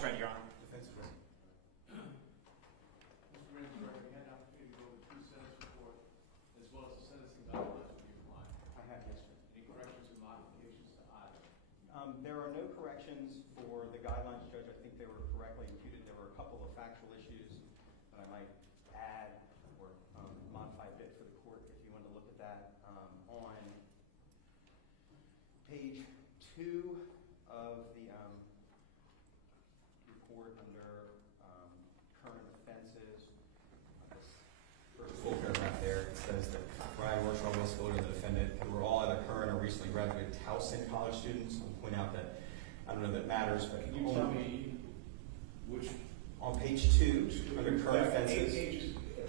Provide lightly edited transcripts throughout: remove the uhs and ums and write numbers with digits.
almost ready, Your Honor. Defense is ready. Mr. Wintergreen, we had an opportunity to go over the pre-sentence report as well as the sentencing guidelines with your client. I have, yes, sir. Any corrections or modifications to either? There are no corrections for the guidelines, Judge. I think they were correctly imputed. There were a couple of factual issues that I might add or modify a bit for the court if you wanted to look at that. On page 2 of the report under current offenses, this first full paragraph there, it says that Brian Warshaw, Will Spiller, and the defendant, who were all either current or recently graduated Towson College students. I'll point out that, I don't know that matters, but Can you tell me which? on page 2, under current offenses.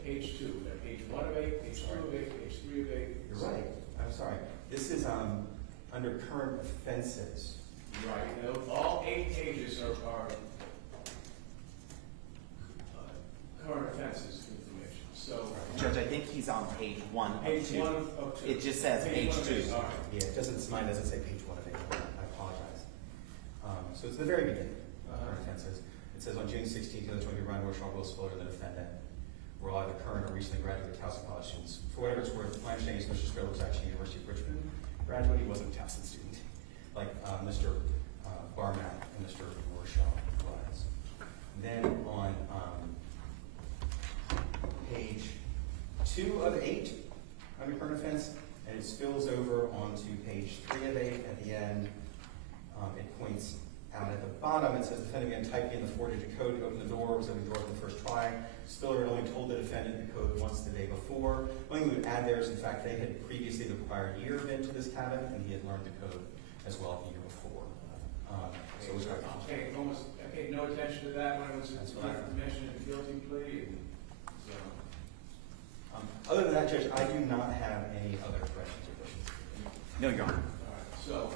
Page 2, page 1 of 8, page 2 of 8, page 3 of 8. You're right. I'm sorry. This is under current offenses. Right. And all 8 pages are current offenses information. So Judge, I think he's on page 1 of 2. page 1 of 2. It just says page 2. All right. Yeah, it doesn't. Mine doesn't say page 1 of 8. I apologize. So it's the very beginning. Current offenses. It says on June 16, 2020, Brian Warshaw, Will Spiller, and the defendant were all either current or recently graduated Towson College students. For whatever it's worth, my understanding is Mr. Spiller was actually University of Richmond graduate. He wasn't a Towson student, like Mr. Barmak and Mr. Warshaw was. Then on page 2 of 8 under current offense, and it spills over onto page 3 of 8 at the end. It points out at the bottom, it says the defendant began typing in the 4-digit code to open the door, was opening the door for the first try. Spiller had only told the defendant the code once the day before. The only thing we would add there is, in fact, they had previously the prior year been to this cabin, and he had learned the code as well the year before. So we start. Okay, I paid no attention to that when I was mentioning the guilty plea. And so. Other than that, Judge, I do not have any other questions or questions. No, Your Honor. All right, so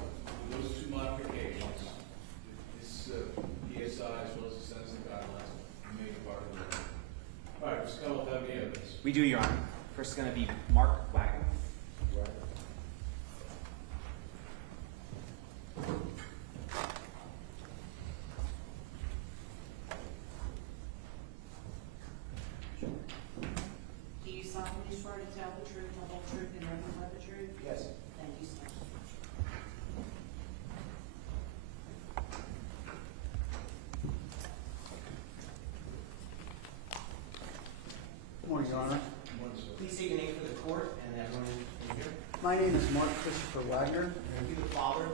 those 2 modifications, this PSI as well as the sentencing guidelines, made part of it. All right, Mr. Cummel, have any evidence? We do, Your Honor. First is going to be Mark Wagner. Do you solemnly swear to tell the truth, the whole truth, and nothing but the truth? Yes. Thank you, sir. Good morning, Your Honor. Please state your name for the court and everyone in here. My name is Mark Christopher Wagner. Are you the father,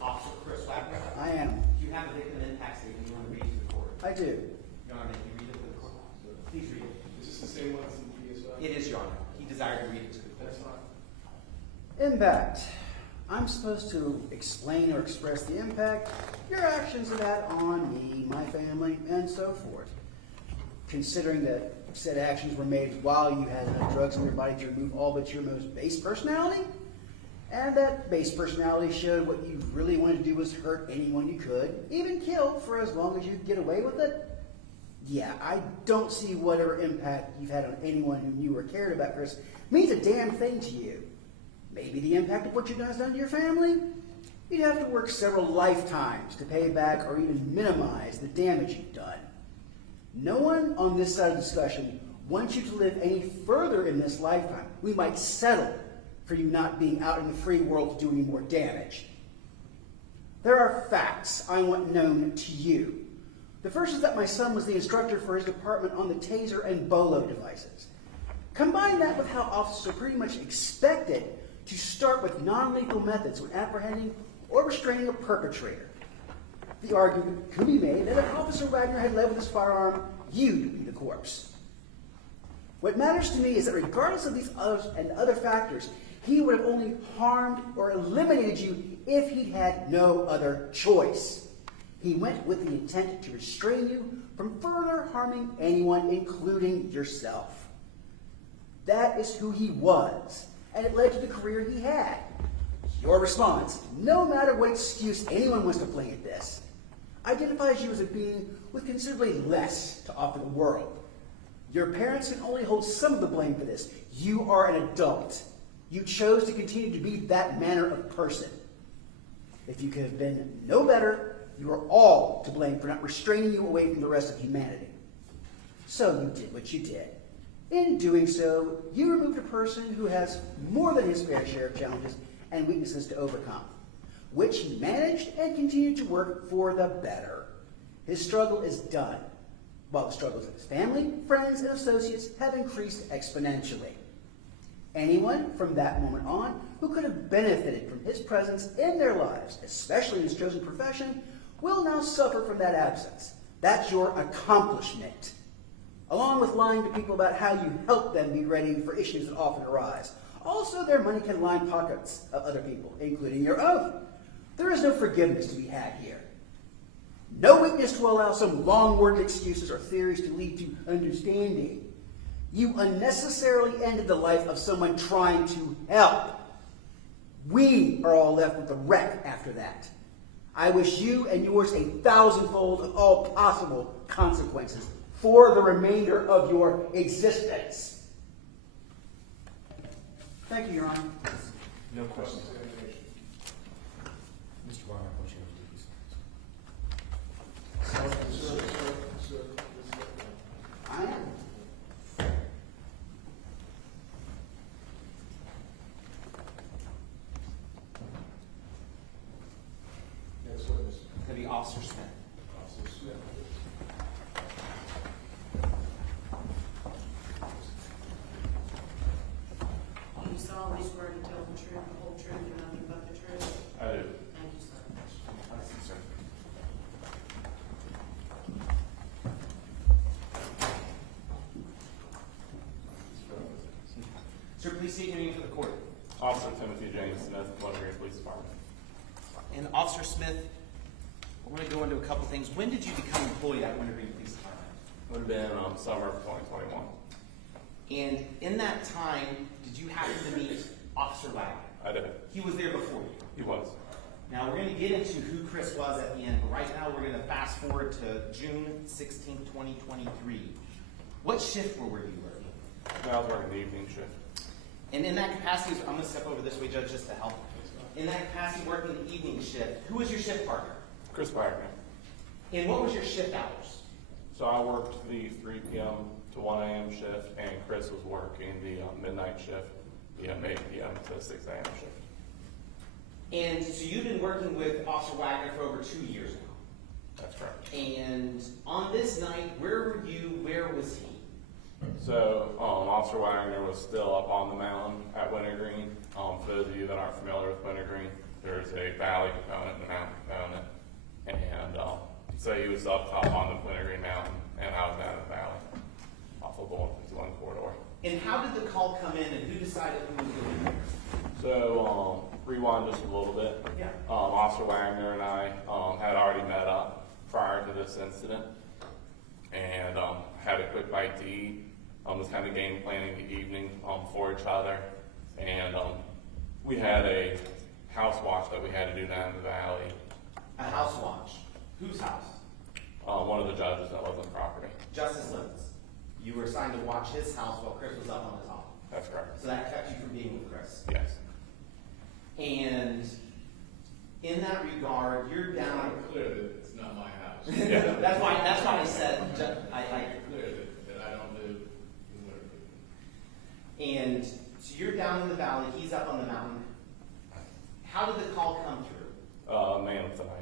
Officer Chris Wagner? I am. Do you have a victim impact statement you want to read to the court? I do. Your Honor, can you read it for the court? Please read it. Is this the same one as in the PSI? It is, Your Honor. He desired to read it to the court. That's fine. Impact. I'm supposed to explain or express the impact your actions have had on me, my family, and so forth. Considering that said actions were made while you had enough drugs in your body to remove all but your most base personality, and that base personality showed what you really wanted to do was hurt anyone you could, even kill for as long as you could get away with it. Yeah, I don't see whatever impact you've had on anyone who knew or cared about Chris means a damn thing to you. Maybe the impact of what you've done to your family? You'd have to work several lifetimes to pay back or even minimize the damage you've done. No one on this side of the discussion wants you to live any further in this lifetime. We might settle for you not being out in the free world to do any more damage. There are facts I want known to you. The first is that my son was the instructor for his department on the taser and bolo devices. Combine that with how officers are pretty much expected to start with non-lethal methods when apprehending or restraining a perpetrator. The argument could be made that if Officer Wagner had led with his firearm, you'd be the corpse. What matters to me is that regardless of these other factors, he would have only harmed or eliminated you if he had no other choice. He went with the intent to restrain you from further harming anyone, including yourself. That is who he was, and it led to the career he had. Your response, no matter what excuse anyone wants to play at this, identifies you as a being with considerably less to offer the world. Your parents can only hold some of the blame for this. You are an adult. You chose to continue to be that manner of person. If you could have been no better, you are all to blame for not restraining you away from the rest of humanity. So you did what you did. In doing so, you removed a person who has more than his fair share of challenges and weaknesses to overcome, which he managed and continued to work for the better. His struggle is done, while the struggles of his family, friends, and associates have increased exponentially. Anyone from that moment on who could have benefited from his presence in their lives, especially in his chosen profession, will now suffer from that absence. That's your accomplishment. Along with lying to people about how you help them be ready for issues that often arise. Also, their money can line pockets of other people, including your own. There is no forgiveness to be had here. No weakness to allow some long-worded excuses or theories to lead to understanding. You unnecessarily ended the life of someone trying to help. We are all left with the wreck after that. I wish you and yours 1,000-fold of all possible consequences for the remainder of your existence. Thank you, Your Honor. No questions. Examination. Mr. Barmak, what you Sir, I am. next witness. Could be Officer Smith. Officer Smith. Do you solemnly swear to tell the truth, the whole truth, and nothing but the truth? I do. Thank you, sir. Sir. Sir, please state your name for the court. Officer Timothy James Smith, Wintergreen Police Department. And Officer Smith, we're going to go into a couple things. When did you become employed at Wintergreen Police Department? Would have been summer of 2021. And in that time, did you happen to meet Officer Wagner? I did. He was there before you. He was. Now, we're going to get into who Chris was at the end, but right now we're going to fast forward to June 16, 2023. What shift were you working? I was working the evening shift. And in that capacity, I'm going to step over this way, Judge, just to help. In that capacity, working the evening shift, who was your shift partner? Chris Wagner. And what was your shift hours? So I worked the 3 p.m. to 1 a.m. shift, and Chris was working the midnight shift, the 8 p.m. to 6 a.m. shift. And so you've been working with Officer Wagner for over 2 years now. That's correct. And on this night, where were you? Where was he? So Officer Wagner was still up on the mountain at Wintergreen. For those of you that aren't familiar with Wintergreen, there's a valley component and a mountain component. And so he was up top on the Wintergreen Mountain, and I was down in the valley off of the 151 corridor. And how did the call come in, and who decided who was going to be there? So rewind just a little bit. Yeah. Officer Wagner and I had already met up prior to this incident, and had a quick bite to eat. Was kind of game planning the evening for each other, and we had a house watch that we had to do down in the valley. A house watch. Whose house? One of the judges that lives on the property. Justice Limits. You were assigned to watch his house while Chris was up on the top. That's correct. So that kept you from being with Chris. Yes. And in that regard, you're I down. want to clear that it's not my house. Yeah. That's why I said, I want to clear that I don't live in Wintergreen. and so you're down in the valley, he's up on the mountain. How did the call come through? Man with a knife.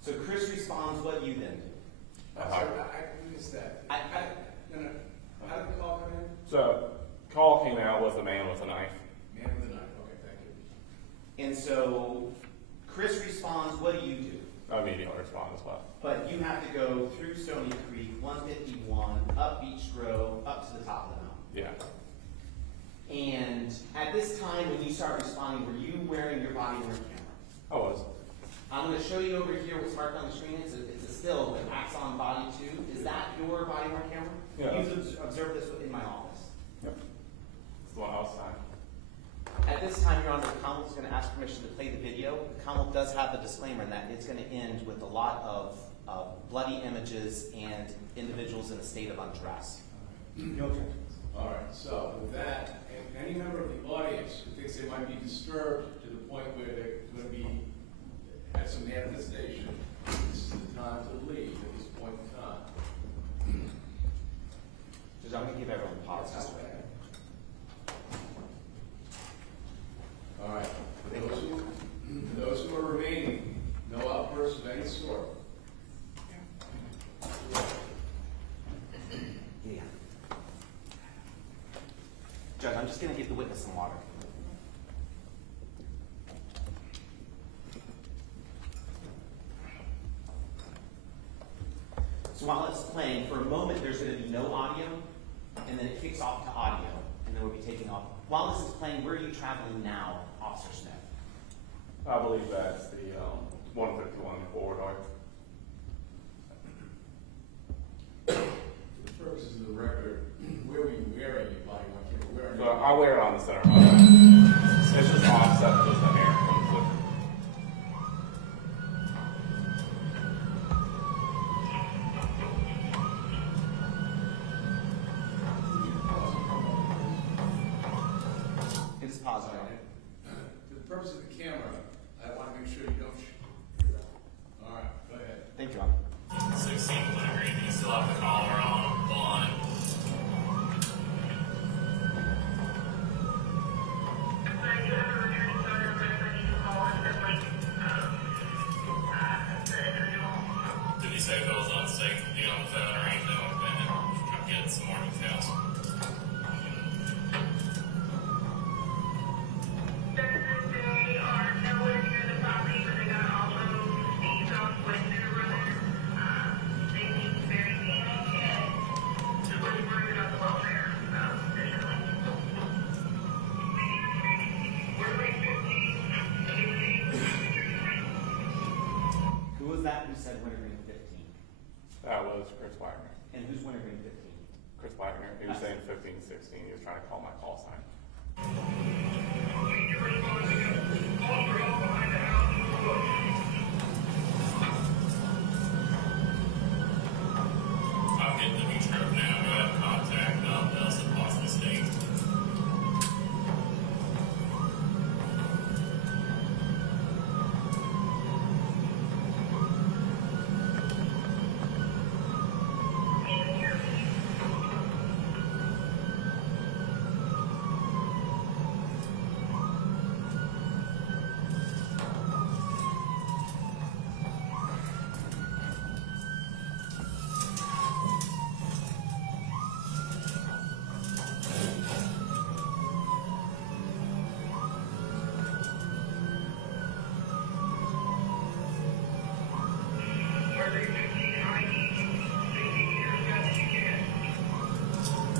So Chris responds, what do you then do? I'm sorry, I missed that. No. How did the call come in? So call came out with a man with a knife. Man with a knife. Okay, thank you. And so Chris responds, what do you do? I immediately respond as well. But you have to go through Stony Creek, 151, up Beach Grove, up to the top of the mountain. Yeah. And at this time, when you start responding, were you wearing your body worn camera? I was. I'm going to show you over here what's marked on the screen. It's a still with Axon Body 2. Is that your body worn camera? Yeah. You've observed this in my office. Yep. It's the one I was signed. At this time, Your Honor, the Commonwealth is going to ask permission to play the video. The Commonwealth does have the disclaimer in that it's going to end with a lot of bloody images and individuals in a state of undress. No objections. All right, so with that, and any member of the audience who thinks they might be disturbed to the point where they're going to be at some manifestation, Yeah. Judge, I'm just going to give the witness some water. So while it's playing, for a moment there's going to be no audio, and then it kicks off to audio, and then we'll be taking off. While this is playing, where are you traveling now, Officer Smith? I believe that's the 151 corridor. For the purposes of the record, where were you wearing your body on camera? Where are So you? I wear it on the center of my head. It's just offset just the hair from the clip. It is positive. For the purpose of the camera, I want to make sure you don't. All right, go ahead. Thank you, Honor. 16 Wintergreen, you still have the collar on, blonde. Did he say if it was unsafe to be on the phone or anything like that? Try to get some more details. They are nowhere near the property, but they got all of these on Wagner Road. They seem very panicked and just really worried about the welfare, additionally. Wintergreen 15. Who was that who said Wintergreen 15? That was Chris Wagner. And who's Wintergreen 15? Chris Wagner. He was saying 15, 16. He was trying to call my call sign. I'm getting the new trip now. Go ahead and contact Nelson across the state.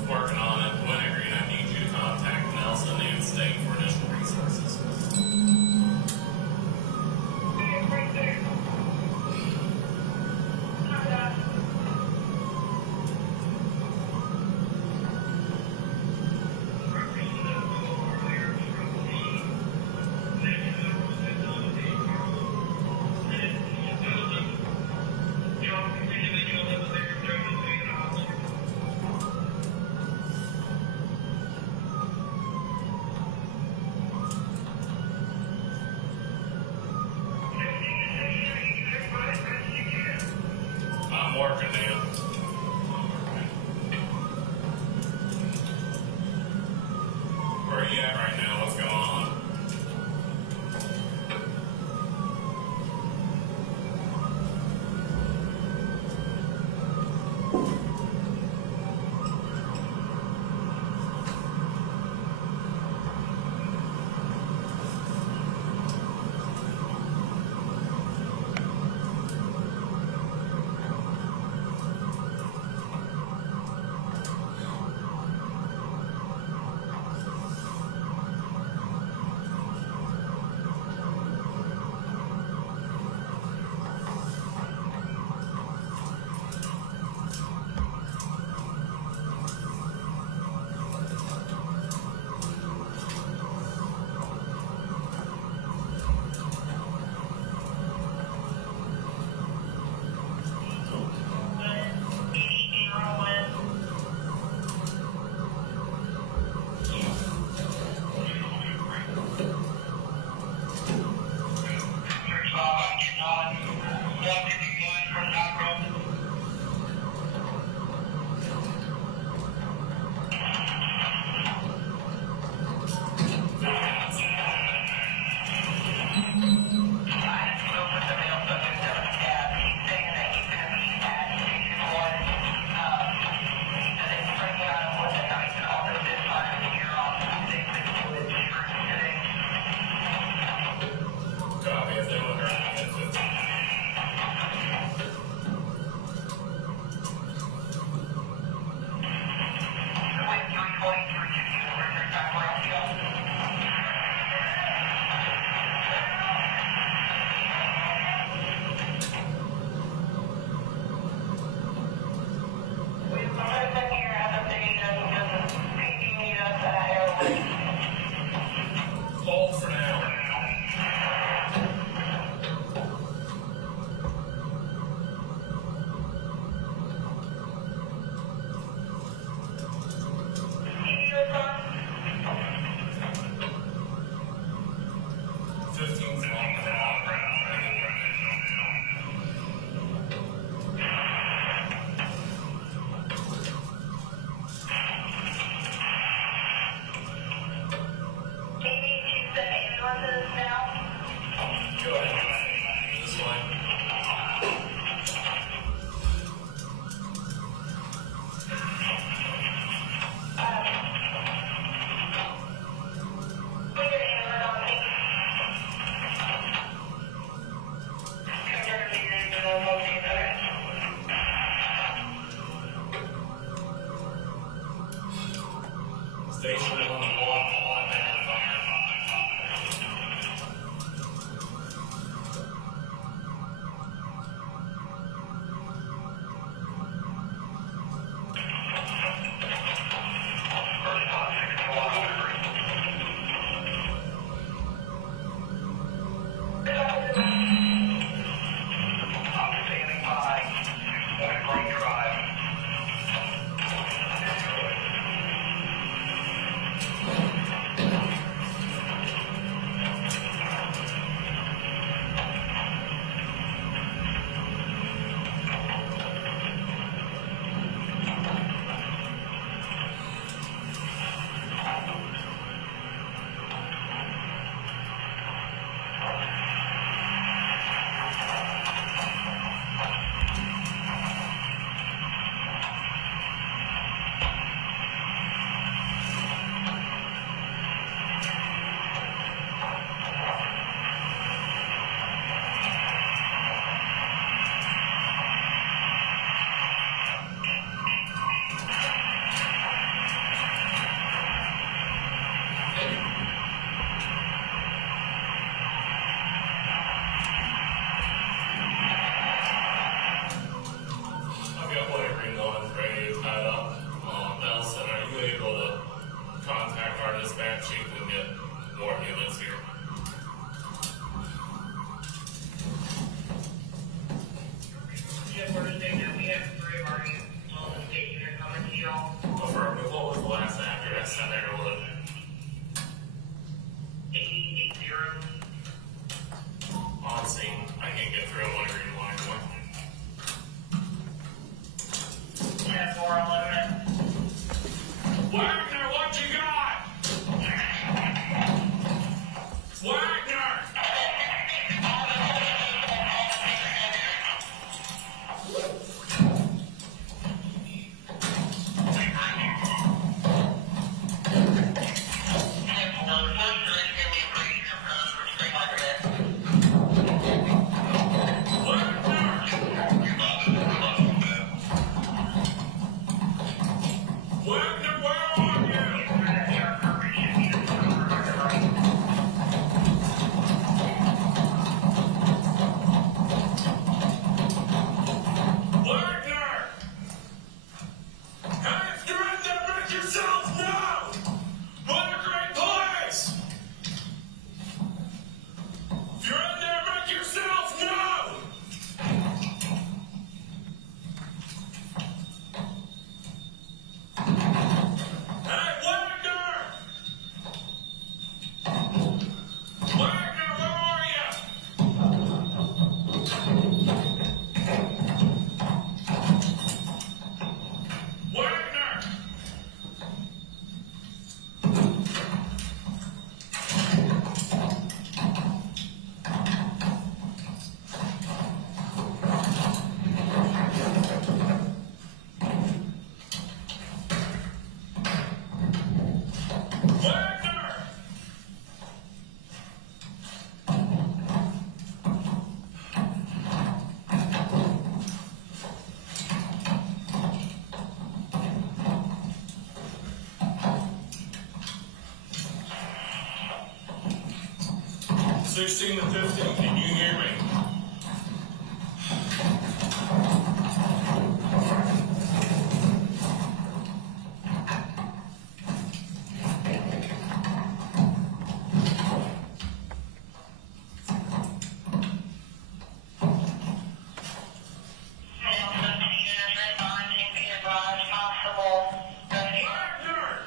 Working on it. Wintergreen, I need you to contact Nelson and state for additional resources. I'm working, man. Where are you at right now? What's going on? Station 1 on and fire. Wagner, what you got? Wagner! Wagner, where are you? Wagner! Hey, if you're in there, make yourselves known! Wintergreen Police! If you're in there, make yourselves known! Hey, Wagner! Wagner, where are you? Wagner! Wagner! "16 to 15, can you hear me?" Wagner!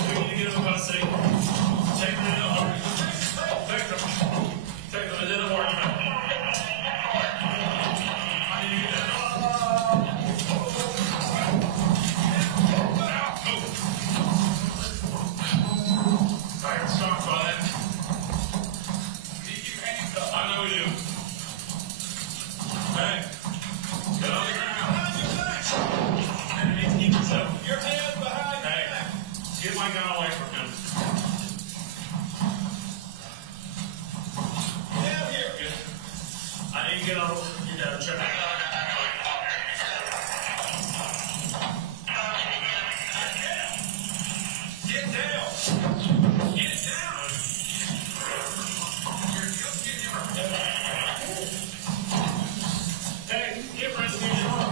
We need to get him about safe. Take him in the heart. Take him. Take him into the heart. I need to get that. Alright, stop on that. I know you. Hey, get on the ground. Hey, keep yourself. Your hands behind your back. Get my gun away from him. Get out here. Good. I need to get on. Get down. Check. Get down. Get down. Hey, get ready to get on.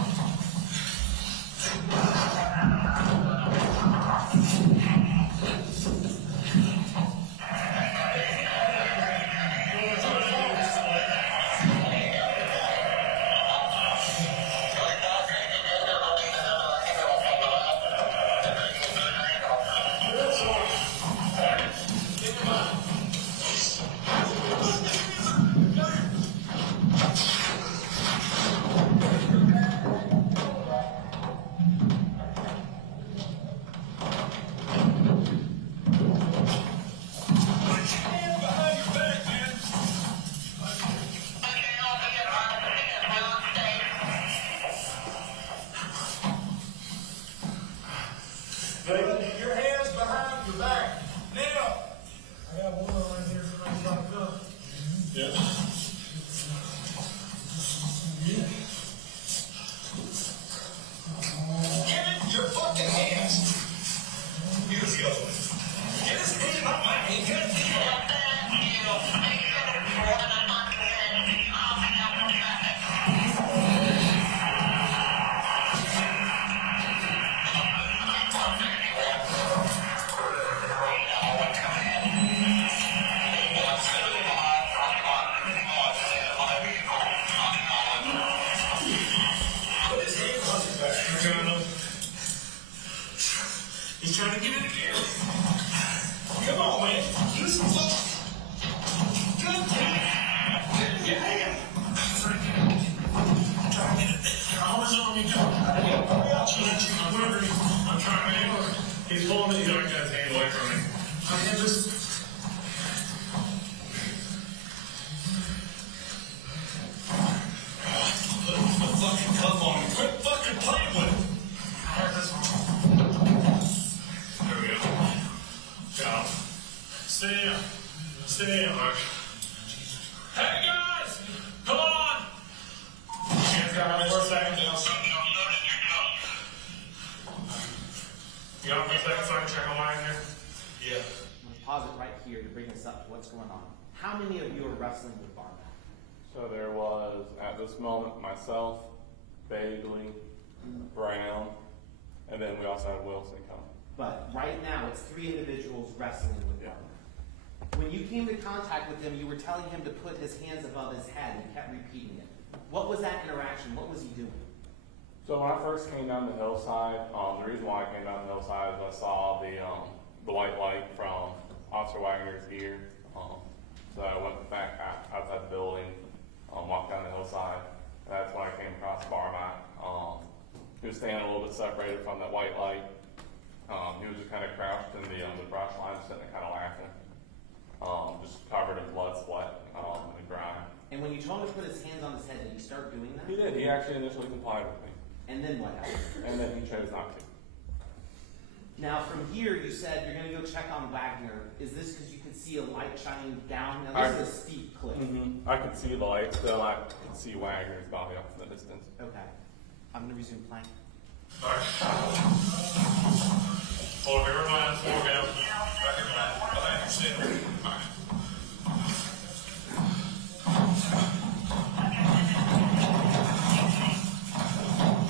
Your hands behind your back. Now. I got one right here. Yeah. Give it your fucking hands. Here's the other one. Get his hand on my hand. Get his hand on He's trying to get it again. Come on, man. Use some fuck. Good. Yeah. I'm trying to get it. How much on me, Joe? I'm trying to handle it. He's pulling it. He's already got his hand away from me. I can just. Put the fucking cuff on me. Quit fucking playing with it. I have this one. There we go. Got him. Stay down. Stay down, Mark. Hey, guys! Come on! Hands got me for a second. You got me for a second so I can check on Wagner? Yeah. I'm going to pause it right here to bring us up to what's going on. How many of you are wrestling with Barmak? So there was, at this moment, myself, Bagley, Brown, and then we also had Wilson come. But right now, it's 3 individuals wrestling with Barmak. When you came to contact with him, you were telling him to put his hands above his head and kept repeating it. What was that interaction? What was he doing? So when I first came down the hillside, the reason why I came down the hillside is I saw the white light from Officer Wagner's ear. So I went back outside the building, walked down the hillside. And that's when I came across Barmak. He was standing a little bit separated from that white light. He was just kind of crouched in the brush line, sitting there kind of laughing. Just covered in blood, sweat, and grime. And when you told him to put his hands on his head, did he start doing that? He did. He actually initially complied with me. And then what happened? And then he chose not to. Now, from here, you said you're going to go check on Wagner. Is this because you could see a light shining down? Now, this is a steep cliff. I could see the light still. I could see Wagner's body off in the distance. Okay. I'm going to resume playing. All right. Hold me, remind us, four down. Back in behind your seat. All right.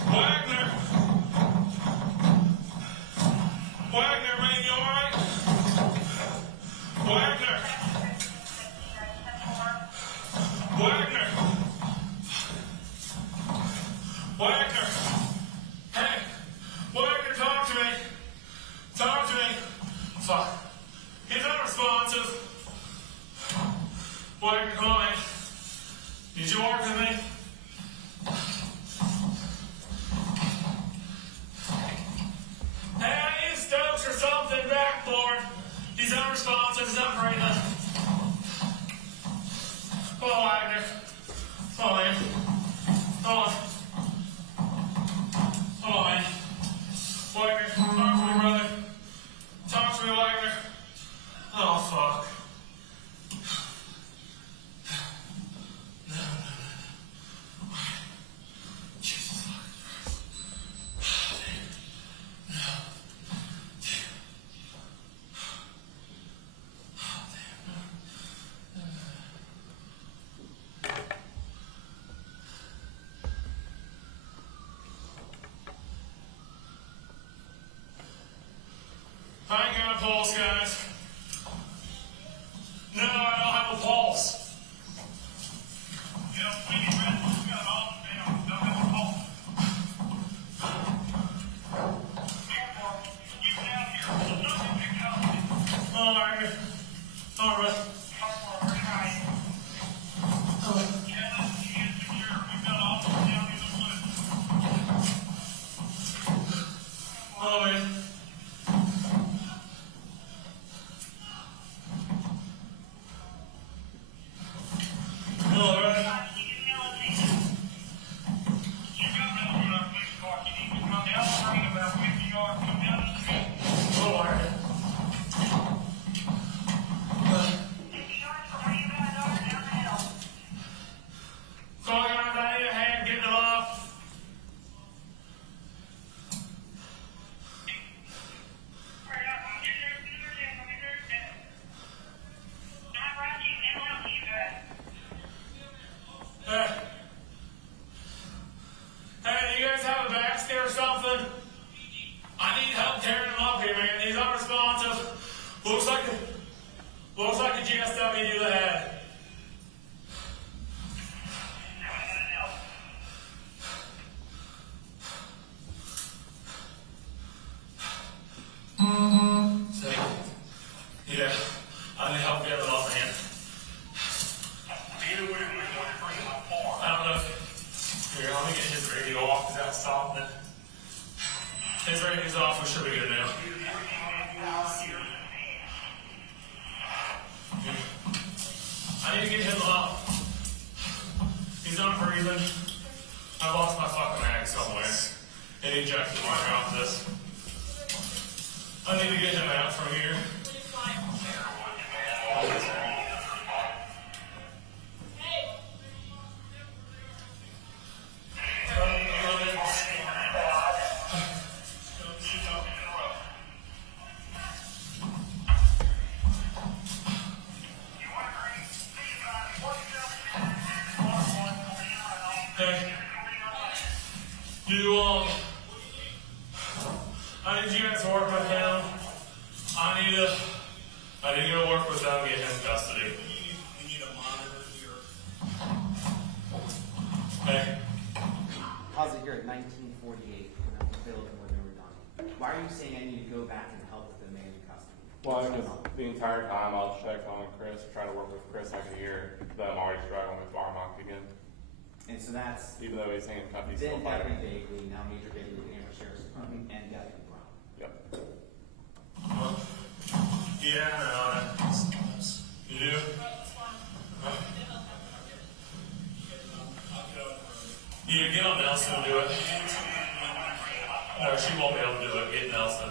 Wagner! Wagner, man, you all right? Wagner! Wagner! Wagner! Hey! Wagner, talk to me! Talk to me! Fuck. He's unresponsive. Wagner, come on, man. Did you work with me? Hey, I need Stokes or something backboard. He's unresponsive. He's not breathing. Come on, Wagner. Come on, man. Come on. Come on, man. Wagner, talk to me, brother. Talk to me, Wagner. Oh, fuck. Jesus fucking Christ. No. Oh, damn. I ain't got a pulse, guys. No, I don't have a pulse. You know, we need red. We got all the damn. Don't have a pulse. Careful. You down here. There's nothing to pick up. Oh, Wagner. All right. Careful. We're trying. Kevin, he is secure. We've got all the down in the woods. Oh, man. Looks like a GSW to the head. Yeah, I need help getting it off, man. I don't know if... Here, let me get his radio off. Is that stopping it? His radio's off. We should be good now. I need to get him up. He's not breathing. I lost my fucking mag somewhere. It ejected my office. I need to get him out from here. I need you guys to work with him. I need to go work with them, get him in custody. You need a monitor here. Hey. Pause it here at 1948. We're not going to fail it when we're done. Why are you saying I need to go back and help with the man in custody? Well, because the entire time I was checking on Chris, trying to work with Chris like a year, but I'm already struggling with Barmak again. And so that's Even though he's handcuffed, he's still then Deputy fighting. Bagley, now Major Bagley with the Amherst Sheriff's Department, and Deputy Brown. Yep. Yeah, no, you do? Yeah, get on Nelson and do it. No, she won't be able to do it. Get Nelson.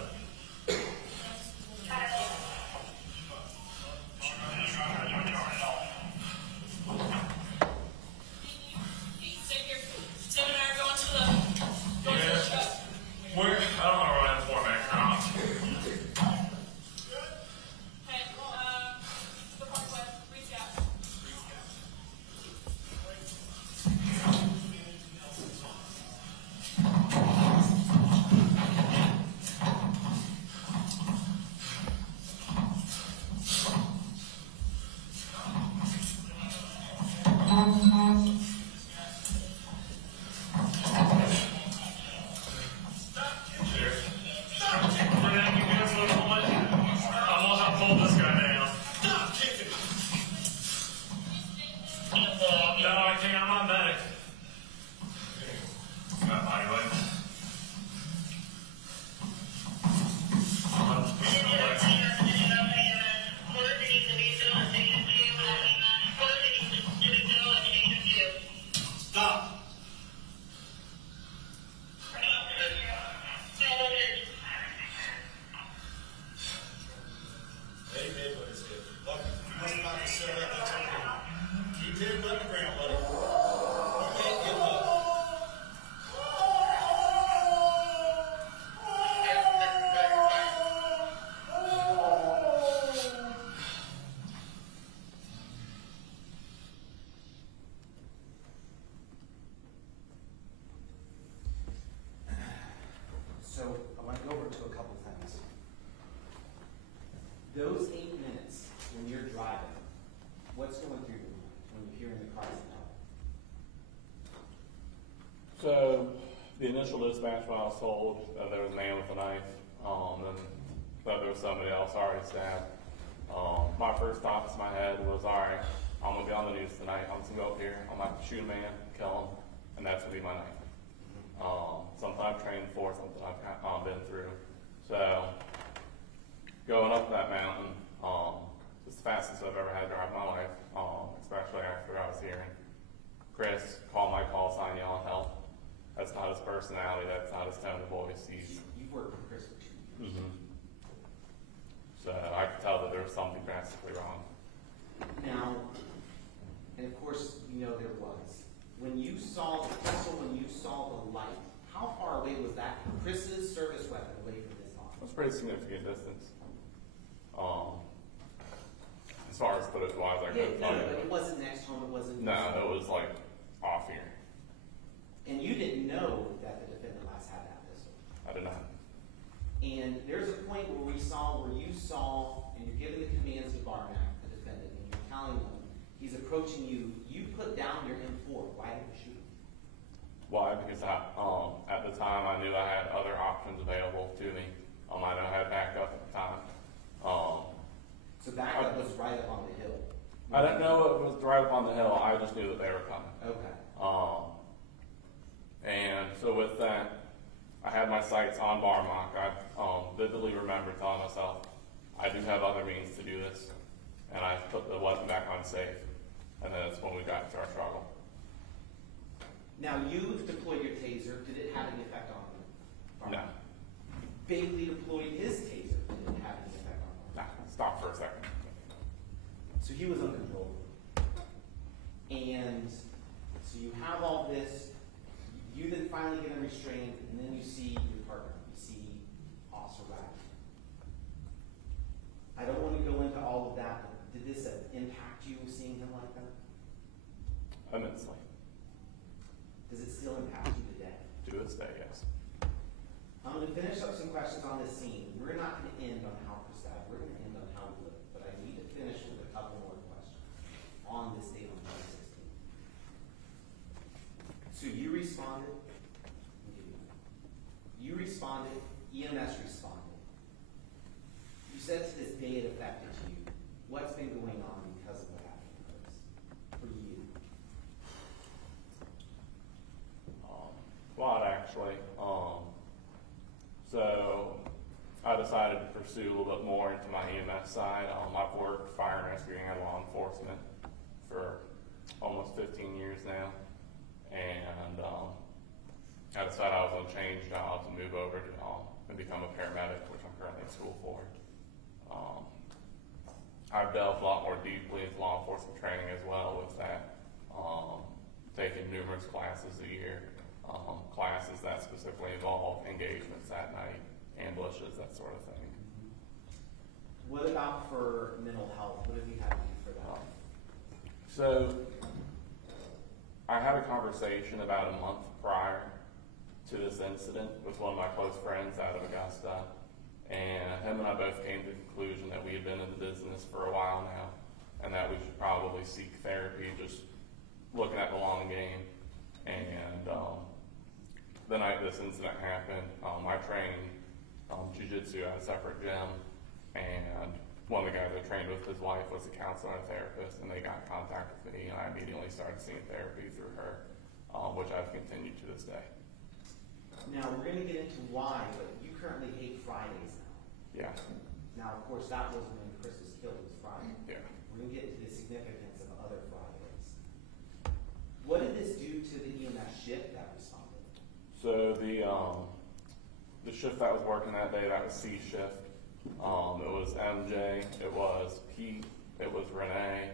Those 8 minutes when you're driving, what's going through your mind when you're hearing the cries of help? So the initial dispatch when I was told that there was a man with a knife, and that there was somebody else already stabbed, my first thoughts in my head was, all right, I'm gonna be on the news tonight. I'm just gonna go up here. I'm gonna have to shoot a man, kill him, and that's gonna be my night. Something I've trained for, something I've been through. So going up that mountain, it's the fastest I've ever had to drive in my life, especially after I was hearing Chris call my call sign yelling help. That's not his personality. That's not his tone of voice. You've worked with Chris for 2 years. So I could tell that there was something drastically wrong. Now, and of course, you know there was. When you saw the pistol, when you saw the light, how far away was that from Chris's service weapon away from his It office? was a pretty significant distance. As far as footage-wise, I couldn't tell but you. it wasn't next to him, it wasn't. No, it was like off here. And you didn't know that the defendant last had that pistol. I did not. And there's a point where you saw, and you're giving the commands to Barmak, the defendant, and you're telling him he's approaching you. You put down your M4. Why did you shoot him? Why? Because at the time I knew I had other options available to me. I know I had backup at the time. So backup was right up on the hill. I didn't know it was right up on the hill. I just knew that they were coming. Okay. And so with that, I had my sights on Barmak. I vividly remember telling myself, I do have other means to do this. And I put the weapon back on safe. And then that's when we got into our struggle. Now you deployed your taser. Did it have any effect on him? No. Bailey deployed his taser. Did it have any effect on him? Nah, stop for a second. So he was uncontrollable. And so you have all this. You then finally get him restrained, and then you see your partner. You see Officer Wagner. I don't want to go into all of that, but did this impact you seeing him like that? Immensely. Does it still impact you today? To this day, yes. I'm going to finish up some questions on this scene. We're not going to end on how Chris died. We're going to end on how he lived. But I need to finish with a couple more questions on this date on May 16th. So you responded. You responded. EMS responded. You said to this day it affected you. What's been going on because of what happened to Chris for you? A lot, actually. So I decided to pursue a little bit more into my EMS side. I've worked fire and rescue and law enforcement for almost 15 years now. And I decided I was going to change jobs and move over to and become a paramedic, which I'm currently in school for. I've delved a lot more deeply into law enforcement training as well with that. Taking numerous classes a year, classes that specifically involve engagements at night, ambushes, that sort of thing. What about for mental health? What have you had to do for that? So I had a conversation about a month prior to this incident with one of my close friends out of Augusta, and him and I both came to the conclusion that we had been in the business for a while now, and that we should probably seek therapy, just looking at the long game. And the night this incident happened, I trained jiu-jitsu at a separate gym, and one of the guys I trained with, his wife was a counselor and a therapist, and they got in contact with me, and I immediately started seeing therapy through her, which I've continued to this day. Now, we're going to get into why, but you currently hate Fridays now. Yeah. Now, of course, that was when Chris was killed, it was Friday. Yeah. We're going to get into the significance of other Fridays. What did this do to the EMS shift that responded? So the shift that was working that day, that was C shift. It was MJ, it was Pete, it was Renee,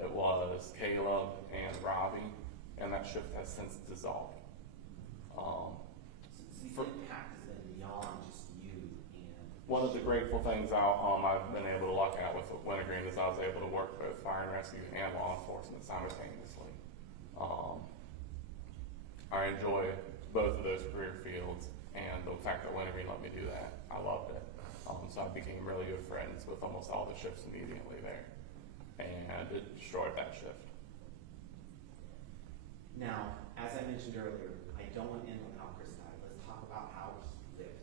it was Caleb and Robbie, and that shift has since dissolved. So the impact has been beyond just you and... One of the grateful things I've been able to luck out with Wintergreen is I was able to work both fire and rescue and law enforcement simultaneously. I enjoy both of those career fields, and the fact that Wintergreen let me do that, I loved it. So I became really good friends with almost all the shifts immediately there, and it destroyed that shift. Now, as I mentioned earlier, I don't want to end on how Chris died. Let's talk about how he lived.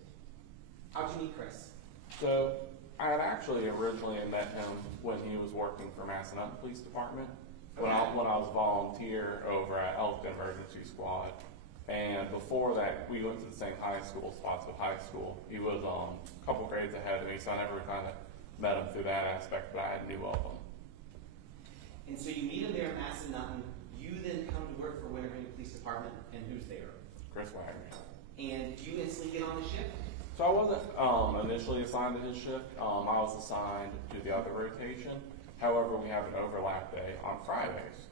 How'd you meet Chris? So I had actually originally met him when he was working for Massanutten Police Department, when I was a volunteer over at Elkton Emergency Squad. And before that, we went to the same high school, Spotswood High School. He was a couple grades ahead of me, so I never kind of met him through that aspect, but I knew of him. And so you meet him there at Massanutten. You then come to work for Wintergreen Police Department, and who's there? Chris Wagner. And do you instantly get on the shift? So I wasn't initially assigned to his shift. I was assigned to the other rotation. However, we have an overlap day on Fridays.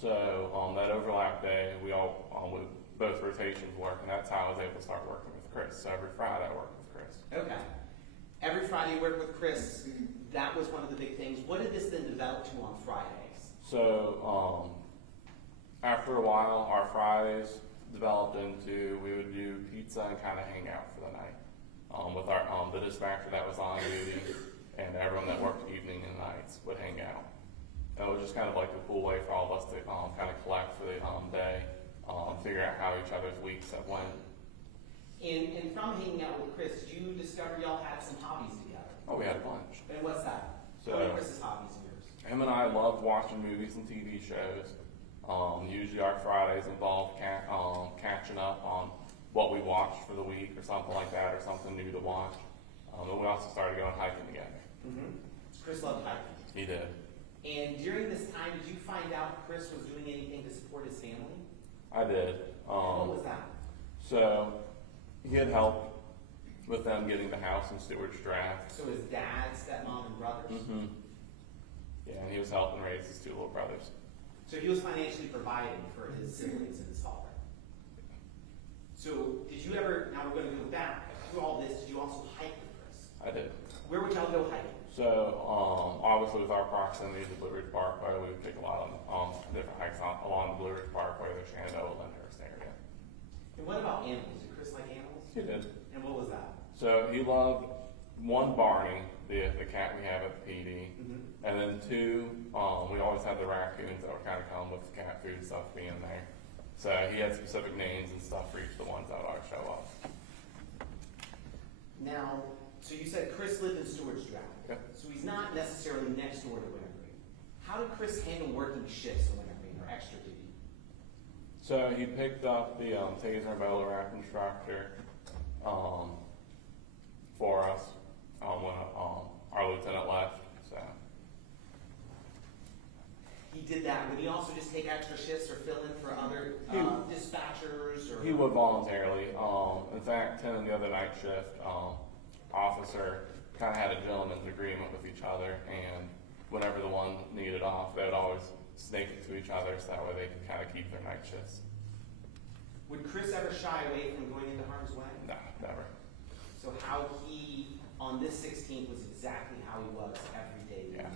So that overlap day, we all both rotations work, and that's how I was able to start working with Chris. So every Friday I work with Chris. Okay. Every Friday you work with Chris. That was one of the big things. What did this then develop to on Fridays? So after a while, our Fridays developed into we would do pizza and kind of hang out for the night with our the dispatcher that was on duty, and everyone that worked evening and nights would hang out. And it was just kind of like a cool way for all of us to kind of collect for the day, figure out how each other's weeks have went. And from hanging out with Chris, did you discover y'all had some hobbies together? Oh, we had a bunch. And what's that? So- What are Chris's hobbies and yours? Him and I loved watching movies and TV shows. Usually our Fridays involved catching up on what we watched for the week or something like that, or something new to watch. And we also started going hiking together. Mm-hmm. Chris loved hiking. He did. And during this time, did you find out Chris was doing anything to support his family? I did. What was that? So he had helped with them getting the house in Stewart's draft. So his dad, stepmom, and brothers? Mm-hmm. Yeah, and he was helping raise his two little brothers. So he was financially providing for his siblings and his father. So did you ever, now we're going to go back, through all this, did you also hike with Chris? I did. Where would y'all go hiking? So obviously with our proximity to Blue Ridge Parkway, we would take a lot of different hikes along the Blue Ridge Parkway, the Shenandoah, Lyndhurst area. And what about animals? Did Chris like animals? He did. And what was that? So he loved one, Barney, the cat we have at the PD, and then two, we always had the raccoons that would kind of come with the cat food and stuff being there. So he had specific names and stuff for each of the ones that would always show up. Now, so you said Chris lived in Stewart's Draft. Yep. So he's not necessarily next door to Wintergreen. How did Chris handle working shifts in Wintergreen or extra duty? So he picked up the taser and bowler wrap instructor for us when our lieutenant left. So He did that. Would he also just take extra shifts or fill in for other dispatchers? Or he would voluntarily. In fact, Tim and the other night shift officer kind of had a gentleman's agreement with each other, and whenever the one needed off, they would always snake it to each other so that way they could kind of keep their night shifts. Would Chris ever shy away from going into harm's way? No, never. So how he, on this 16th, was exactly how he was every day. Yeah.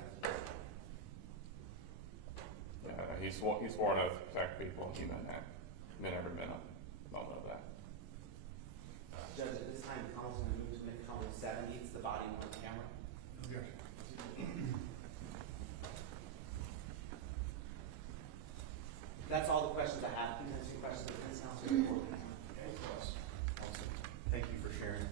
He swore an oath to protect people, and he meant that. Men ever been up. Don't know that. Judge, at this time, the council's going to move to make comment 70. It's the body on camera. That's all the questions I have. Can you answer your questions of the defense counsel? Awesome. Thank you for sharing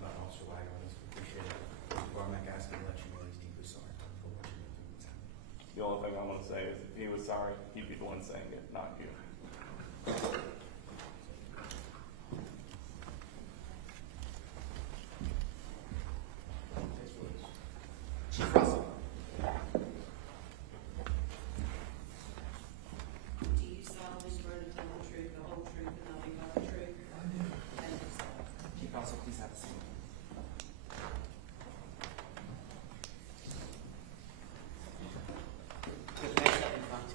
about Officer Wagner. Appreciate it. Mr. Barmak asked me to let you know he's deeply sorry for what you went through. What's happening. The only thing I want to say is if he was sorry, he'd be the one saying it, not you. Chief Russell. Do you solemnly swear to tell the truth, the whole truth, and nothing but the truth? I do. Thank you, sir. Chief Russell, please have a seat. Good, next up in front.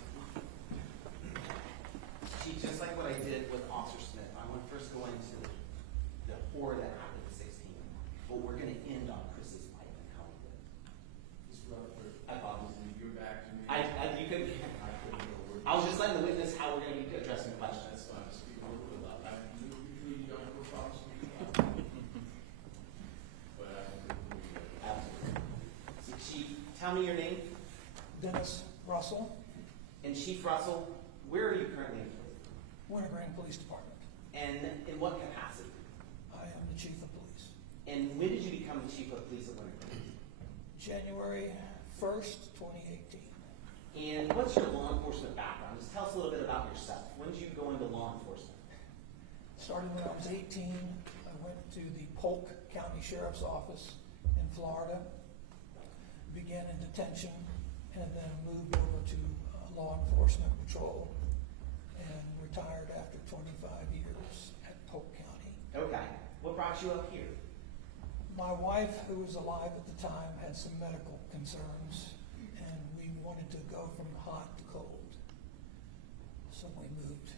Tell me your name. Dennis Russell, And Chief Russell, where are you currently employed? Wintergreen Police Department. And in what capacity? I am the Chief of Police. And when did you become the Chief of Police at Wintergreen? January 1st, 2018. And what's your law enforcement background? Just tell us a little bit about yourself. When did you go into law enforcement? Started when I was 18. I went to the Polk County Sheriff's Office in Florida, began in detention, and then moved over to law enforcement patrol and retired after 25 years at Polk County. Okay. What brought you up here? My wife, who was alive at the time, had some medical concerns, and we wanted to go from hot to cold. So we moved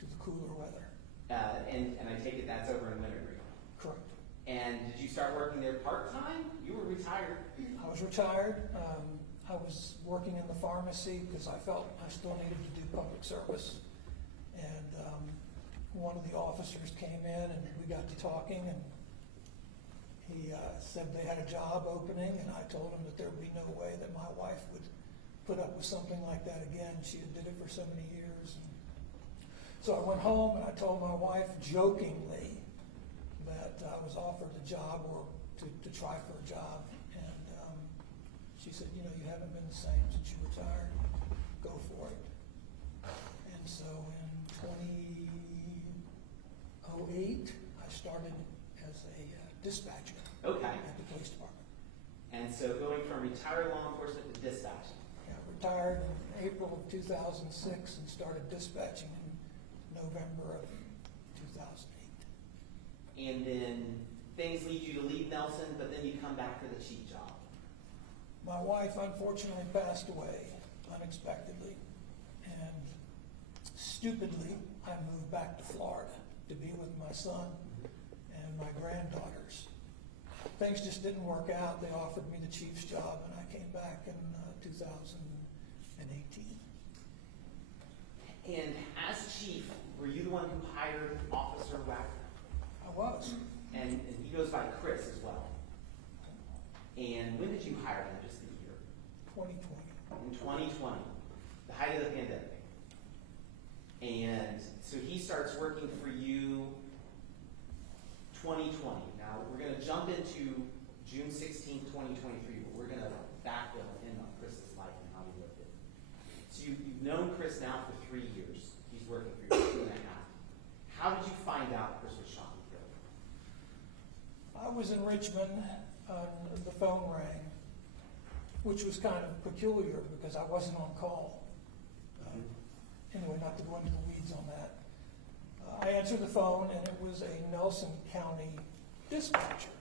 to the cooler weather. And I take it that's over in Wintergreen. Correct. And did you start working there part-time? You were retired. I was retired. I was working in the pharmacy because I felt I still needed to do public service. And one of the officers came in and we got to talking, and he said they had a job opening, and I told him that there would be no way that my wife would put up with something like that again. She had did it for so many years. So I went home and I told my wife jokingly that I was offered a job or to try for a job. And she said, you know, you haven't been the same since you retired. Go for it. And so in 2008, I started as a dispatcher Okay. at the police department. And so going from retired law enforcement to dispatching. Yeah, retired in April of 2006 and started dispatching in November of 2008. And then things lead you to leave Nelson, but then you come back for the chief job. My wife unfortunately passed away unexpectedly, and stupidly I moved back to Florida to be with my son and my granddaughters. Things just didn't work out. They offered me the chief's job, and I came back in 2018. And as chief, were you the one who hired Officer Wagner? I was. And he goes by Chris as well. And when did you hire him? Just the year? 2020. In 2020, the height of the pandemic. And so he starts working for you 2020. Now, we're going to jump into June 16, 2023, but we're going to backfill in on Chris's life and how he lived it. So you've known Chris now for 3 years. He's working for you 2.5. How did you find out Chris was shot and killed? I was in Richmond, the phone rang, which was kind of peculiar because I wasn't on call. Anyway, not to go into the weeds on that. I answered the phone, and it was a Nelson County dispatcher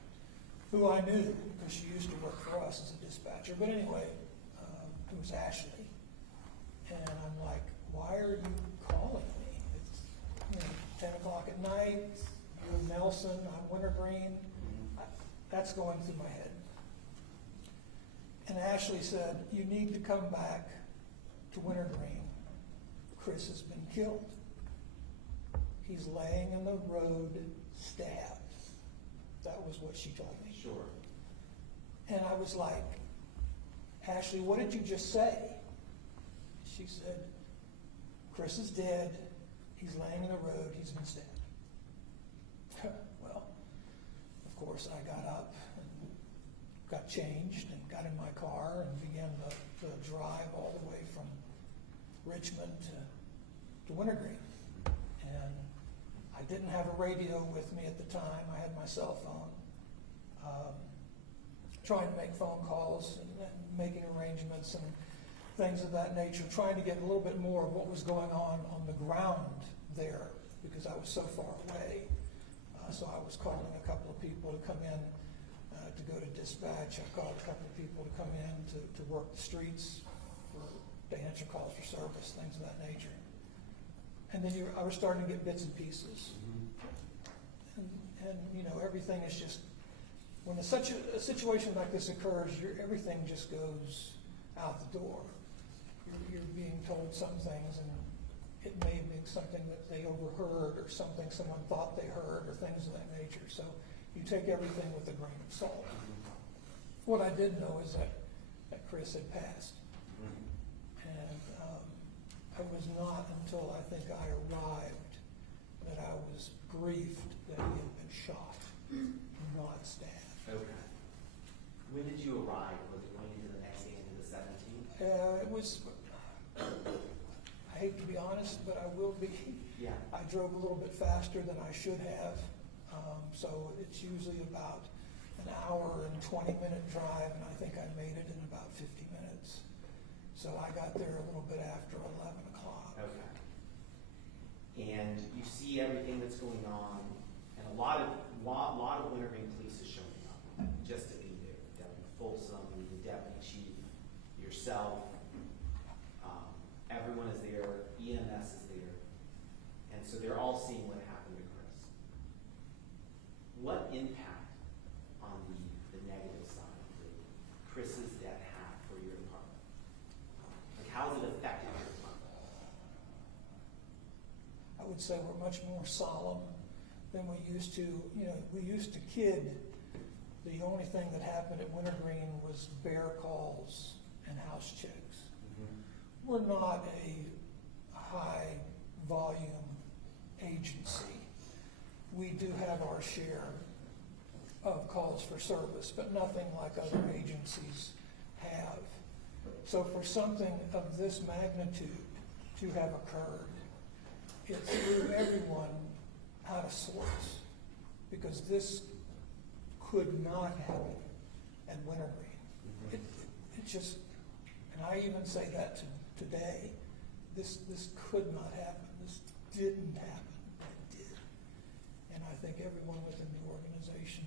who I knew because she used to work for us as a dispatcher. But anyway, it was Ashley. And I'm like, why are you calling me? It's 10 o'clock at night, you're Nelson, I'm Wintergreen. That's going through my head. And Ashley said, you need to come back to Wintergreen. Chris has been killed. He's laying in the road, stabbed. That was what she told me. Sure. And I was like, Ashley, what did you just say? She said, Chris is dead. He's laying in the road. He's been stabbed. Well, of course, I got up and got changed and got in my car and began the drive all the way from Richmond to Wintergreen. And I didn't have a radio with me at the time. I had my cell phone. Trying to make phone calls and making arrangements and things of that nature, trying to get a little bit more of what was going on the ground there because I was so far away. So I was calling a couple of people to come in to go to dispatch. I called a couple of people to come in to work the streets, to answer calls for service, things of that nature. And then I was starting to get bits and pieces. And you know, everything is just, when such a situation like this occurs, everything just goes out the door. You're being told some things, and it may have been something that they overheard or something someone thought they heard or things of that nature. So you take everything with a grain of salt. What I did know is that Chris had passed. And it was not until I think I arrived that I was briefed that he had been shot, not stabbed. Okay. When did you arrive? Was it going into the next day, into the 17th? It was, I hate to be honest, but I will be. Yeah. I drove a little bit faster than I should have, so it's usually about an hour and 20-minute drive, and I think I made it in about 50 minutes. So I got there a little bit after 11 o'clock. Okay. And you see everything that's going on, and a lot of Wintergreen police is showing up just to be there. Deputy Folsom, the deputy chief, yourself, everyone is there, EMS is there, and so they're all seeing what happened to Chris. What impact on the negative side did Chris's death have for your department? Like, how has it affected your department? I would say we're much more solemn than we used to. You know, we used to kid. The only thing that happened at Wintergreen was bear calls and house checks. We're not a high volume agency. We do have our share of calls for service, but nothing like other agencies have. So for something of this magnitude to have occurred, it threw everyone out of sorts, because this could not happen at Wintergreen. It just, and I even say that today, this could not happen. This didn't happen. It did. And I think everyone within the organization,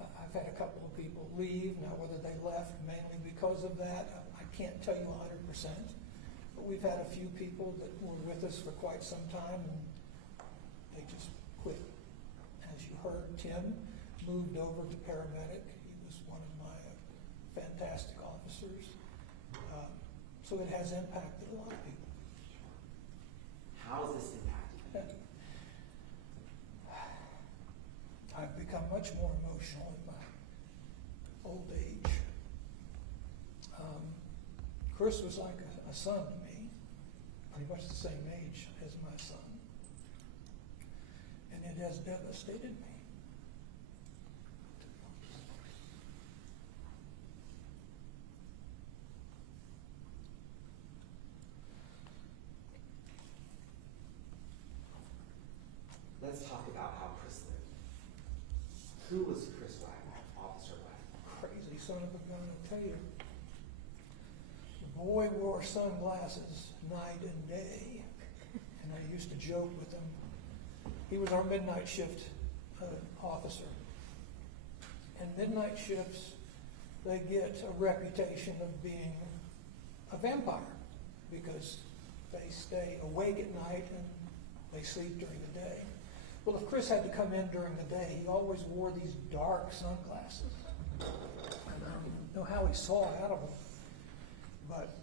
I've had a couple of people leave. Now, whether they left mainly because of that, I can't tell you 100%. But we've had a few people that were with us for quite some time, and they just quit. As you heard, Tim moved over to paramedic. He was one of my fantastic officers. So it has impacted a lot of people. How has this impacted you? I've become much more emotional in my old age. Chris was like a son to me, pretty much the same age as my son. And it has devastated me. Let's talk about how Chris lived. Who was Chris Wagner, Officer Wagner? Crazy son of a gun, I'll tell you. The boy wore sunglasses night and day, and I used to joke with him. He was our midnight shift officer. And midnight shifts, they get a reputation of being a vampire, because they stay awake at night and they sleep during the day. Well, if Chris had to come in during the day, he always wore these dark sunglasses. And I don't know how he saw out of them, but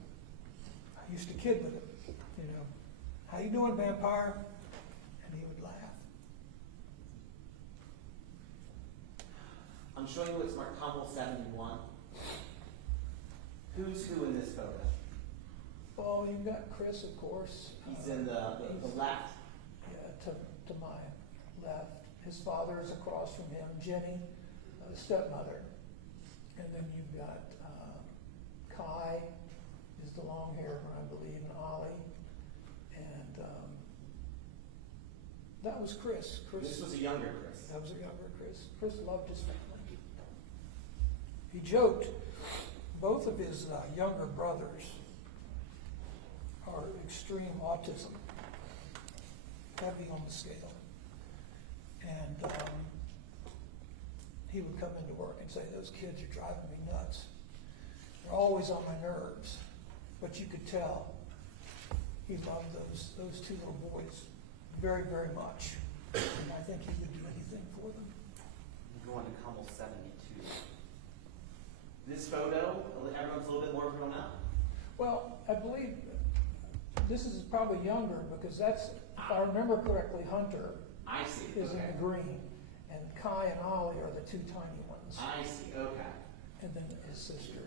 I used to kid with him, you know, how you doing, vampire? And he would laugh. I'm showing you it's marked Hummel 71. Who's who in this photo? Oh, you've got Chris, of course. He's in the left. Yeah, to my left. His father is across from him, Jenny, the stepmother. And then you've got Kai, is the long-haired one, I believe, and Ollie. And that was Chris. This was a younger Chris. That was a younger Chris. Chris loved his family. He joked, both of his younger brothers are extreme autism, heavy on the scale. And he would come into work and say, those kids are driving me nuts. They're always on my nerves. But you could tell he loved those two little boys very, very much. And I think he would do anything for them. I'm going to Hummel 72. This photo, everyone's a little bit more grown up. Well, I believe this is probably younger, because that's, if I remember correctly, Hunter I see. is in the green, and Kai and Ollie are the two tiny ones. I see. Okay. And then his sister.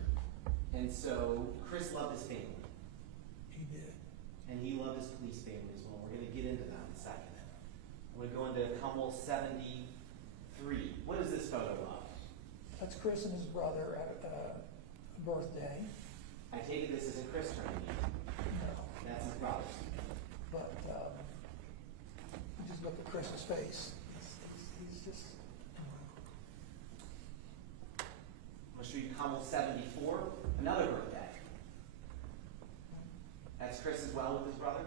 And so Chris loved his family, He did. and he loved his police family as well. We're going to get into that in a second. We're going to go into Commonwealth 73. What is this photo of? That's Chris and his brother at a birthday. I take it this isn't Chris turning. No, That's his brother. but just look at Chris's face. He's just. I'm going to show you Commonwealth 74, another birthday. That's Chris as well with his brother?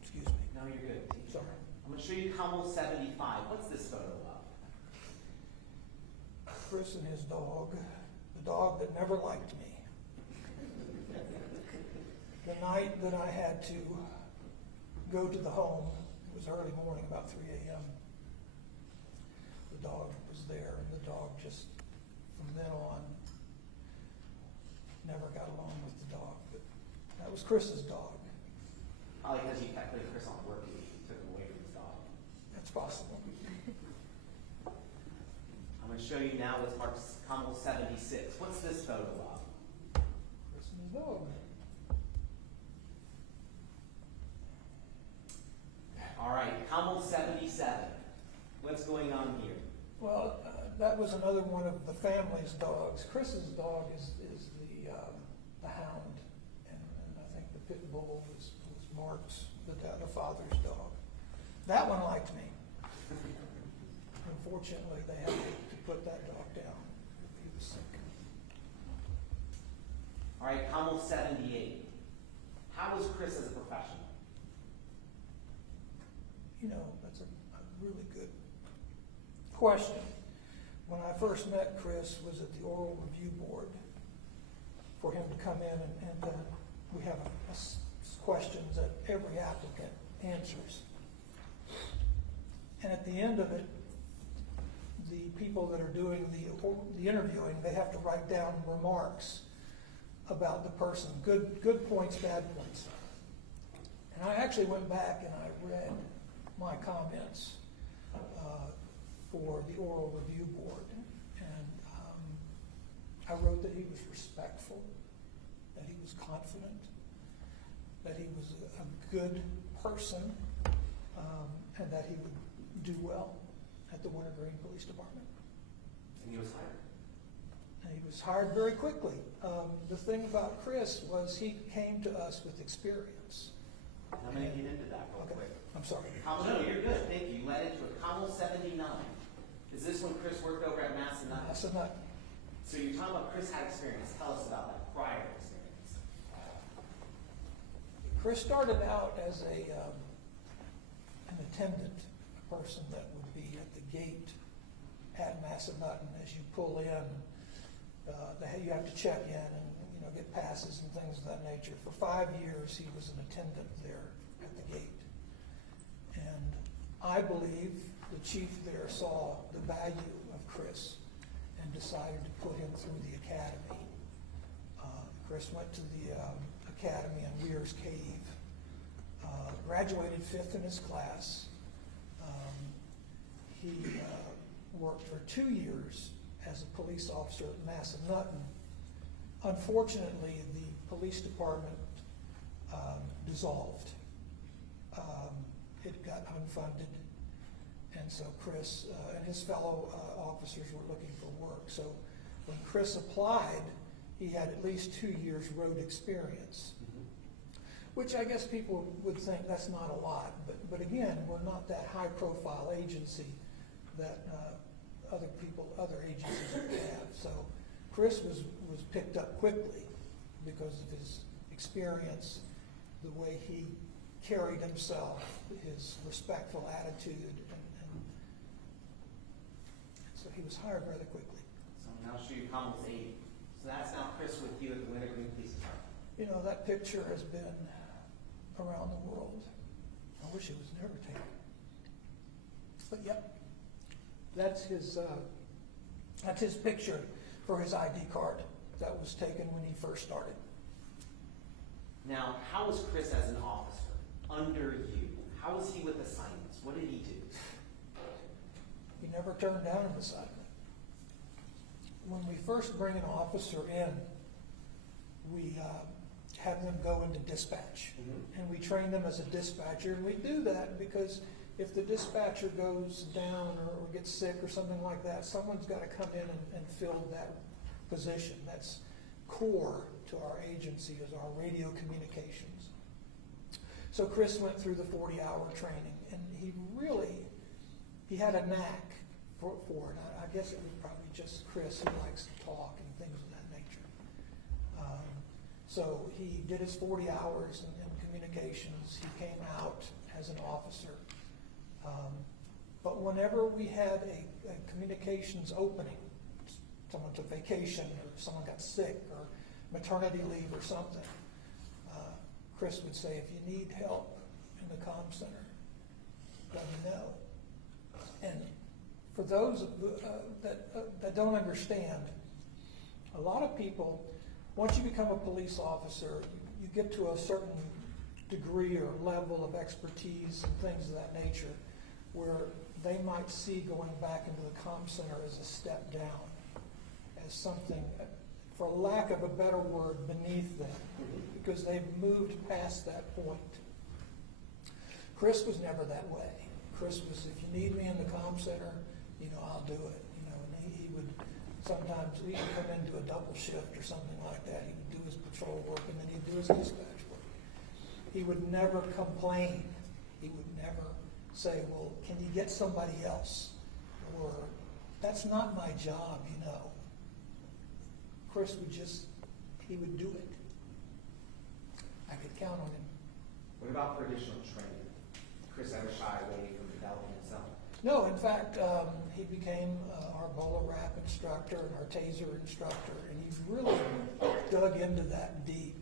Excuse me. No, you're good. Sorry. I'm going to show you Commonwealth 75. What's this photo of? Chris and his dog, the dog that never liked me. The night that I had to go to the home, it was early morning, about 3 a.m. The dog was there, and the dog just, from then on, never got along with the dog. But that was Chris's dog. Probably because you kept putting Chris on work and you took him away from his dog. That's possible. I'm going to show you now what's marked Commonwealth 76. What's this photo of? Chris and his dog. All right, Commonwealth 77. What's going on here? Well, that was another one of the family's dogs. Chris's dog is the hound, and I think the pit bull was Mark's, the father's dog. That one liked me. Unfortunately, they had to put that dog down. He was sick. All right, Commonwealth 78. How was Chris as a professional? You know, that's a really good question. When I first met Chris was at the oral review board for him to come in and we have questions that every applicant answers. And at the end of it, the people that are doing the interviewing, they have to write down remarks about the person, good points, bad points. And I actually went back and I read my comments for the oral review board, and I wrote that he was respectful, that he was confident, that he was a good person, and that he would do well at the Wintergreen Police Department. And he was hired. And he was hired very quickly. The thing about Chris was he came to us with experience. I'm going to get into that real quick. I'm sorry. No, you're good. Thank you. You led into it. Commonwealth 79. Is this when Chris worked over at Massanutten? Massanutten. So you're talking about Chris had experience. Tell us about that prior experience. Chris started out as an attendant, a person that would be at the gate at Massanutten as you pull in. You have to check in and get passes and things of that nature. For 5 years, he was an attendant there at the gate. And I believe the chief there saw the value of Chris and decided to put him through the academy. Chris went to the academy in Weir's Cave, graduated 5th in his class. He worked for 2 years as a police officer at Massanutten. Unfortunately, the police department dissolved. It got unfunded, and so Chris and his fellow officers were looking for work. So when Chris applied, he had at least 2 years road experience, which I guess people would think that's not a lot. But again, we're not that high-profile agency that other agencies would have. So Chris was picked up quickly because of his experience, the way he carried himself, his respectful attitude, and so he was hired rather quickly. So now I'll show you Commonwealth 80. So that's now Chris with you at the Wintergreen Police Department. That picture has been around the world. I wish it was never taken. But yep, that's his picture for his ID card that was taken when he first started. Now, how was Chris as an officer under you? How was he with assignments? What did he do? He never turned down an assignment. when we first bring an officer in, we have them go into dispatch. And we train them as a dispatcher, and we do that because if the dispatcher goes down or gets sick or something like that, someone's got to come in and fill that position. That's core to our agency, is our radio communications. So Chris went through the 40-hour training, and he had a knack for it. I guess it was probably just Chris who likes to talk and things of that nature. So he did his 40 hours in communications. He came out as an officer. But whenever we had a communications opening, someone took vacation or someone got sick or maternity leave or something, Chris would say, if you need help in the comm center, let me know. And for those that don't understand, a lot of people, once you become a police officer, you get to a certain degree or level of expertise and things of that nature, where they might see going back into the comm center as a step down, as something, for lack of a better word, beneath them, because they've moved past that point. Chris was never that way. Chris was, if you need me in the comm center, I'll do it. And he would sometimes he would come into a double shift or something like that. He would do his patrol work and then he'd do his dispatch work. He would never complain. He would never say, well, can you get somebody else? Or, that's not my job, Chris he would do it. I could count on him. What about for additional training? Chris ever shy away from developing himself? No, in fact, he became our bowler wrap instructor and our taser instructor, and he really dug into that deep.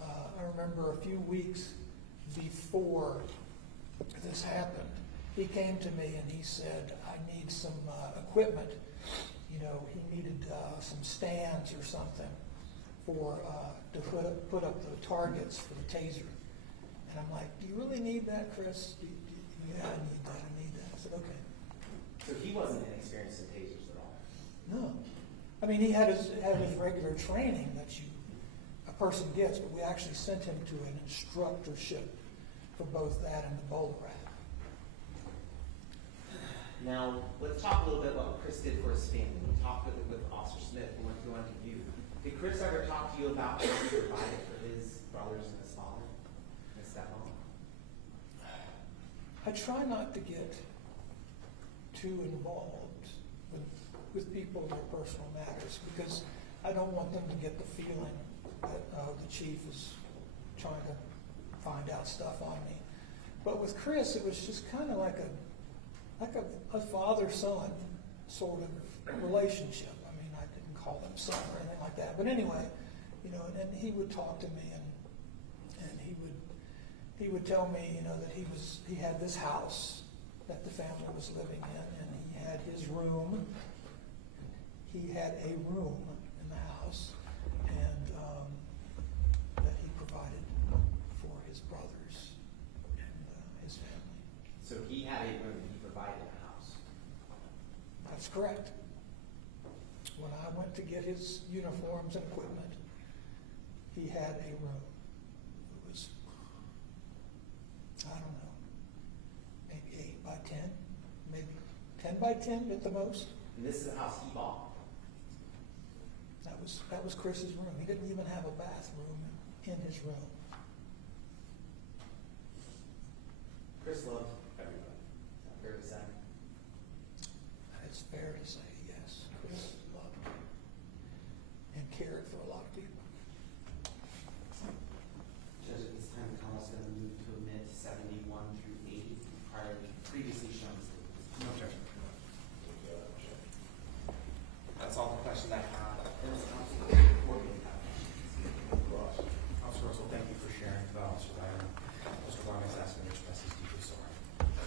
I remember a few weeks before this happened, he came to me and he said, I need some equipment. He needed some stands or something to put up the targets for the taser. And I'm like, do you really need that, Chris? Yeah, I need that. I said, okay. So he wasn't inexperienced in tasers at all? No. I mean, he had his regular training that a person gets, but we actually sent him to an instructorship for both that and the bowler wrap. Now, let's talk a little bit about what Chris did for his family. We talked with Officer Smith and went through on to you. Did Chris ever talk to you about what he provided for his brothers and his father and his stepmom? I try not to get too involved with people in their personal matters because I don't want them to get the feeling that the chief is trying to find out stuff on me. But with Chris, it was just kind of like a father-son sort of relationship. I mean, I didn't call him son or anything like that. But anyway, and he would talk to me and he would tell me, that he had this house that the family was living in, and he had his room. He had a room in the house, and that he provided for his brothers and his family. So he had a room, he provided a house. That's correct. When I went to get his uniforms and equipment, he had a room. It was, I don't know, maybe 8 by 10, maybe 10 by 10 at the most. And this is a house he bought. That was Chris's room. He didn't even have a bathroom in his room. Chris loved everybody. Is that fair to say? It's fair to say, yes. Chris loved and cared for a lot of people. Judge, at this time, the council is going to move to omit 71 through 80, previously shown statements. No objection. That's all the questions I have. In this council, before we have questions. Officer Russell, thank you for sharing with Officer Wagner. Mr. Wagner is asking to express his deeply sorry.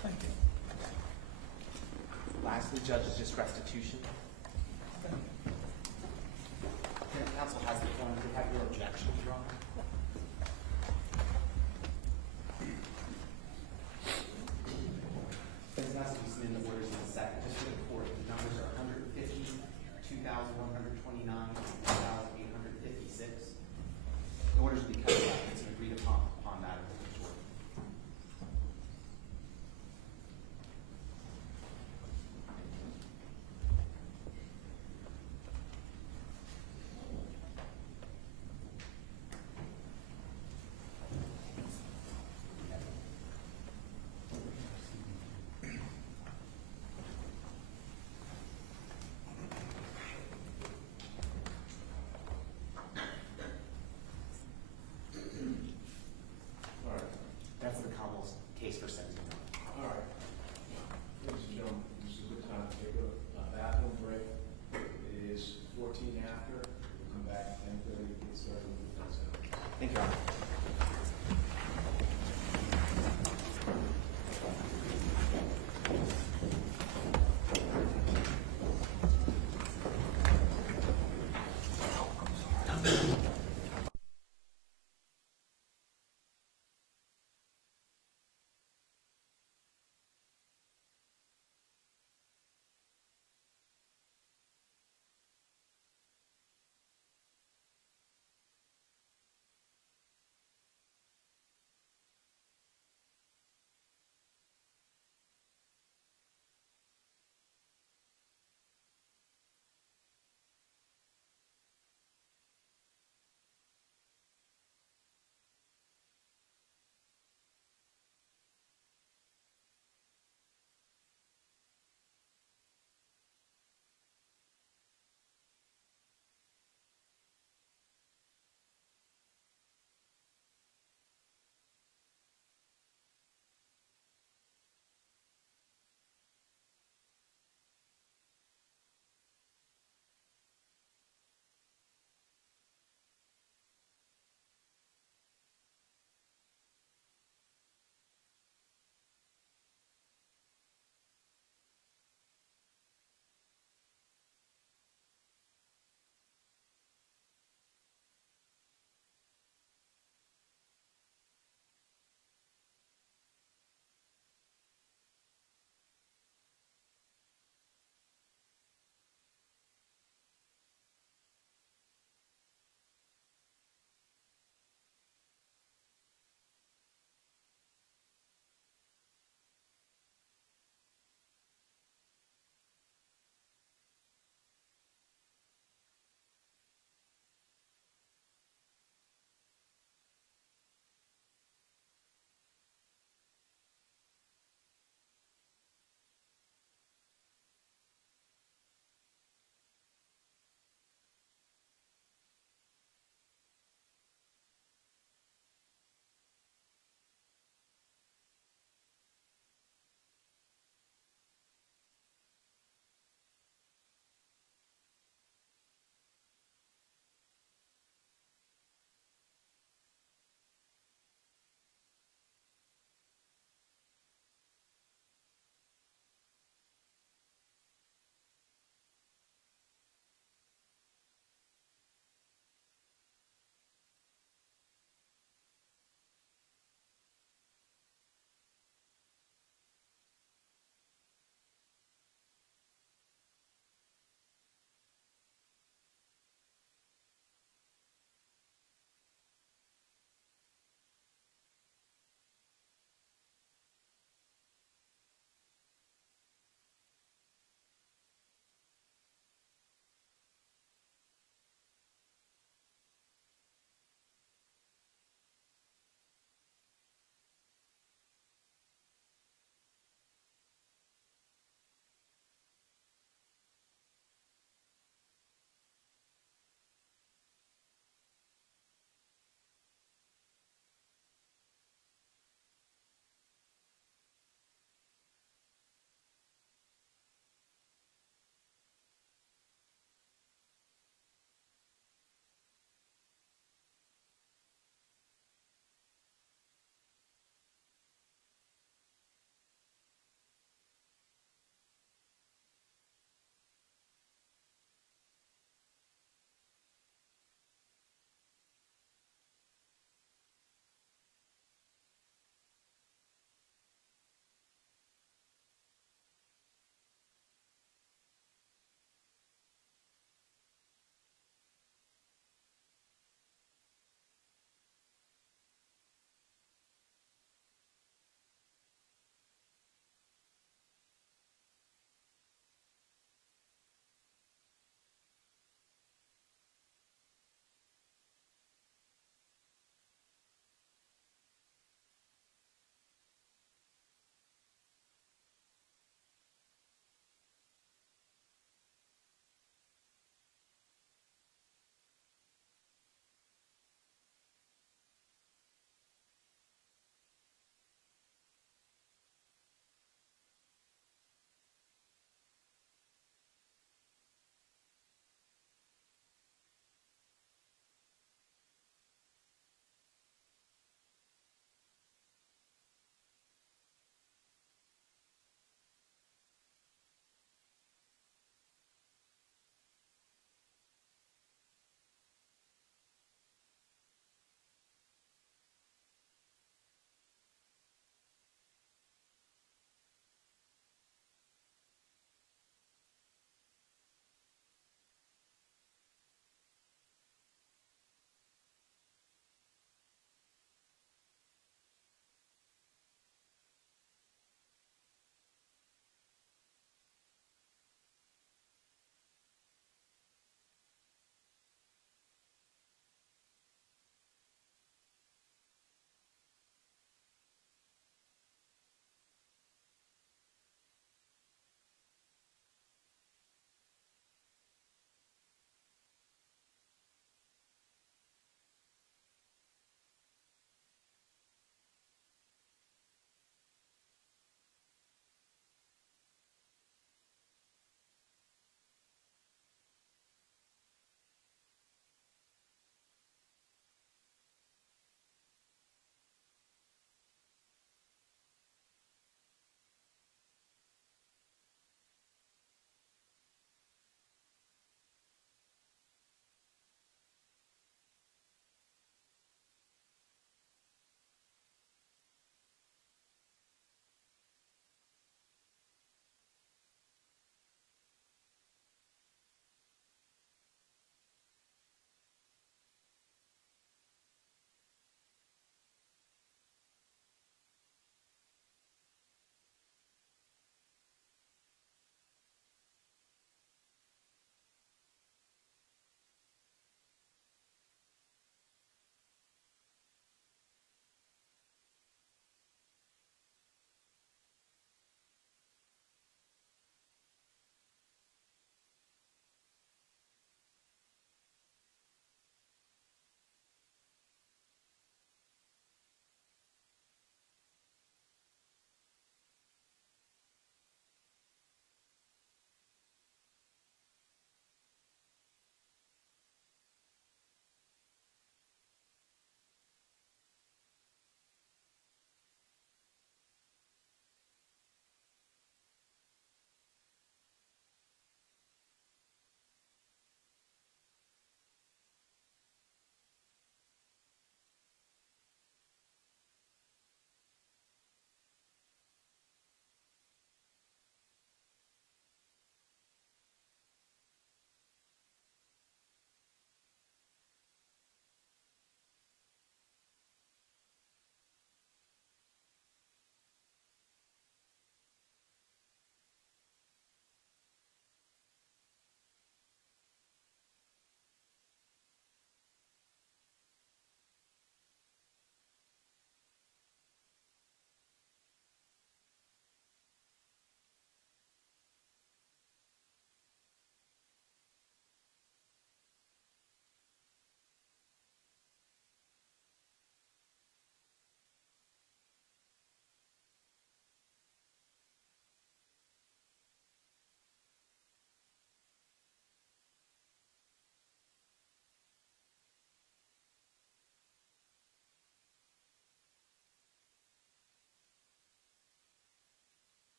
Thank you. Lastly, Judge, is just restitution. Thank you. The council has the floor to have your objections, Your Honor. This has to be submitted in orders in a second. Just for the court, the numbers are 150, 2,100,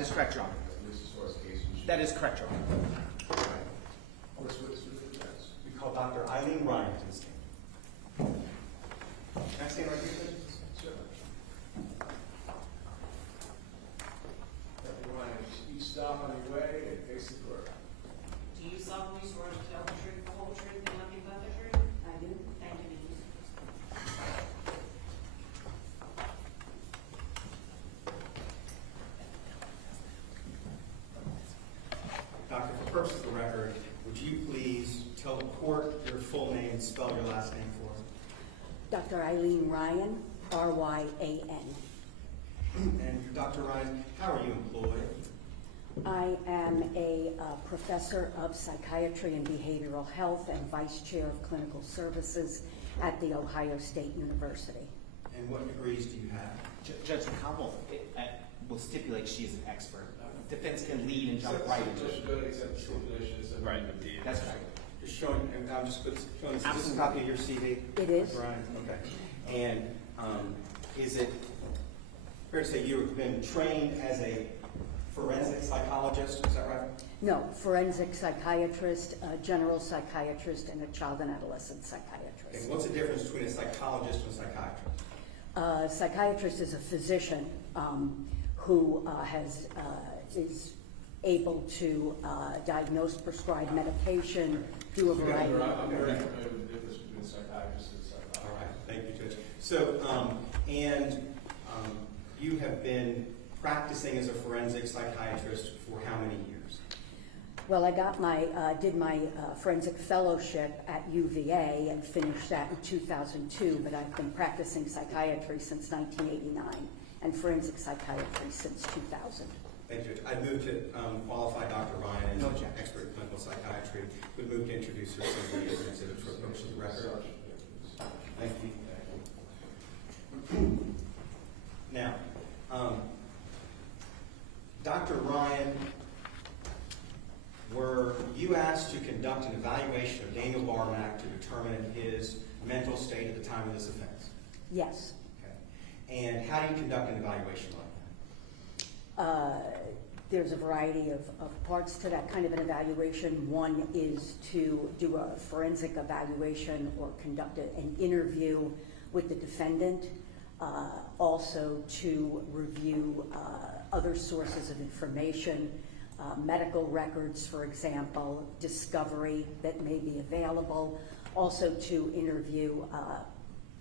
That is correct, Your Honor. This is for us case issue. That is correct, Your Honor. What's the address? We call Dr. Eileen Ryan to the stand. Can I stand right here, please? Sure. Dr. Ryan, you stop on your way and face the court. Do you solemnly swear to tell the truth, the whole truth, and nothing but the truth? I do. Thank you. Doctor, for purposes of the record, would you please tell the court your full name and spell your last name for us? Dr. Eileen Ryan, R-Y-A-N. And Dr. Ryan, how are you employed? I am a professor of psychiatry and behavioral health and vice chair of clinical services at The Ohio State University. And what degrees do you have? Judge McConnell will stipulate she is an expert. Defense can lead and jump right into it. Except the stipulation is that. Right. That's right. Just showing, and I'm just showing this, is this a copy of your CV? It is. Dr. Ryan? Okay. And is it fair to say you've been trained as a forensic psychologist, is that right? No, forensic psychiatrist, a general psychiatrist, and a child and adolescent psychiatrist. And what's the difference between a psychologist and a psychiatrist? A psychiatrist is a physician who is able to diagnose, prescribe medication, do a variety of I'm very familiar with the difference between a psychiatrist and a psychologist. All right, thank you, Judge. So, you have been practicing as a forensic psychiatrist for how many years? Well, I got did my forensic fellowship at UVA and finished that in 2002, but I've been practicing psychiatry since 1989 and forensic psychiatry since 2000. Thank you. I moved to qualify Dr. Ryan as No an objection. expert in clinical psychiatry. We moved to introduce her to the exhibit for the purpose of the record. Thank you. Now, Dr. Ryan, were you asked to conduct an evaluation of Daniel Barmak to determine his mental state at the time of this offense? Yes. Okay. And how do you conduct an evaluation like that? There's a variety of parts to that kind of an evaluation. One is to do a forensic evaluation or conduct an interview with the defendant. Also to review other sources of information, medical records, for example, discovery that may be available. Also to interview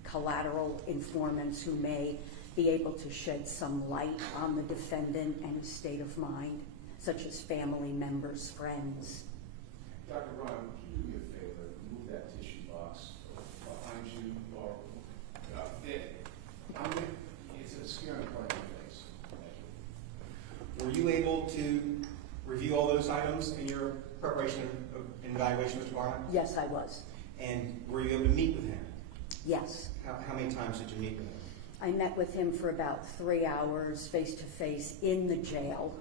collateral informants who may be able to shed some light on the defendant and his state of mind, such as family members, friends. Dr. Ryan, would you do me a favor? Move that tissue box behind you or it's obscuring part of your face. Were you able to review all those items in your preparation of an evaluation, Mr. Barmak? Yes, I was. And were you able to meet with him? Yes. How many times did you meet with him? I met with him for about 3 hours face-to-face in the jail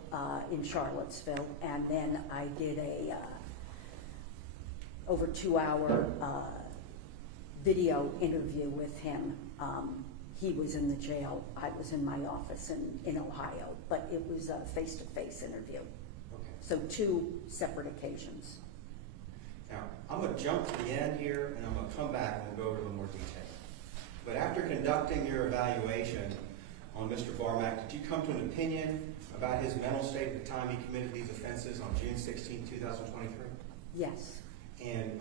in Charlottesville, and then I did a over 2-hour video interview with him. He was in the jail, I was in my office in Ohio, but it was a face-to-face interview. Okay. So 2 separate occasions. Now, I'm going to jump to the end here, and I'm going to come back and we'll go over a little more detail. But after conducting your evaluation on Mr. Barmak, did you come to an opinion about his mental state at the time he committed these offenses on June 16, 2023? Yes. And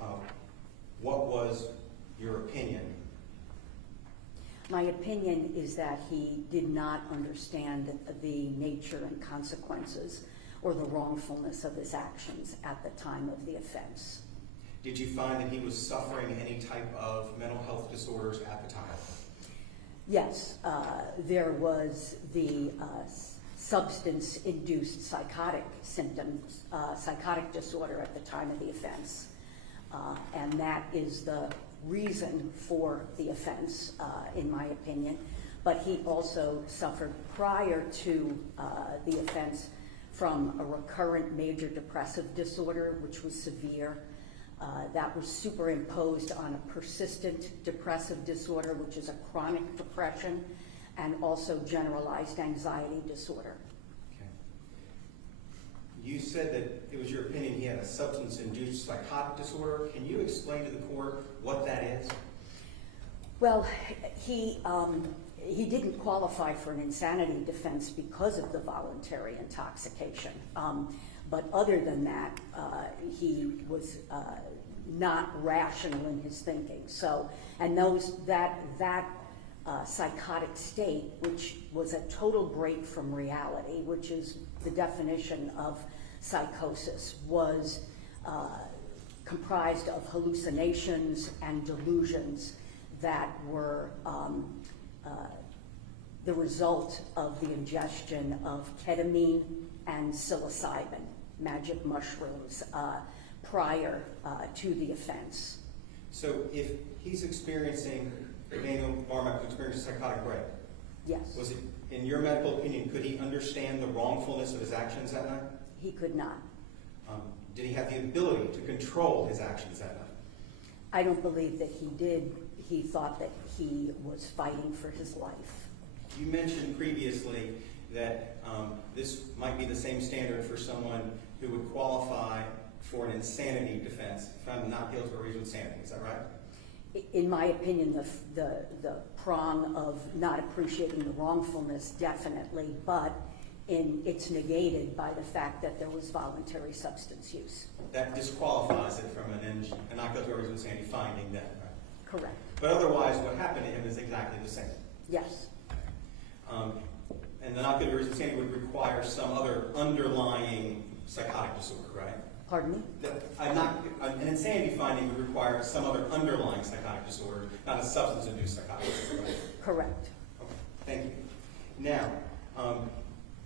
what was your opinion? My opinion is that he did not understand the nature and consequences or the wrongfulness of his actions at the time of the offense. Did you find that he was suffering any type of mental health disorders at the time? Yes, there was the substance-induced psychotic symptoms, psychotic disorder at the time of the offense. And that is the reason for the offense, in my opinion. But he also suffered prior to the offense from a recurrent major depressive disorder, which was severe. That was superimposed on a persistent depressive disorder, which is a chronic depression, and also generalized anxiety disorder. Okay. You said that it was your opinion he had a substance-induced psychotic disorder. Can you explain to the court what that is? Well, he didn't qualify for an insanity defense because of the voluntary intoxication. But other than that, he was not rational in his thinking. So, and that psychotic state, which was a total break from reality, which is the definition of psychosis, was comprised of hallucinations and delusions that were the result of the ingestion of ketamine and psilocybin, magic mushrooms, prior to the offense. So if he's experiencing, Daniel Barmak was experiencing psychotic break, Yes. was it, in your medical opinion, could he understand the wrongfulness of his actions that night? He could not. Did he have the ability to control his actions that night? I don't believe that he did. He thought that he was fighting for his life. You mentioned previously that this might be the same standard for someone who would qualify for an insanity defense if I'm not guilty of a reason of insanity. Is that right? In my opinion, the prong of not appreciating the wrongfulness, definitely, but it's negated by the fact that there was voluntary substance use. That disqualifies it from a not guilty of a reason of insanity finding that, right? Correct. But otherwise, what happened to him is exactly the same. Yes. And the not guilty of a reason of insanity would require some other underlying psychotic disorder, right? Pardon me? An insanity finding would require some other underlying psychotic disorder, not a substance-induced psychotic disorder, right? Correct. Okay, thank you. Now,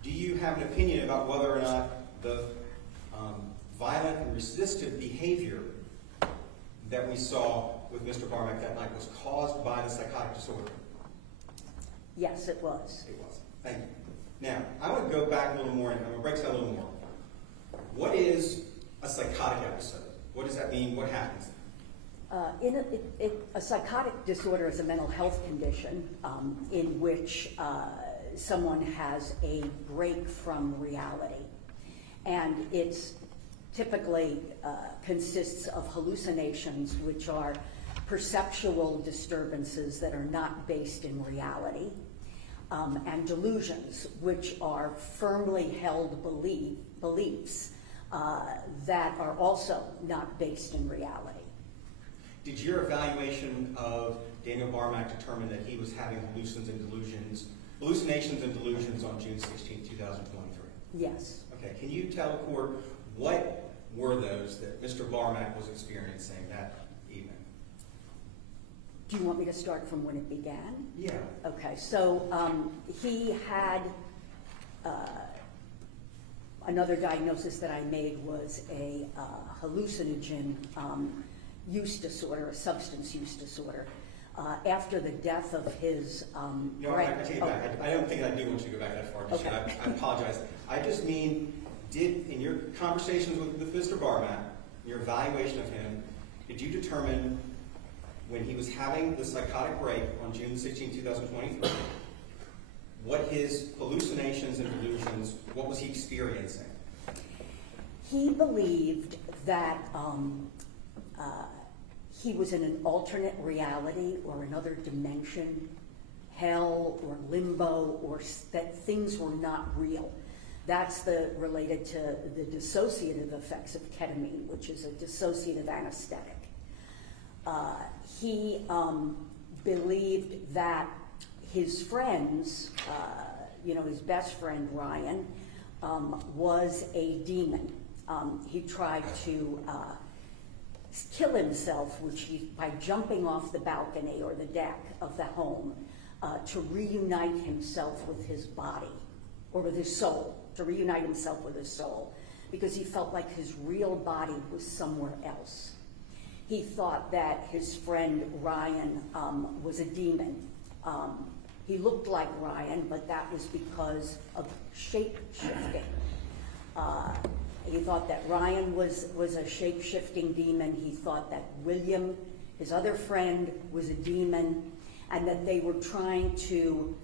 do you have an opinion about whether or not the violent and resistive behavior that we saw with Mr. Barmak that night was caused by the psychotic disorder? Yes, it was. It was. Thank you. Now, I want to go back a little more, and I'm going to break this down a little more. What is a psychotic episode? What does that mean? What happens? A psychotic disorder is a mental health condition in which someone has a break from reality. And it's typically consists of hallucinations, which are perceptual disturbances that are not based in reality, and delusions, which are firmly held beliefs that are also not based in reality. Did your evaluation of Daniel Barmak determine that he was having hallucinations and delusions on June 16, 2023? Yes. Okay, can you tell the court what were those that Mr. Barmak was experiencing that evening? Do you want me to start from when it began? Yeah. Okay, so he had another diagnosis that I made was a hallucinogen use disorder, a substance use disorder. After the death of his No, I take it back. I don't think I do want you to go back that far. Okay. I apologize. I just mean, in your conversations with Mr. Barmak, your evaluation of him, did you determine when he was having the psychotic break on June 16, 2023, what his hallucinations and delusions, what was he experiencing? He believed that he was in an alternate reality or another dimension, hell or limbo, or that things were not real. That's related to the dissociative effects of ketamine, which is a dissociative anesthetic. He believed that his friends, his best friend Ryan, was a demon. He tried to kill himself, by jumping off the balcony or the deck of the home to reunite himself with his body, or with his soul, because he felt like his real body was somewhere else. He thought that his friend Ryan was a demon. He looked like Ryan, but that was because of shape-shifting. He thought that Ryan was a shape-shifting demon. He thought that William, his other friend, was a demon, and that they were trying to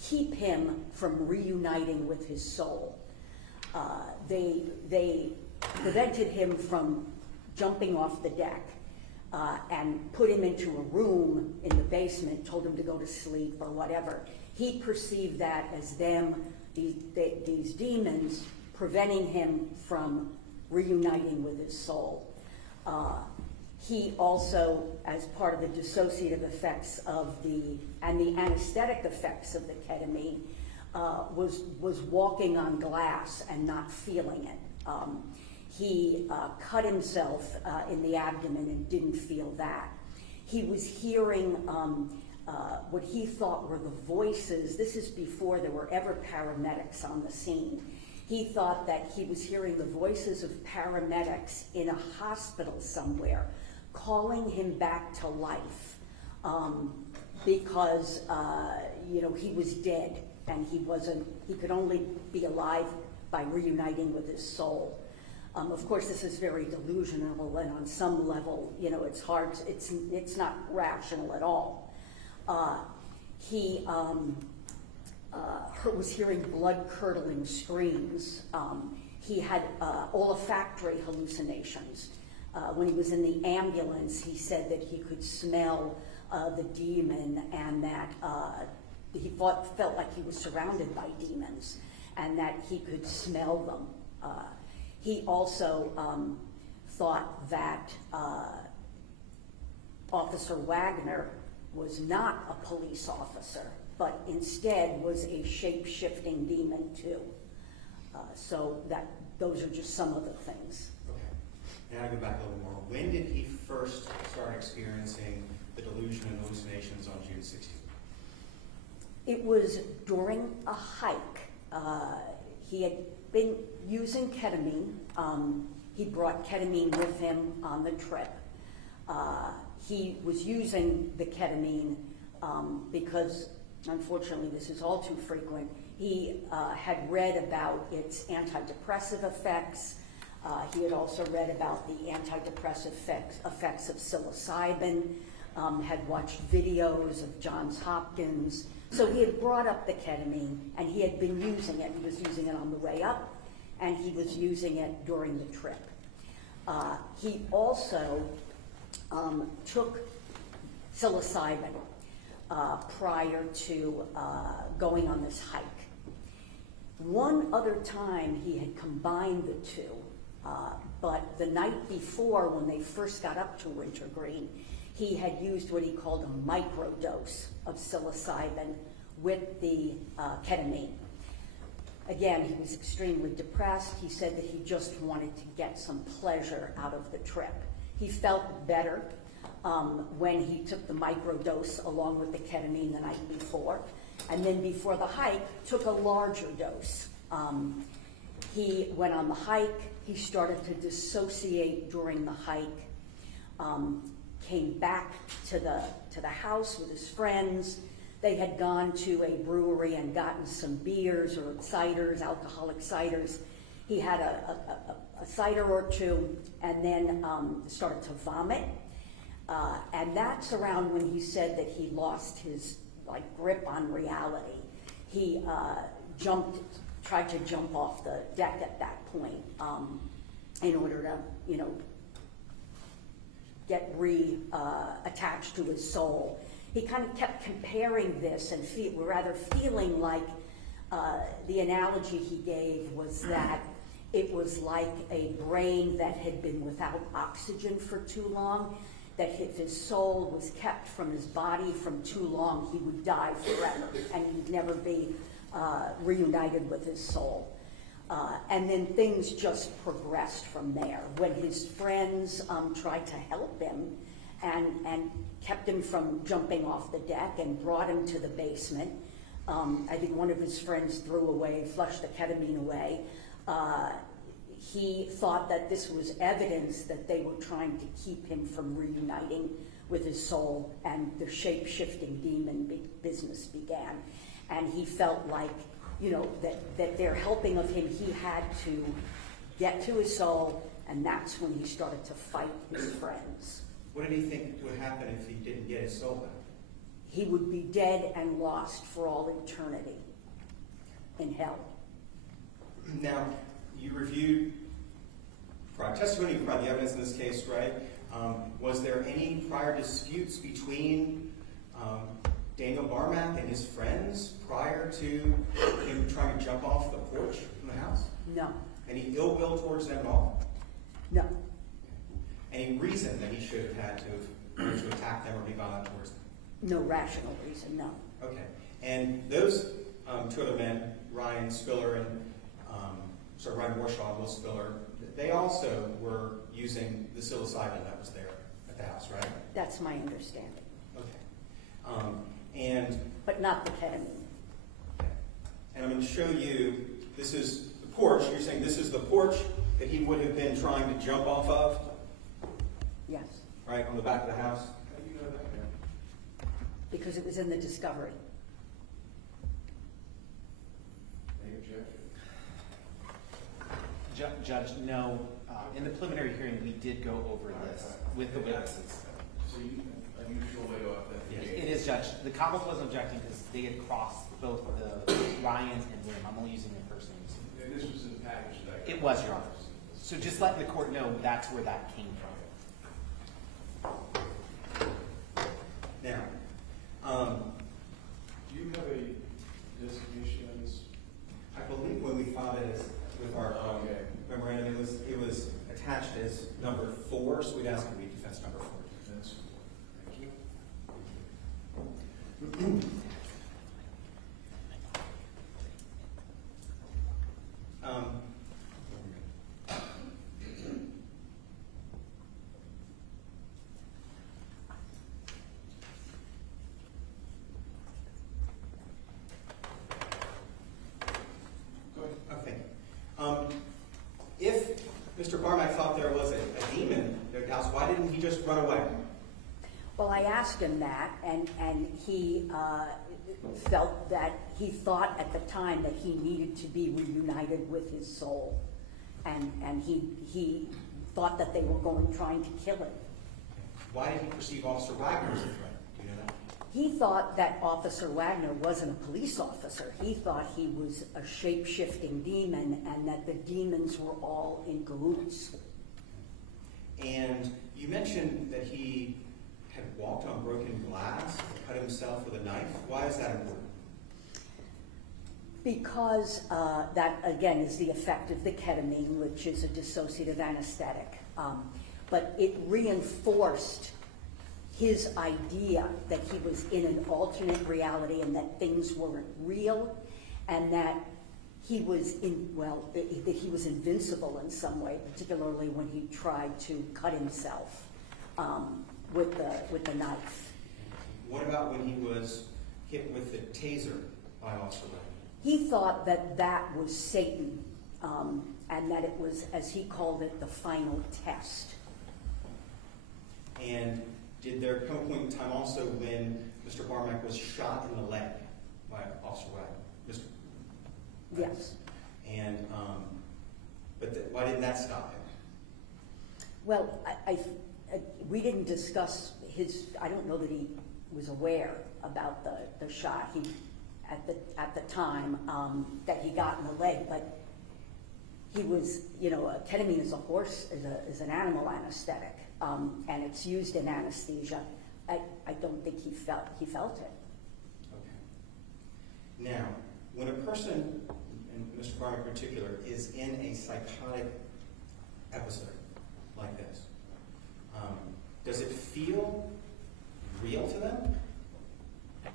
keep him from reuniting with his soul. They prevented him from jumping off the deck and put him into a room in the basement, told him to go to sleep or whatever. He perceived that as these demons, preventing him from reuniting with his soul. He also, as part of the dissociative effects and the anesthetic effects of the ketamine, was walking on glass and not feeling it. He cut himself in the abdomen and didn't feel that. He was hearing what he thought were the voices. This is before there were ever paramedics on the scene. He thought that he was hearing the voices of paramedics in a hospital somewhere, calling him back to life because he was dead and he could only be alive by reuniting with his soul. Of course, this is very delusional, and on some level, it's hard. It's not rational at all. He was hearing blood-curdling screams. He had olfactory hallucinations. When he was in the ambulance, he said that he could smell the demon, and that he felt like he was surrounded by demons, and that he could smell them. He also thought that Officer Wagner was not a police officer, but instead was a shape-shifting demon too. So those are just some of the things. Okay. Now I go back a little more. When did he first start experiencing the delusion and hallucinations on June 16th? It was during a hike. He had been using ketamine. He brought ketamine with him on the trip. He was using the ketamine because, unfortunately, this is all too frequent. He had read about its antidepressive effects. He had also read about the antidepressive effects of psilocybin, had watched videos of Johns Hopkins. So he had brought up the ketamine, and he had been using it. He was using it on the way up, and he was using it during the trip. He also took psilocybin prior to going on this hike. One other time he had combined the two, but the night before, when they first got up to Wintergreen, he had used what he called a microdose of psilocybin with the ketamine. Again, he was extremely depressed. He said that he just wanted to get some pleasure out of the trip. He felt better when he took the microdose along with the ketamine the night before. And then before the hike, took a larger dose. He went on the hike. He started to dissociate during the hike. Came back to the house with his friends. They had gone to a brewery and gotten some beers or ciders, alcoholic ciders. He had a cider or two, and then started to vomit. And that's around when he said that he lost his grip on reality. He tried to jump off the deck at that point in order to, get attached to his soul. He kind of kept comparing this and rather feeling like the analogy he gave was that it was like a brain that had been without oxygen for too long, that if his soul was kept from his body from too long, he would die forever and he'd never be reunited with his soul. And then things just progressed from there. When his friends tried to help him and kept him from jumping off the deck and brought him to the basement, I think one of his friends flushed the ketamine away. He thought that this was evidence that they were trying to keep him from reuniting with his soul, and the shape-shifting demon business began. And he felt like, that they're helping of him. He had to get to his soul, and that's when he started to fight his friends. What did he think would happen if he didn't get his soul back? He would be dead and lost for all eternity in hell. Now, you reviewed prior testimony, you provided the evidence in this case, right? Was there any prior disputes between Daniel Barmak and his friends prior to him trying to jump off the porch from the house? No, Any ill will towards them at all? no, Any reason that he should have had to have to attack them or be violent towards them? no rational reason, no. Okay. And those two other men, Ryan Spiller and Ryan Warshaw and Will Spiller, they also were using the psilocybin that was there at the house, right? That's my understanding, Okay. but not the ketamine. And I'm going to show you, this is the porch. You're saying this is the porch that he would have been trying to jump off of, Yes, right, on the back of the house? How do you know that, man? because it was in the discovery. Any objection? Judge, no. In the preliminary hearing, we did go over this with the witnesses. So you, unusual way off that. Yes. It is, Judge. The Commonwealth wasn't objecting because they had crossed both the Ryan and William. I'm only using their first names. And this was in the package that I got. It was, Your Honor. So just letting the court know that's where that came from. Now, Do you have a designation on this? I believe when we filed it with our Okay. memorandum, it was attached as number 4, so we'd ask it to be defense number 4. Defense. Thank you. Go ahead. Okay. If Mr. Barmak thought there was a demon in the house, why didn't he just run away? Well, I asked him that, and he felt that he thought at the time that he needed to be reunited with his soul, and he thought that they were trying to kill him. Why did he perceive Officer Wagner as a threat? Do you know that? He thought that Officer Wagner wasn't a police officer. He thought he was a shape-shifting demon, and that the demons were all in cahoots. And you mentioned that he had walked on broken glass, cut himself with a knife. Why is that important? Because that, again, is the effect of the ketamine, which is a dissociative anesthetic. But it reinforced his idea that he was in an alternate reality and that things weren't real, and that he was that he was invincible in some way, particularly when he tried to cut himself with the knife. What about when he was hit with the taser by Officer Wagner? He thought that that was Satan, and that it was, as he called it, the final test. And did there come a point in time also when Mr. Barmak was shot in the leg by Officer Wagner? Yes. And why didn't that stop him? Well, we didn't discuss his. I don't know that he was aware about the shot. He at the time that he got in the leg, but he was, ketamine is is an animal anesthetic, and it's used in anesthesia. I don't think he felt it. Okay. Now, when a person, and Mr. Barmak in particular, is in a psychotic episode like this, does it feel real to them? I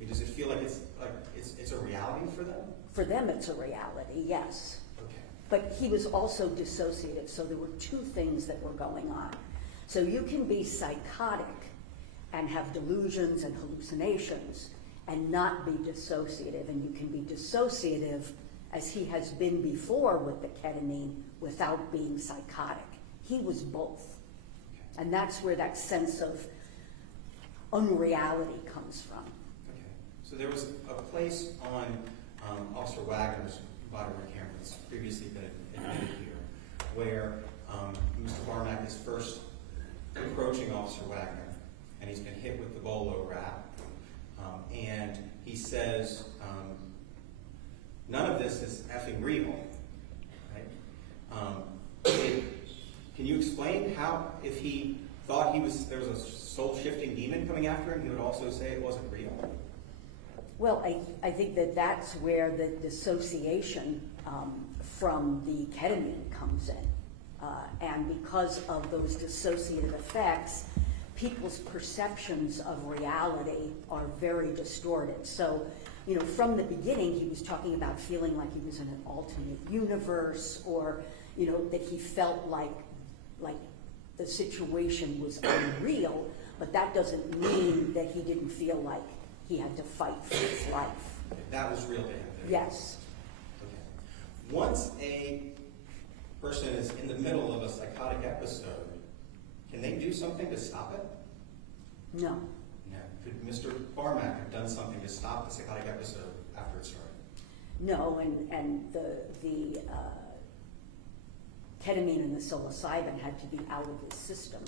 mean, does it feel like it's a reality for them? For them, it's a reality, yes. Okay. But he was also dissociative, so there were two things that were going on. So you can be psychotic and have delusions and hallucinations and not be dissociative, and you can be dissociative, as he has been before with the ketamine, without being psychotic. He was both. And that's where that sense of unreality comes from. Okay. So there was a place on Officer Wagner's body camera that's previously been admitted here, where Mr. Barmak is first approaching Officer Wagner, and he's been hit with the bolo wrap, and he says, none of this is effing real. explain how, if he thought there was a soul-shifting demon coming after him, he would also say it wasn't real? Well, I think that that's where the dissociation from the ketamine comes in. And because of those dissociative effects, people's perceptions of reality are very distorted. So, from the beginning, he was talking about feeling like he was in an alternate universe, or, that he felt like the situation was unreal, but that doesn't mean that he didn't feel like he had to fight for his life. That was real to him? Yes. Okay. Once a person is in the middle of a psychotic episode, can they do something to stop it? No. No. Could Mr. Barmak have done something to stop the psychotic episode after it started? No, and the ketamine and the psilocybin had to be out of his system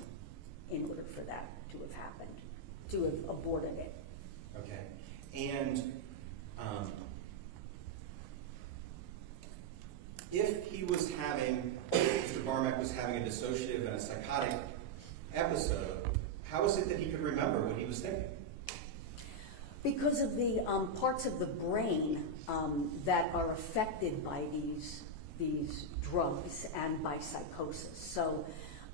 in order for that to have happened, to have aborted it. Okay. And if Mr. Barmak was having a dissociative and a psychotic episode, how is it that he could remember what he was thinking? Because of the parts of the brain that are affected by these drugs and by psychosis. So,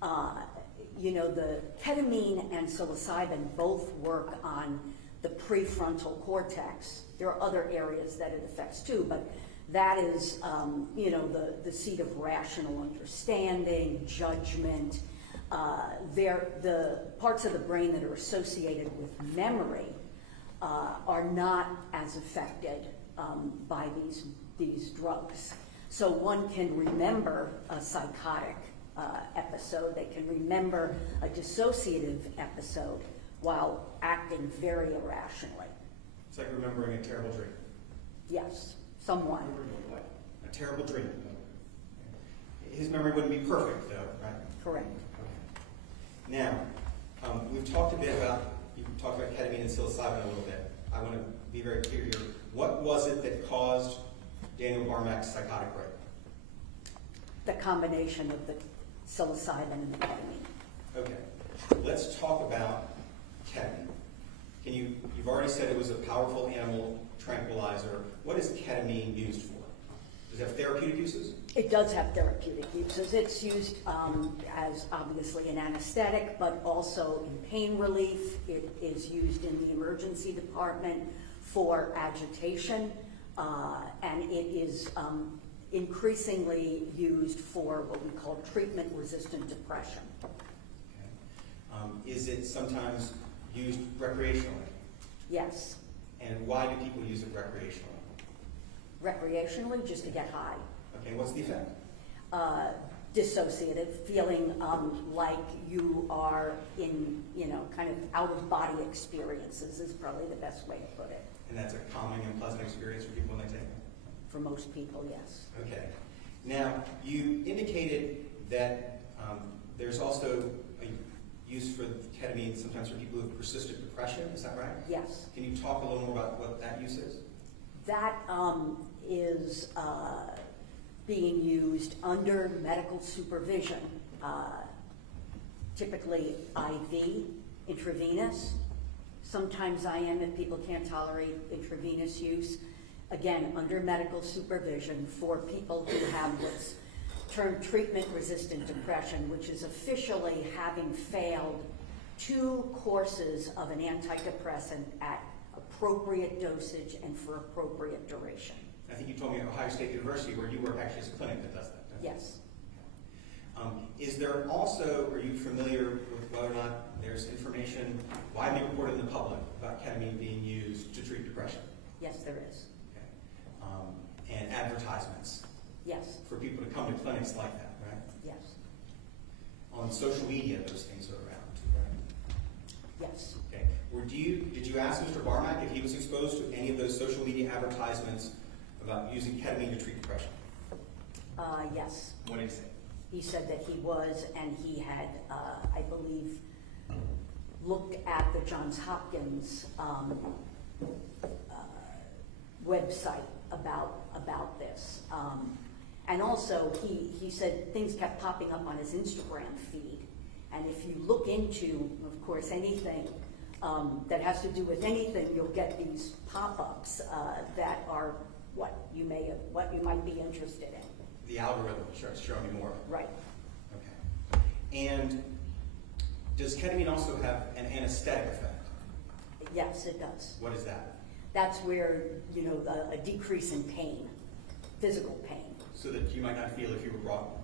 the ketamine and psilocybin both work on the prefrontal cortex. There are other areas that it affects too, but that is, the seat of rational understanding, judgment. The parts of the brain that are associated with memory are not as affected by these drugs. So one can remember a psychotic episode, they can remember a dissociative episode while acting very irrationally. It's like remembering a terrible dream. Yes, somewhat. A terrible dream. His memory wouldn't be perfect, though, right? Correct. Okay. Now, we've talked a bit about, you talked about ketamine and psilocybin a little bit. I want to be very clear here. What was it that caused Daniel Barmak's psychotic break? The combination of the psilocybin and the ketamine. Okay. Let's talk about ketamine. You've already said it was a powerful animal tranquilizer. What is ketamine used for? Does it have therapeutic uses? It does have therapeutic uses. It's used as obviously an anesthetic, but also in pain relief. It is used in the emergency department for agitation, and it is increasingly used for what we call treatment-resistant depression. Okay. Is it sometimes used recreationally? Yes. And why do people use it recreationally? Recreationally, just to get high. Okay, what's the effect? Dissociative, feeling like you are in, kind of out-of-body experiences is probably the best way to put it. And that's a calming and pleasant experience for people when they take it? For most people, yes. Okay. Now, you indicated that there's also a use for ketamine sometimes for people who have persistent depression. Is that right? Yes. Can you talk a little more about what that use is? That is being used under medical supervision, typically IV, intravenous. Sometimes IM if people can't tolerate intravenous use. Again, under medical supervision for people who have what's termed treatment-resistant depression, which is officially having failed 2 courses of an antidepressant at appropriate dosage and for appropriate duration. I think you told me at Ohio State University, where you work, actually is a clinic that does that. Yes. Is there also, are you familiar with whether or not there's information widely reported in the public about ketamine being used to treat depression? Yes, there is. Okay. And advertisements? Yes. For people to come to clinics like that, right? Yes. On social media, those things are around, right? Yes. Okay. Did you ask Mr. Barmak if he was exposed to any of those social media advertisements about using ketamine to treat depression? Yes. What did he say? He said that he was, and he had, I believe, looked at the Johns Hopkins website about this. And also, he said things kept popping up on his Instagram feed. And if you look into, of course, anything that has to do with anything, you'll get these pop-ups that are what you might be interested in. The algorithm starts showing you more. Right. Okay. And does ketamine also have an anesthetic effect? Yes, it does. What is that? That's where, a decrease in pain, physical pain. So that you might not feel if you were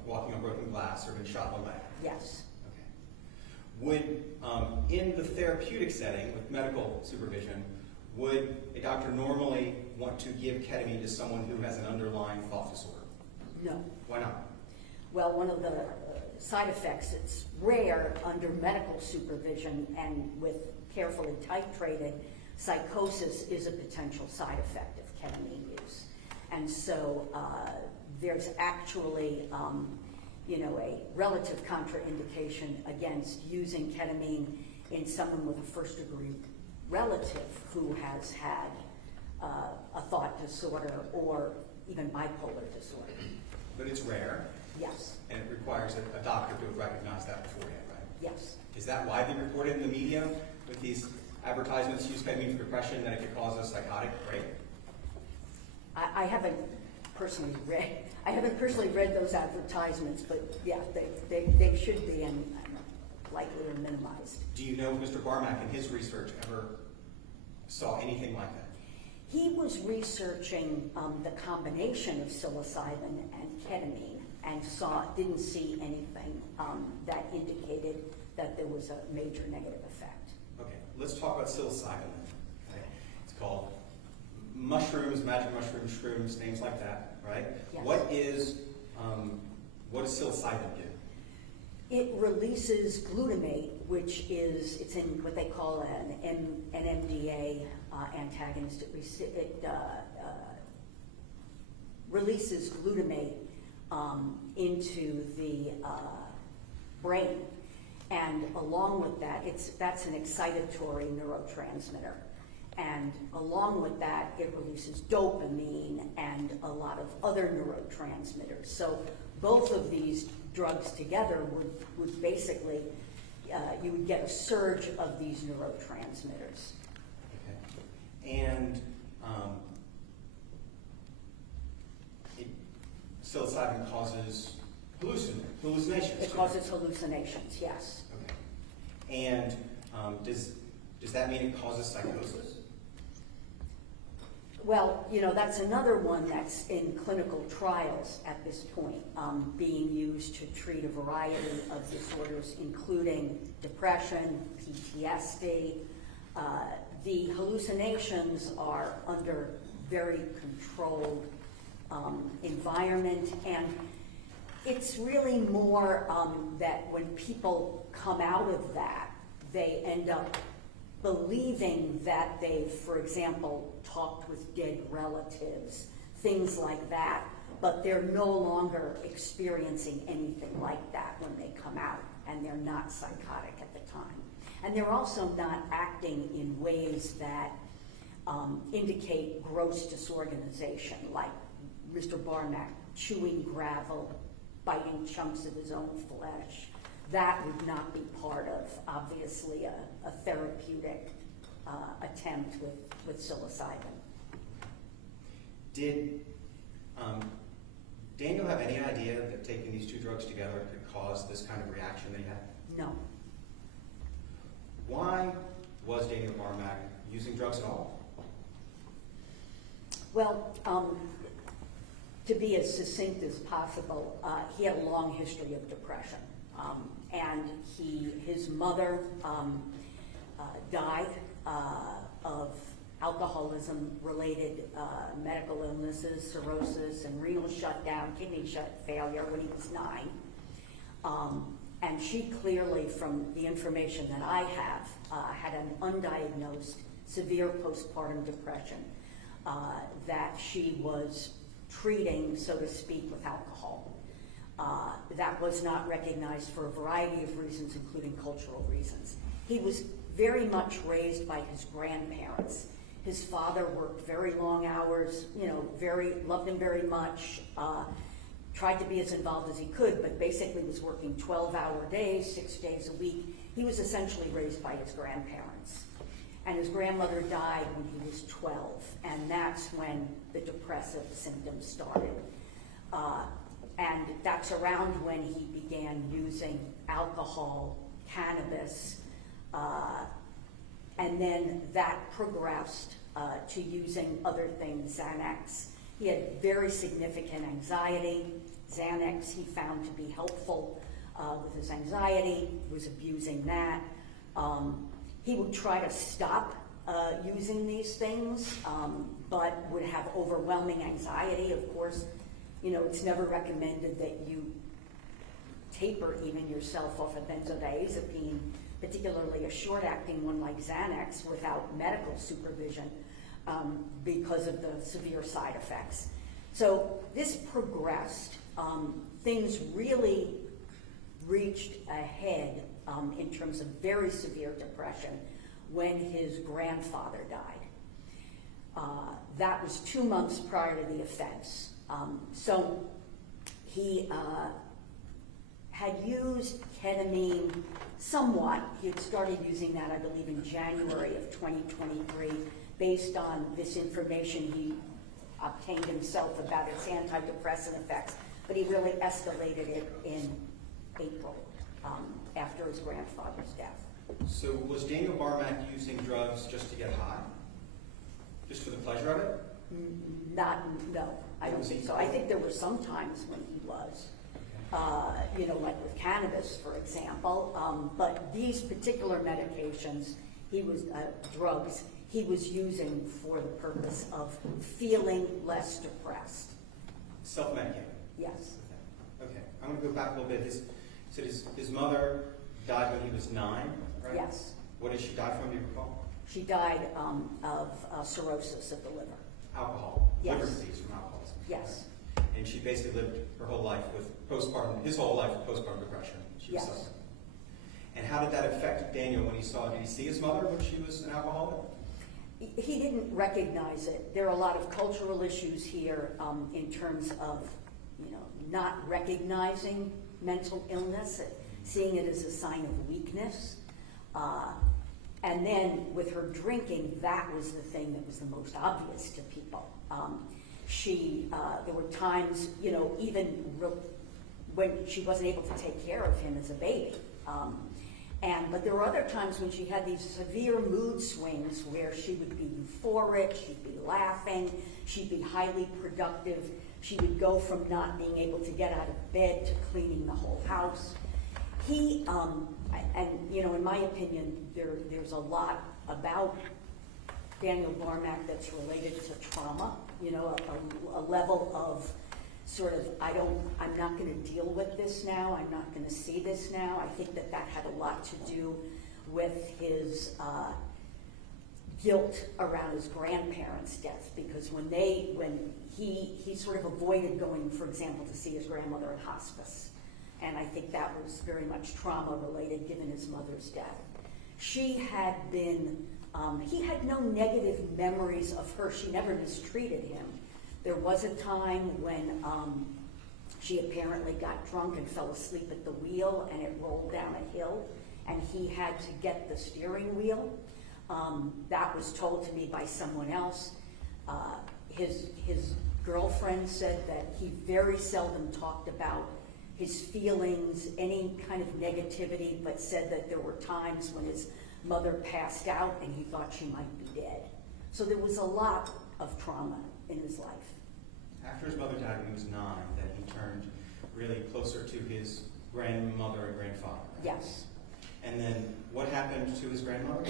walking on broken glass or been shot in the leg? Yes. Okay. Would, in the therapeutic setting with medical supervision, would a doctor normally want to give ketamine to someone who has an underlying thought disorder? No. Why not? Well, one of the side effects, it's rare under medical supervision and with carefully titrated psychosis is a potential side effect of ketamine use. And so there's actually, a relative contraindication against using ketamine in someone with a first-degree relative who has had a thought disorder or even bipolar disorder. But it's rare, Yes, and it requires a doctor to have recognized that beforehand, right? yes. Is that widely reported in the media with these advertisements, use ketamine for depression, that it could cause a psychotic break? I haven't personally read those advertisements, but yeah, they should be and likely are minimized. Do you know if Mr. Barmak in his research ever saw anything like that? He was researching the combination of psilocybin and ketamine and didn't see anything that indicated that there was a major negative effect. Okay, let's talk about psilocybin then. Okay? It's called mushrooms, magic mushrooms, shrooms, names like that, right? Yes. What does psilocybin do? It releases glutamate, which it's in what they call an NMDA antagonist. It releases glutamate into the brain, and along with that, that's an excitatory neurotransmitter. And along with that, it releases dopamine and a lot of other neurotransmitters. So both of these drugs together would basically, you would get a surge of these neurotransmitters. Okay. And psilocybin causes hallucinations. It causes hallucinations, yes. Okay. And does that mean it causes psychosis? Well, that's another one that's in clinical trials at this point, being used to treat a variety of disorders, including depression, PTSD. The hallucinations are under very controlled environment, and it's really more that when people come out of that, they end up believing that they've, for example, talked with dead relatives, things like that, but they're no longer experiencing anything like that when they come out, and they're not psychotic at the time. And they're also not acting in ways that indicate gross disorganization, like Mr. Barmak chewing gravel, biting chunks of his own flesh. That would not be part of, obviously, a therapeutic attempt with psilocybin. Did Daniel have any idea that taking these two drugs together could cause this kind of reaction that he had? No. Why was Daniel Barmak using drugs at all? Well, to be as succinct as possible, he had a long history of depression. And his mother died of alcoholism-related medical illnesses, cirrhosis, and renal shutdown, kidney failure when he was 9. And she clearly, from the information that I have, had an undiagnosed severe postpartum depression that she was treating, so to speak, with alcohol. That was not recognized for a variety of reasons, including cultural reasons. He was very much raised by his grandparents. His father worked very long hours, loved him very much, tried to be as involved as he could, but basically was working 12-hour days, 6 days a week. He was essentially raised by his grandparents. And his grandmother died when he was 12, and that's when the depressive symptoms started. And that's around when he began using alcohol, cannabis, and then that progressed to using other things, Xanax. He had very significant anxiety. Xanax he found to be helpful with his anxiety, was abusing that. He would try to stop using these things, but would have overwhelming anxiety. Of course, you know, it's never recommended that you taper even yourself off a benzodiazepine, particularly a short-acting one like Xanax, without medical supervision because of the severe side effects. So this progressed. Things really reached a head in terms of very severe depression when his grandfather died. That was 2 months prior to the offense. So he had used ketamine somewhat. He had started using that, I believe, in January of 2023, based on this information he obtained himself about its antidepressant effects, but he really escalated it in April after his grandfather's death. So was Daniel Barmak using drugs just to get high? Just for the pleasure of it? No, I don't think so. I think there were some times when he was, you know, like with cannabis, for example, but these particular medications, drugs, he was using for the purpose of feeling less depressed. Self-medicated? Yes. Okay. I'm going to go back a little bit. His mother died when he was 9, right? Yes. What did she die from, do you recall? She died of cirrhosis of the liver. Alcohol. Yes. Liver disease from alcoholism. Yes. And she basically lived her whole life with his whole life with postpartum depression. She was Yes. suffering. And how did that affect Daniel when did he see his mother when she was an alcoholic? He didn't recognize it. There are a lot of cultural issues here in terms of, you know, not recognizing mental illness, seeing it as a sign of weakness. And then with her drinking, that was the thing that was the most obvious to people. There were times, you know, even when she wasn't able to take care of him as a baby. But there were other times when she had these severe mood swings where she would be euphoric, she'd be laughing, she'd be highly productive. She would go from not being able to get out of bed to cleaning the whole house. And you know, in my opinion, there's a lot about Daniel Barmak that's related to trauma. You know, a level of sort of, I'm not going to deal with this now. I'm not going to see this now. I think that had a lot to do with his guilt around his grandparents' death, because when he sort of avoided going, for example, to see his grandmother in hospice. And I think that was very much trauma related given his mother's death. She had been, he had no negative memories of her. She never mistreated him. There was a time when she apparently got drunk and fell asleep at the wheel and it rolled down a hill and he had to get the steering wheel. That was told to me by someone else. His girlfriend said that he very seldom talked about his feelings, any kind of negativity, but said that there were times when his mother passed out and he thought she might be dead. So there was a lot of trauma in his life. After his mother died when he was 9, then he turned really closer to his grandmother and grandfather. Right? Yes. And then what happened to his grandmother?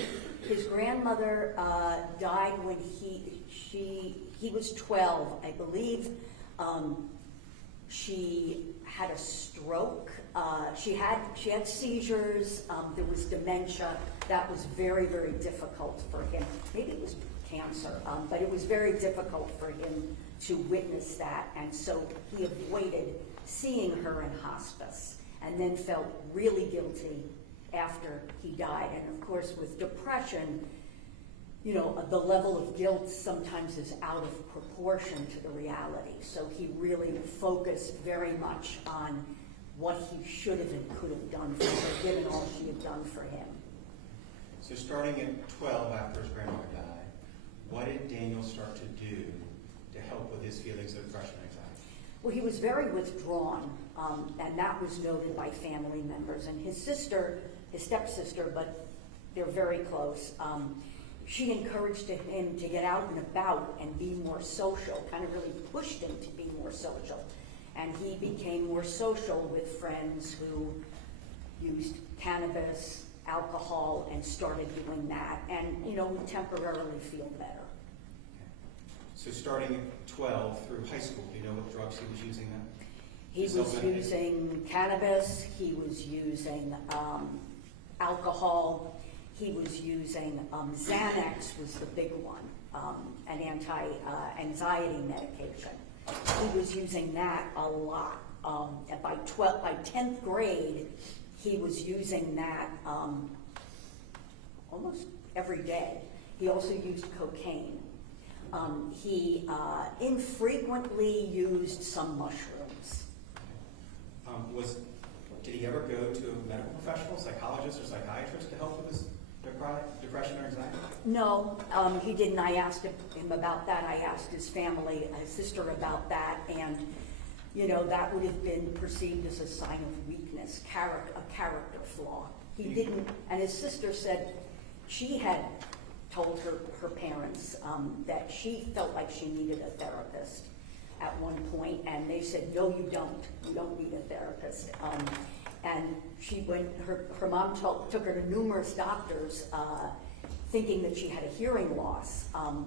His grandmother died when he was 12, I believe. She had a stroke. She had seizures. There was dementia. That was very, very difficult for him. Maybe it was cancer, but it was very difficult for him to witness that, and so he avoided seeing her in hospice, and then felt really guilty after he died. And of course, with depression, the level of guilt sometimes is out of proportion to the reality. So he really focused very much on what he should have and could have done for her, given all she had done for him. So starting at 12 after his grandmother died, what did Daniel start to do to help with his feelings of depression and anxiety? Well, he was very withdrawn, and that was noted by family members. And his sister, his stepsister, but they're very close, she encouraged him to get out and about and be more social, kind of really pushed him to be more social. And he became more social with friends who used cannabis, alcohol, and started doing that, and would temporarily feel better. So starting at 12 through high school, do you know what drugs he was using then? He was using cannabis, he was using alcohol, he was using Xanax was the big one, an anti-anxiety medication. He was using that a lot. By 10th grade, he was using that almost every day. He also used cocaine. He infrequently used some mushrooms. Did he ever go to a medical professional, psychologist or psychiatrist to help with his depression or anxiety? No, he didn't. I asked him about that. I asked his family, his sister about that, and that would have been perceived as a sign of weakness, a character flaw. He didn't, and his sister said she had told her parents that she felt like she needed a therapist at one point, and they said, no, you don't. You don't need a therapist. And she went, her mom took her to numerous doctors thinking that she had a hearing loss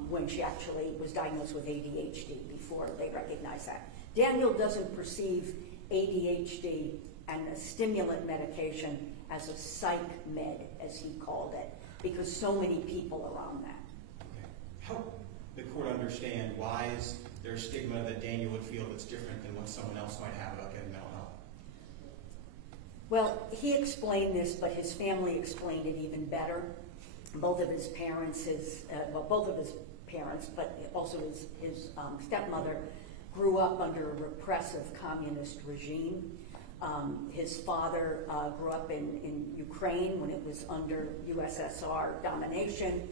when she actually was diagnosed with ADHD before they recognized that. Daniel doesn't perceive ADHD and a stimulant medication as a psych med, as he called it, because so many people are on that. Okay. Help the court understand why is there a stigma that Daniel would feel that's different than what someone else might have about getting mental health? Well, he explained this, but his family explained it even better. Both of his parents, but also his stepmother, grew up under a repressive communist regime. His father grew up in Ukraine when it was under USSR domination.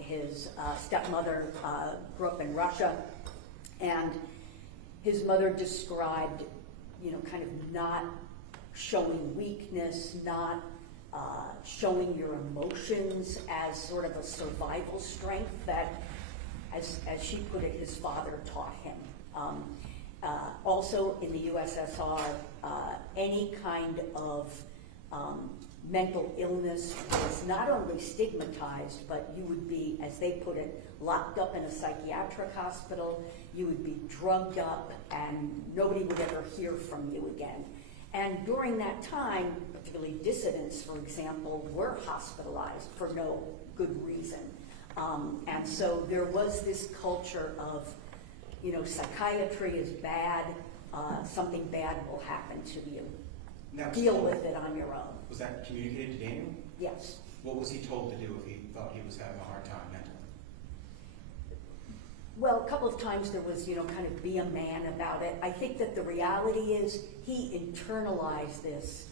His stepmother grew up in Russia, and his mother described, kind of not showing weakness, not showing your emotions as sort of a survival strength that, as she put it, his father taught him. Also in the USSR, any kind of mental illness was not only stigmatized, but you would be, as they put it, locked up in a psychiatric hospital, you would be drugged up, and nobody would ever hear from you again. And during that time, particularly dissidents, for example, were hospitalized for no good reason. And so there was this culture of, psychiatry is bad, something bad will happen to you. Deal with it on your own. Was that communicated to Daniel? Yes. What was he told to do if he thought he was having a hard time mentally? Well, a couple of times there was, kind of be a man about it. I think that the reality is he internalized this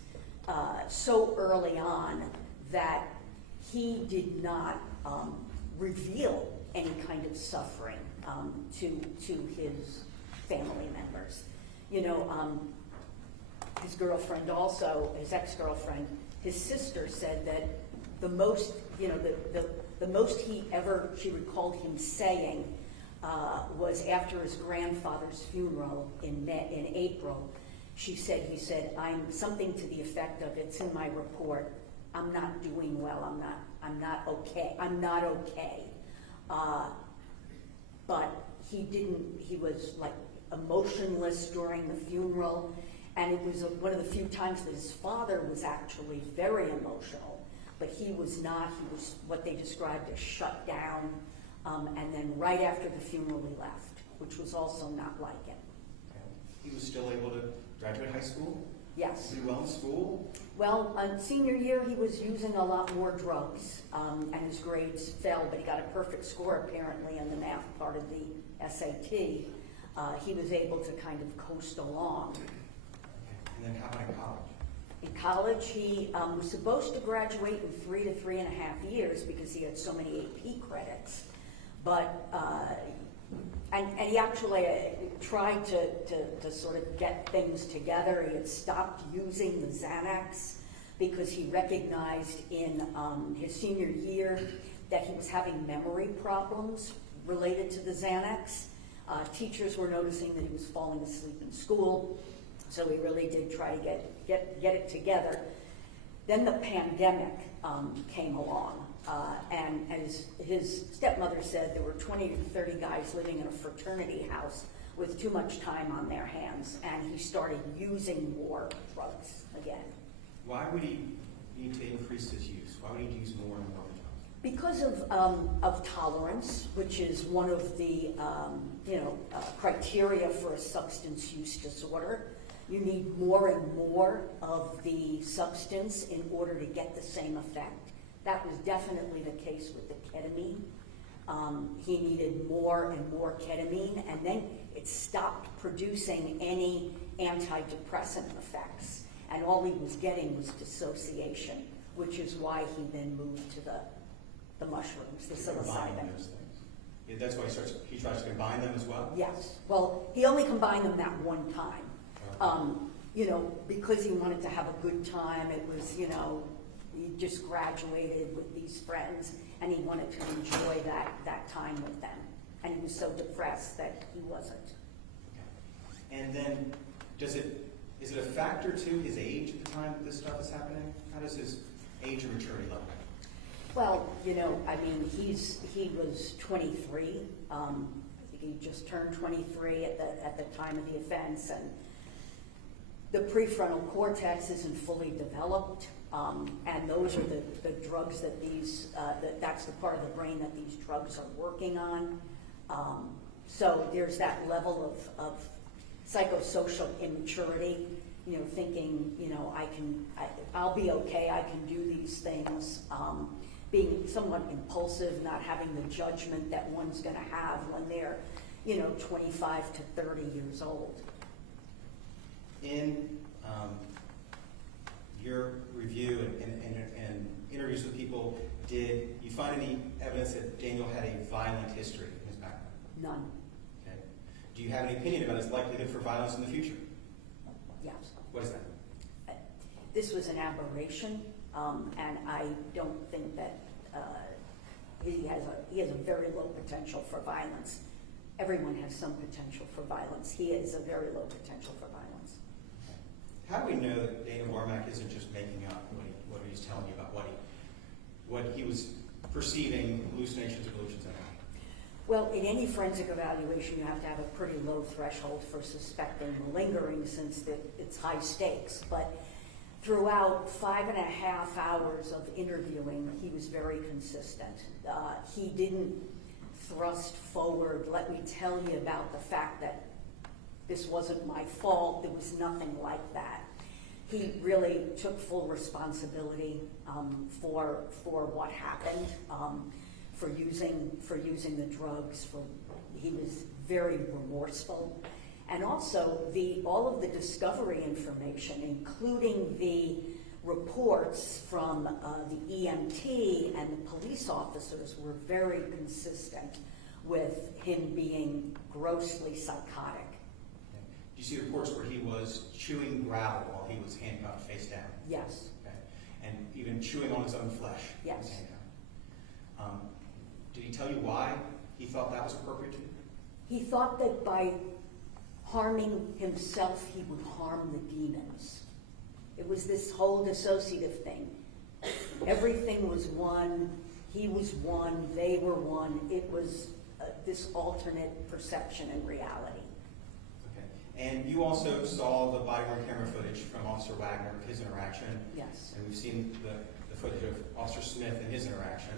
so early on that he did not reveal any kind of suffering to his family members. His girlfriend also, his ex-girlfriend, his sister said that the most, the most she recalled him saying was after his grandfather's funeral in April. He said, I'm something to the effect of, it's in my report, I'm not doing well, I'm not okay. But he was like emotionless during the funeral, and it was one of the few times that his father was actually very emotional, but he was not. He was what they described as shut down, and then right after the funeral he left, which was also not like him. He was still able to graduate high school? Yes. Did well in school? Well, senior year, he was using a lot more drugs, and his grades fell, but he got a perfect score apparently on the math part of the SAT. He was able to kind of coast along. Okay. And then how about in college? In college, he was supposed to graduate in 3 to 3.5 years because he had so many AP credits. But, and he actually tried to sort of get things together. He had stopped using the Xanax because he recognized in his senior year that he was having memory problems related to the Xanax. Teachers were noticing that he was falling asleep in school, so he really did try to get it together. Then the pandemic came along, and as his stepmother said, there were 20 to 30 guys living in a fraternity house with too much time on their hands, and he started using more drugs again. Why would he need to increase his use? Why would he use more and more drugs? Because of tolerance, which is one of the criteria for a substance use disorder. You need more and more of the substance in order to get the same effect. That was definitely the case with the ketamine. He needed more and more ketamine, and then it stopped producing any antidepressant effects. And all he was getting was dissociation, which is why he then moved to the mushrooms, the psilocybin. Those things. Yeah, that's why he tries to combine them as well? Yes. Well, he only combined them that one time. Because he wanted to have a good time. It was, he just graduated with these friends, and he wanted to enjoy that time with them. And he was so depressed that he wasn't. Okay. And then, is it a factor to his age at the time that this stuff is happening? How does his age and maturity look? Well, he was 23. I think he just turned 23 at the time of the offense, and the prefrontal cortex isn't fully developed, and those are the drugs that that's the part of the brain that these drugs are working on. So there's that level of psychosocial immaturity, thinking, I'll be okay, I can do these things. Being somewhat impulsive, not having the judgment that one's going to have when they're, 25 to 30 years old. In your review and interviews with people, did you find any evidence that Daniel had a violent history in his background? None. Okay. Do you have any opinion about his likelihood for violence in the future? Yes. What is that? This was an aberration, and I don't think that he has a very low potential for violence. Everyone has some potential for violence. He has a very low potential for violence. How do we know that Daniel Barmak isn't just making up what he's telling you about what he was perceiving, hallucinations or delusions in? Well, in any forensic evaluation, you have to have a pretty low threshold for suspecting malingering, since it's high stakes. But throughout 5.5 hours of interviewing, he was very consistent. He didn't thrust forward, let me tell you about the fact that this wasn't my fault. There was nothing like that. He really took full responsibility for what happened, for using the drugs. He was very remorseful, and also all of the discovery information, including the reports from the EMT and the police officers, were very consistent with him being grossly psychotic. Do you see reports where he was chewing gravel while he was handcuffed face down? Yes. Okay. And even chewing on his own flesh? Yes. When he was handcuffed. Did he tell you why he thought that was appropriate to do? He thought that by harming himself, he would harm the demons. It was this whole dissociative thing. Everything was one, he was one, they were one. It was this alternate perception and reality. And you also saw the body-worn camera footage from Officer Wagner, his interaction. Yes. And we've seen the footage of Officer Smith and his interaction.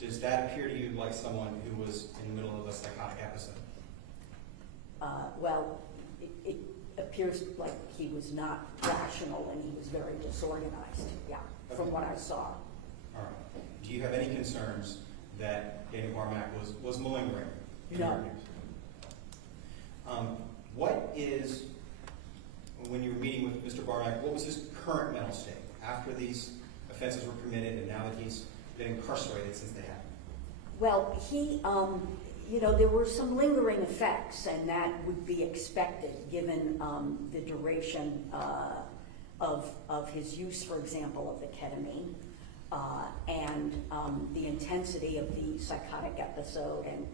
Does that appear to you like someone who was in the middle of a psychotic episode? Well, it appears appears like he was not rational and he was very disorganized, yeah, from what I saw. All right. Do you have any concerns that Daniel Barmak was malingering? in No. your views? What is, when you were meeting with Mr. Barmak, what was his current mental state after these offenses were committed and now that he's been incarcerated since they happened? Well, he, there were some lingering effects, and that would be expected given the duration of his use, for example, of the ketamine, and the intensity of the psychotic episode. And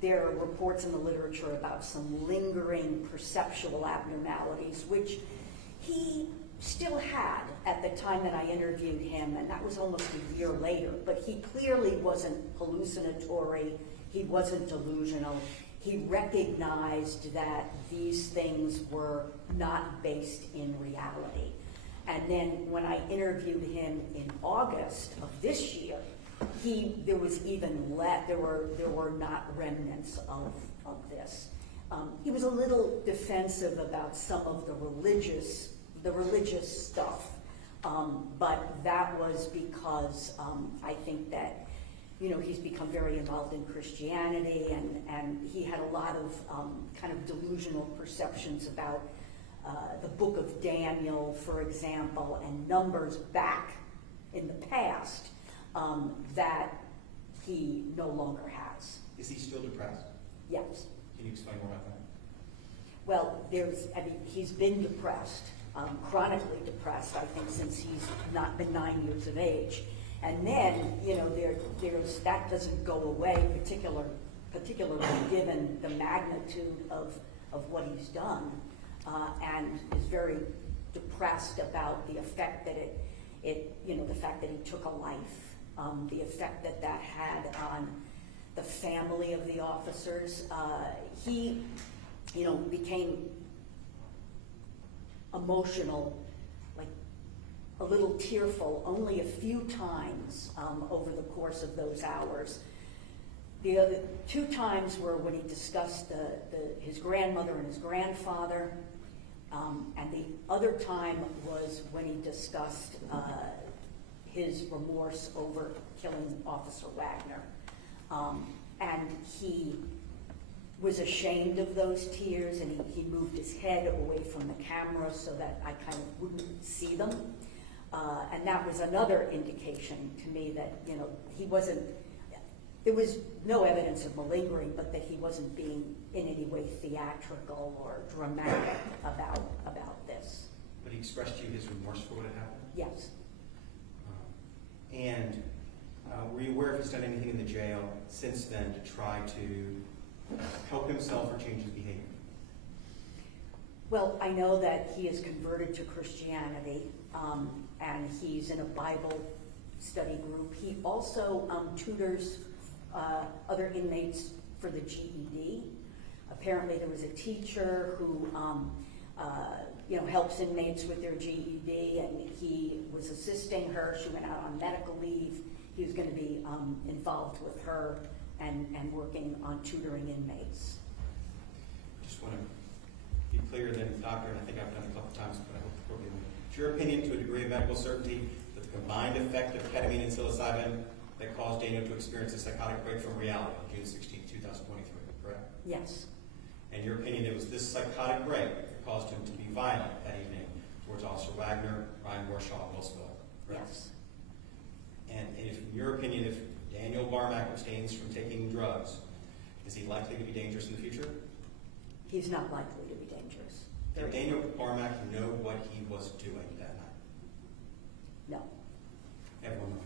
there are reports in the literature about some lingering perceptual abnormalities, which he still had at the time that I interviewed him, and that was almost a year later. But he clearly wasn't hallucinatory, he wasn't delusional. He recognized that these things were not based in reality. And then when I interviewed him in August of this year, there was even less, there were not remnants of this. He was a little defensive about some of the religious stuff, but that was because I think that he's become very involved in Christianity, and he had a lot of kind of delusional perceptions about the book of Daniel, for example, and numbers back in the past that he no longer has. Is he still depressed? Yes. Can you explain more about that? Well, he's been depressed, chronically depressed, I think, since he's not been 9 years of age. And then, that doesn't go away, particularly given the magnitude of what he's done, and is very depressed about the effect that the fact that he took a life, the effect that had on the family of the officers. He became emotional, like a little tearful, only a few times over the course of those hours. The other 2 times were when he discussed his grandmother and his grandfather, and the other time was when he discussed his remorse over killing Officer Wagner. And he was ashamed of those tears, and he moved his head away from the camera so that I kind of wouldn't see them. And that was another indication to me that, he wasn't, there was no evidence of malingering, but that he wasn't being in any way theatrical or dramatic about this. But he expressed to you his remorse for what had happened? Yes. And were you aware if he's done anything in the jail since then to try to help himself or change his behavior? Well, I know that he is converted to Christianity, and he's in a Bible study group. He also tutors other inmates for the GED. Apparently there was a teacher who helps inmates with their GED, and he was assisting her. She went out on medical leave. He was going to be involved with her and working on tutoring inmates. Just want to be clear then, Doctor, and I think I've done it a couple times, but I hope the court will. It's your opinion to a degree of medical certainty that the combined effect of ketamine and psilocybin that caused Daniel to experience a psychotic break from reality on June 16, 2023, correct? Yes. And your opinion, it was this psychotic break that caused him to be violent that evening towards Officer Wagner, Ryan Warshaw, and Will Spiller, correct? Yes. And if, in your opinion, if Daniel Barmak abstains from taking drugs, is he likely to be dangerous in the future? He's not likely to be dangerous. Did Daniel Barmak know what he was doing that night? No. Everyone knows.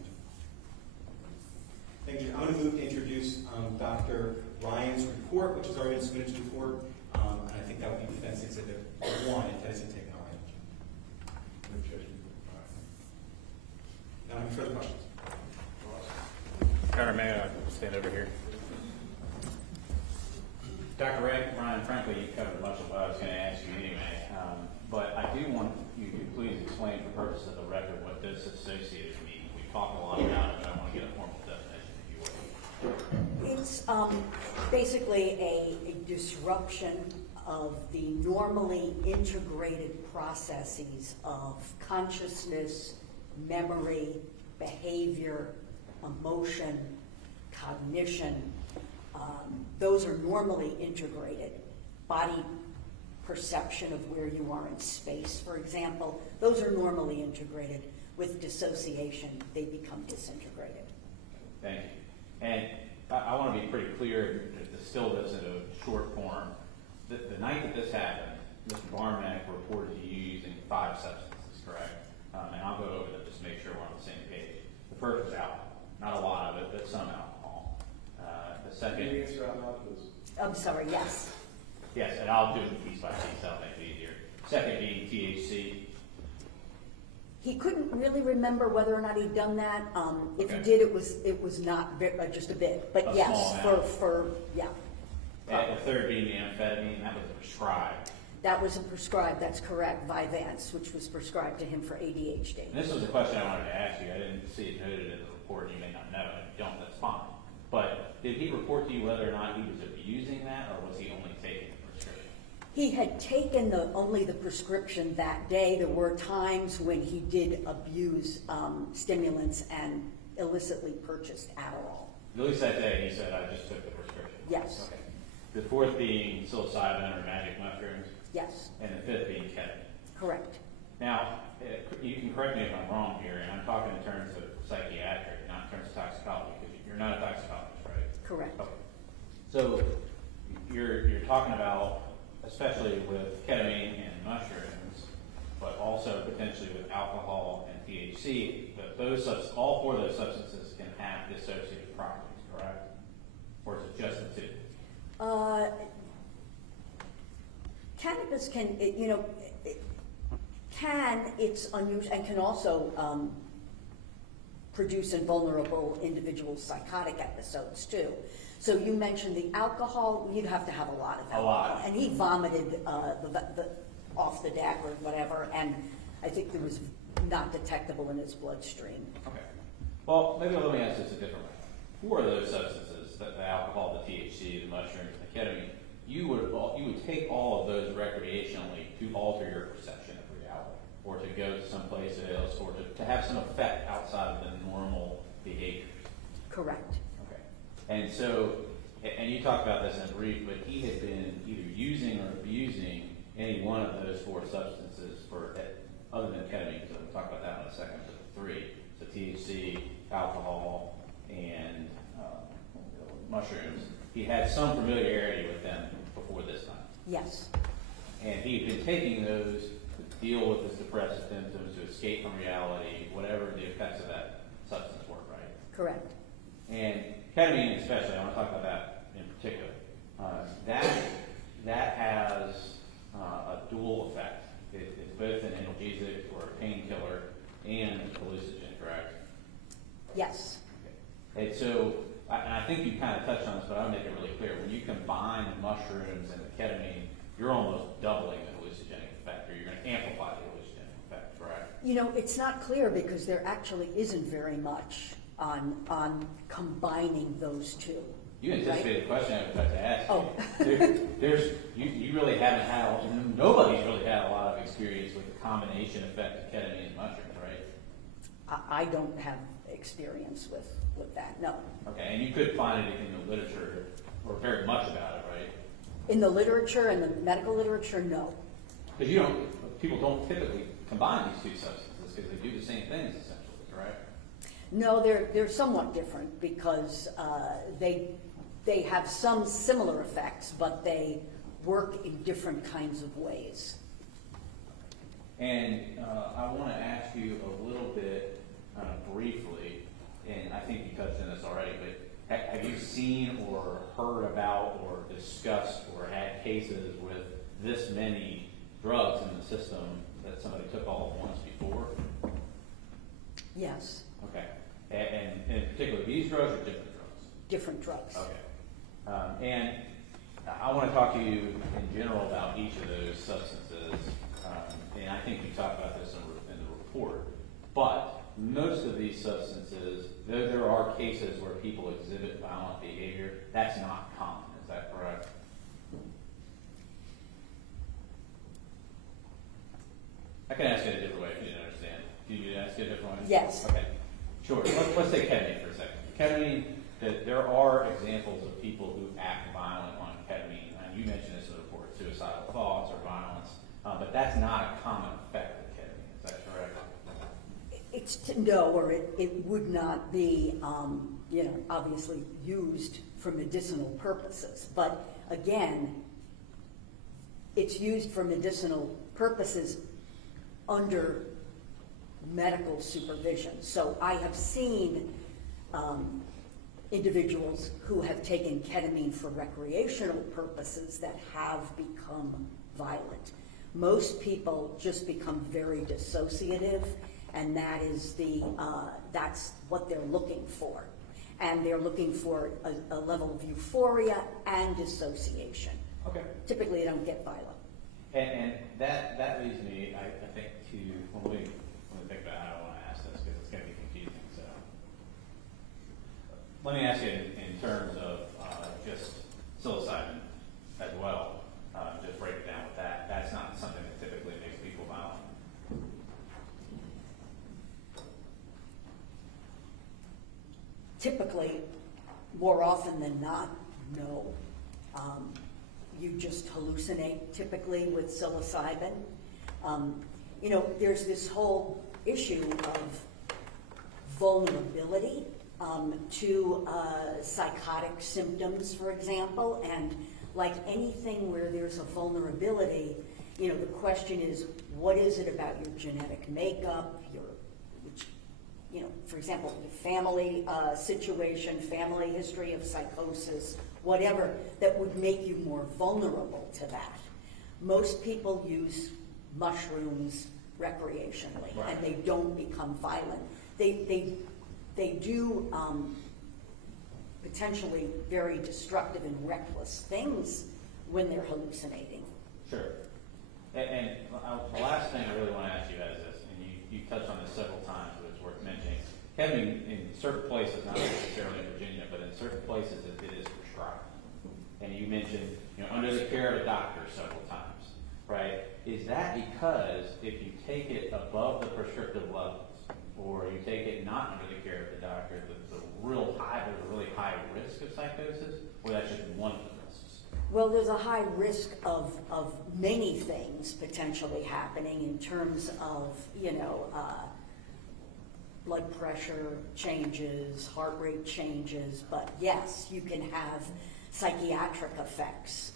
Thank you. I'm going to move to introduce Dr. Ryan's report, which has already been submitted to the court. And I think that would be Defense Exhibit 1 if that isn't taken already. Now, any further questions? Governor, may I stand over here? Dr. Ryan, frankly, you covered much of what I was going to ask you anyway, but I do want you to please explain for the purpose of the record what disassociated means. We talked a lot about it, but I want to get a formal definition, if you would. It's basically a disruption of the normally integrated processes of consciousness, memory, behavior, emotion, cognition. Those are normally integrated. Body perception of where you are in space, for example, those are normally integrated. With dissociation, they become disintegrated. Thank you. And I want to be pretty clear to distill this into short form. The night that this happened, Mr. Barmak reported to you using 5 substances, correct? And I'll go over them just to make sure we're on the same page. The first was alcohol. Not a lot of it, but some alcohol. The second... Can you answer out loud, please? I'm sorry, yes. Yes, and I'll do it piece by piece. That'll make it easier. Second being THC. He couldn't really remember whether or not he'd done that. If he Okay. did, it was not just a bit. But A yes, small amount. for yeah. And the third being the amphetamine. That was prescribed. That wasn't prescribed, that's correct, Vyvanse, which was prescribed to him for ADHD. And this was a question I wanted to ask you. I didn't see it noted in the report. You may not know. If you don't, that's fine. But did he report to you whether or not he was abusing that, or was he only taking the prescription? He had taken only the prescription that day. There were times when he did abuse stimulants and illicitly purchased Adderall. At least that day he said, I just took the prescription. Yes. Okay. The fourth being psilocybin or magic mushrooms. Yes, And the fifth being ketamine. correct. Now, you can correct me if I'm wrong here, and I'm talking in terms of psychiatric, not in terms of toxicology, because you're not a toxicologist, right? Correct. Okay. So you're talking about, especially with ketamine and mushrooms, but also potentially with alcohol and THC, but all 4 of those substances can have dissociative properties, correct? Or is it just the 2? Cannabis it's unusual and can also produce in vulnerable individuals psychotic episodes too. So you mentioned the alcohol, you'd have to have a lot of alcohol. A lot. And he vomited off the deck or whatever, and I think there was not detectable in his bloodstream. Okay. Well, maybe let me ask this a different way. 4 of those substances, the alcohol, the THC, the mushrooms, the ketamine, you would take all of those recreationally to alter your perception of reality, or to go to someplace else, or to have some effect outside of the normal behaviors. Correct. Okay. And so, and you talked about this in brief, but he had been either using or abusing any one of those 4 substances for, other than ketamine, so we'll talk about that in a second, so 3. So THC, alcohol, and mushrooms. He had some familiarity with them before this time. Yes. And he had been taking those to deal with his depressive symptoms, to escape from reality, whatever the effects of that substance were, right? Correct. And ketamine especially, I want to talk about that in particular. That has a dual effect. It's both an analgesic or a painkiller and a hallucinogen, correct? Yes. Okay. And so, and I think you kind of touched on this, but I'll make it really clear. When you combine the mushrooms and the ketamine, you're almost doubling the hallucinogenic effect, or you're going to amplify the hallucinogenic effect, correct? You know, it's not clear because there actually isn't very much on combining those 2. You anticipated the question I was about to ask you. Oh. You really haven't had, nobody's really had a lot of experience with the combination effect of ketamine and mushrooms, right? I don't have experience with that, no. Okay, and you couldn't find anything in the literature or very much about it, right? In the literature and the medical literature, no. Because people don't typically combine these 2 substances because they do the same things essentially, correct? No, they're somewhat different because they have some similar effects, but they work in different kinds of ways. And I want to ask you a little bit briefly, and I think you touched on this already, but have you seen or heard about or discussed or had cases with this many drugs in the system that somebody took all at once before? Yes, Okay. And in particular, these drugs or different drugs? different drugs. Okay. And I want to talk to you in general about each of those substances. And I think you talked about this in the report. But most of these substances, though there are cases where people exhibit violent behavior, that's not common. Is that correct? I can ask it a different way if you didn't understand. Do you need to ask it a different way? Yes. Okay, sure. Let's take ketamine for a second. Ketamine, that there are examples of people who act violent on ketamine, and you mentioned this in the report, suicidal thoughts or violence, but that's not a common effect of ketamine. Is that correct? No, or it would not be, obviously used for medicinal purposes. But again, it's used for medicinal purposes under medical supervision. So I have seen individuals who have taken ketamine for recreational purposes that have become violent. Most people just become very dissociative, and that is that's what they're looking for. And they're looking for a level of euphoria and dissociation. Okay. Typically, they don't get violent. And that leads me, I think, to when we think about how I want to ask this, because it's going to be confusing. So let me ask you in terms of just psilocybin as well. Just break it down with that. That's not something that typically makes people violent. Typically, more often than not, no. You just hallucinate typically with psilocybin. There's this whole issue of vulnerability to psychotic symptoms, for example, and like anything where there's a vulnerability, the question is, what is it about your genetic makeup, for example, your family situation, family history of psychosis, whatever, that would make you more vulnerable to that. Most people use mushrooms recreationally, right, and they don't become violent. They do potentially very destructive and reckless things when they're hallucinating. Sure. And the last thing I really want to ask you is this, and you touched on this several times, but it's worth mentioning. Ketamine in certain places, not necessarily in Virginia, but in certain places it is prescribed. And you mentioned, under the care of a doctor several times, right? Is that because if you take it above the prescriptive levels, or you take it not under the care of the doctor, there's a really high risk of psychosis, or that's just one of the risks? Well, there's a high risk of many things potentially happening in terms of, blood pressure changes, heart rate changes, but yes, you can have psychiatric effects,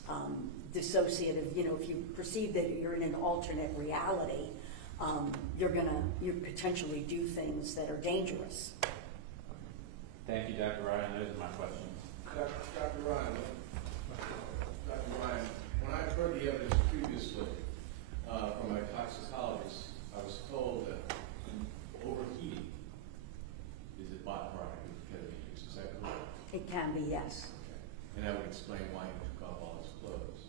dissociative, if you perceive that you're in an alternate reality, you potentially do things that are dangerous. Thank you, Dr. Ryan. Those are my questions. Dr. Ryan, when I heard the evidence previously from my toxicologist, I was told that overheating is a byproduct of ketamine use. Is that correct? It can be, yes. Okay. And that would explain why he took off all his clothes.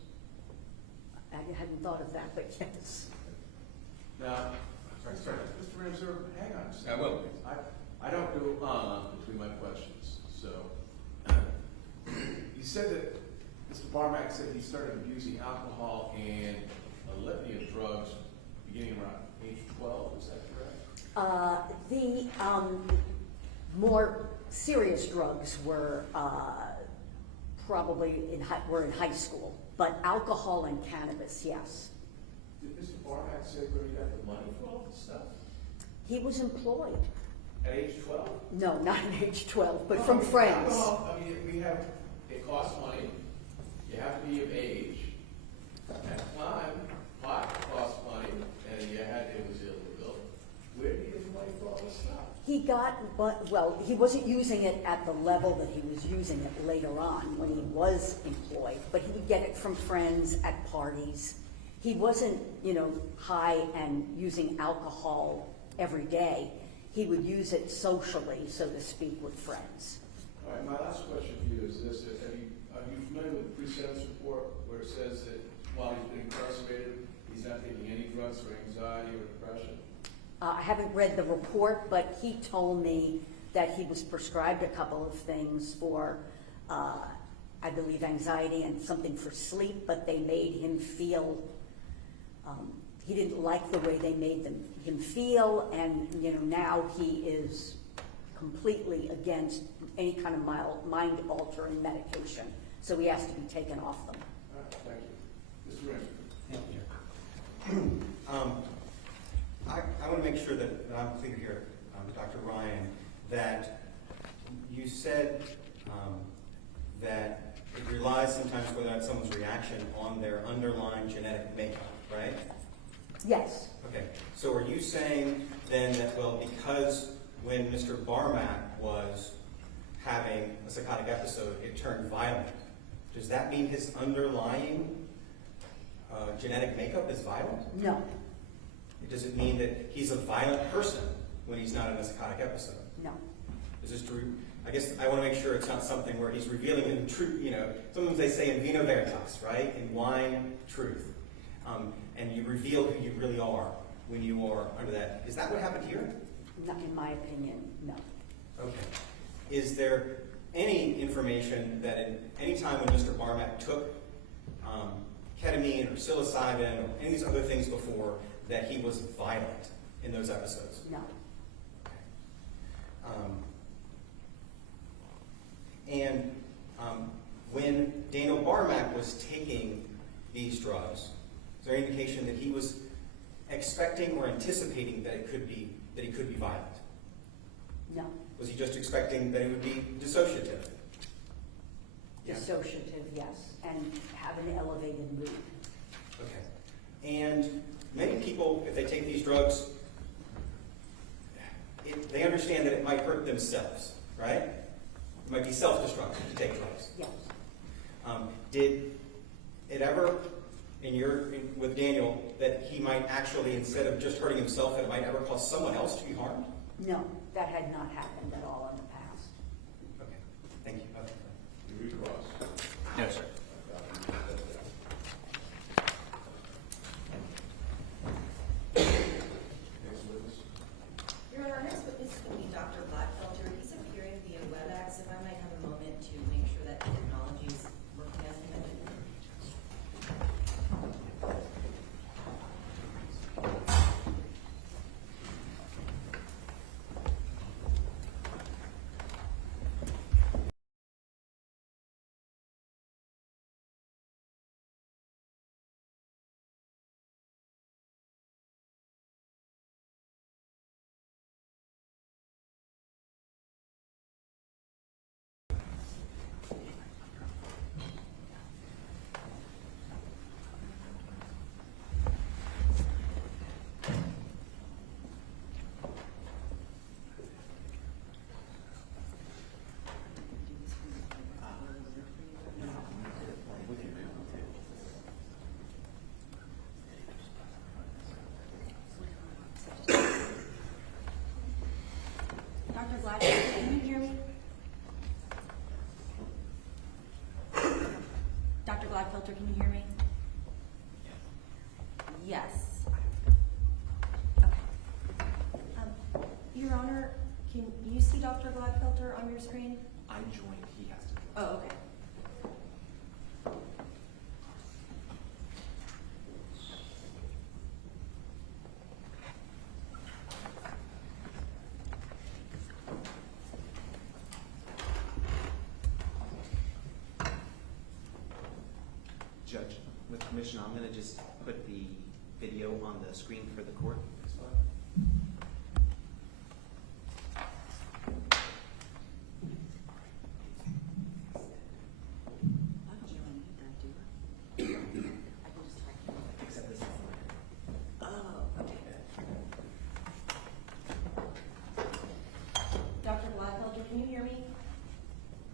I hadn't thought of that, but yes. Now, Mr. Ramsey, hang on a second. I will. I don't go between my questions. So, you said that Mr. Barmak said he started abusing alcohol and a litany of drugs beginning around age 12. Is that correct? The more serious drugs were probably in high school, but alcohol and cannabis, yes. Did Mr. Barmak say where he got the money for all this stuff? He was employed. At age 12? No, not at age 12, but from friends. Alcohol, it costs money. You have to be of age. At the time, pot cost money, and it was illegal. Where did he get the money for all this stuff? He wasn't using it at the level that he was using it later on when he was employed, but he would get it from friends at parties. He wasn't, high and using alcohol every day. He would use it socially, so to speak, with friends. All right, my last question for you is this. Are you familiar with the pre-sentence report where it says that while he's been incarcerated, he's not taking any drugs for anxiety or depression? I haven't read the report, but he told me that he was prescribed a couple of things for, I believe, anxiety and something for sleep, but they made him feel he didn't like the way they made him feel, and now he is completely against any kind of mind-altering medication. So he has to be taken off them. All right, thank you. Mr. Raymond. I want to make sure that I'm clear here, Dr. Ryan, that you said that it relies sometimes whether or not someone's reaction on their underlying genetic makeup, right? Yes. Okay, so are you saying then that, well, because when Mr. Barmak was having a psychotic episode, it turned violent, does that mean his underlying genetic makeup is violent? No. Does it mean that he's a violent person when he's not in a psychotic episode? No. Is this true? I guess I want to make sure it's not something where he's revealing the truth. Sometimes they say in vino veritas, right? In wine, truth. And you reveal who you really are when you are under that. Is that what happened here? Not in my opinion, no. Okay. Is there any information that at any time when Mr. Barmak took ketamine or psilocybin or any of these other things before, that he was violent in those episodes? No. When Daniel Barmak was taking these drugs, is there any indication that he was expecting or anticipating that he could be violent? No. Was he just expecting that it would be dissociative? Yeah. Dissociative, yes, and have an elevated mood. Okay. And many people, if they take these drugs, they understand that it might hurt themselves, right? It might be self-destructive to take drugs. Yes. Did it ever, with Daniel, that he might actually, instead of just hurting himself, that it might ever cause someone else to be harmed? No, that had not happened at all in the past. Okay. Thank you. You recross. Yes, sir. Next witness. Your Honor, our next witness is going to be Dr. Blackfelter. He's appearing via WebEx. If I might have a moment to make sure that technology is working as intended. Dr. Blackfelter, can you hear me? Dr. Blackfelter, can you hear me? Yes. Okay. Your Honor, can you see Dr. Blackfelter on your screen? I'm joined, he has to. Oh, okay. Judge, with permission, I'm going to just put the video on the screen for the court. Except this is Oh, okay. Dr. Blackfelter, can you hear me?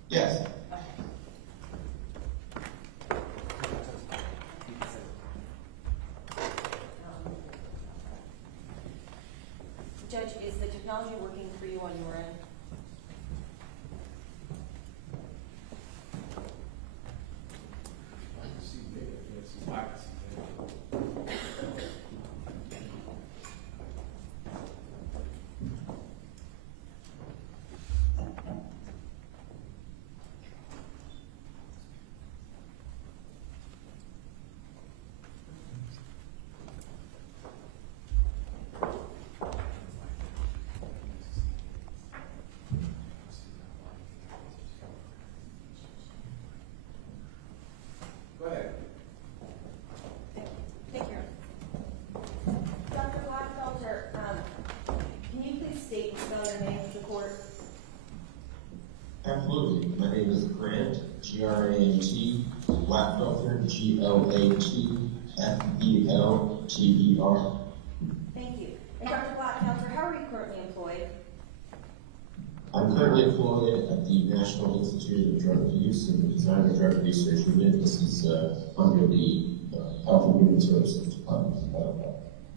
Yes. Okay. Judge, is the technology working for you on your end? I can see me. I can't see. I can see me. is Grant, Grant, Blackfelter, Glatfelter. Thank you. And Dr. Blackfelter, how are you currently employed? I'm currently employed at the National Institute of Drug Abuse and the Design of Drug Research Unit. This is under the Health and Human Services Department.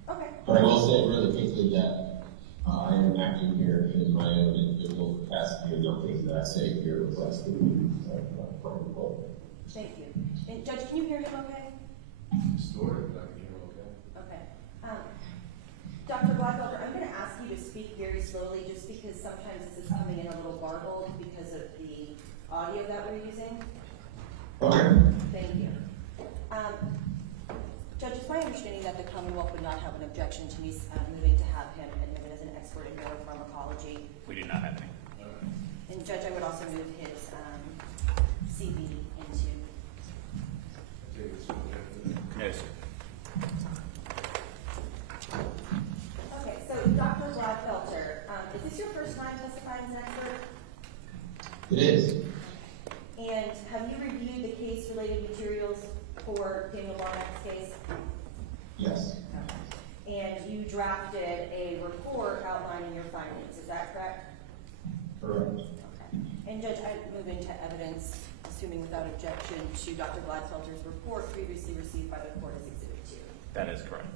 Okay. But I will say really quickly that I am acting here in my own individual capacity, and nothing that I say here reflects the protocol. Thank you. And Judge, can you hear him okay? Distorted, but I can hear okay. Okay. Dr. Blackfelter, I'm going to ask you to speak very slowly just because sometimes this is coming in a little garbled because of the audio that we're using. Okay. Thank you. Judge, it's my understanding that the Commonwealth would not have an objection to me moving to have him admitted as an expert in neuropharmacology. We do not have any. And Judge, I would also move his CV into. No, sir. Okay, so Dr. Blackfelter, is this your first time testifying as an expert? It is. And have you reviewed the case-related materials for Daniel Barmak's case? Yes. Okay. And you drafted a report outlining your findings, is that correct? Correct. Okay. And Judge, I move into evidence, assuming without objection, to Dr. Gladfelter's report previously received by the court as Exhibit 2. That is correct.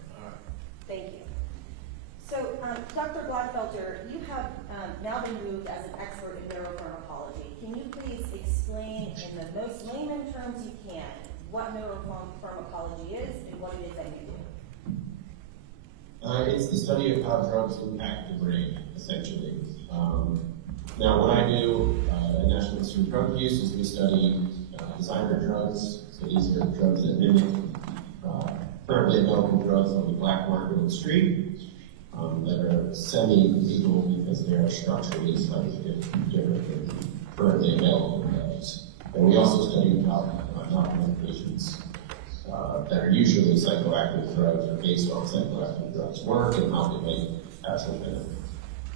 Thank you. So, Dr. Gladfelter, you have now been moved as an expert in neuropharmacology. Can you please explain in the most layman terms you can what neuropharmacology is and what it is that you do? It's the study of how drugs impact the brain, essentially. Now, what I do at National Institute of Drug Abuse is we study designer drugs. So these are drugs that mimic currently available drugs on the black market on the street that are semi-legal because they are structurally slightly different than currently available drugs. And we also study how medications that are usually psychoactive drugs or based on psychoactive drugs work and how they may have some kind of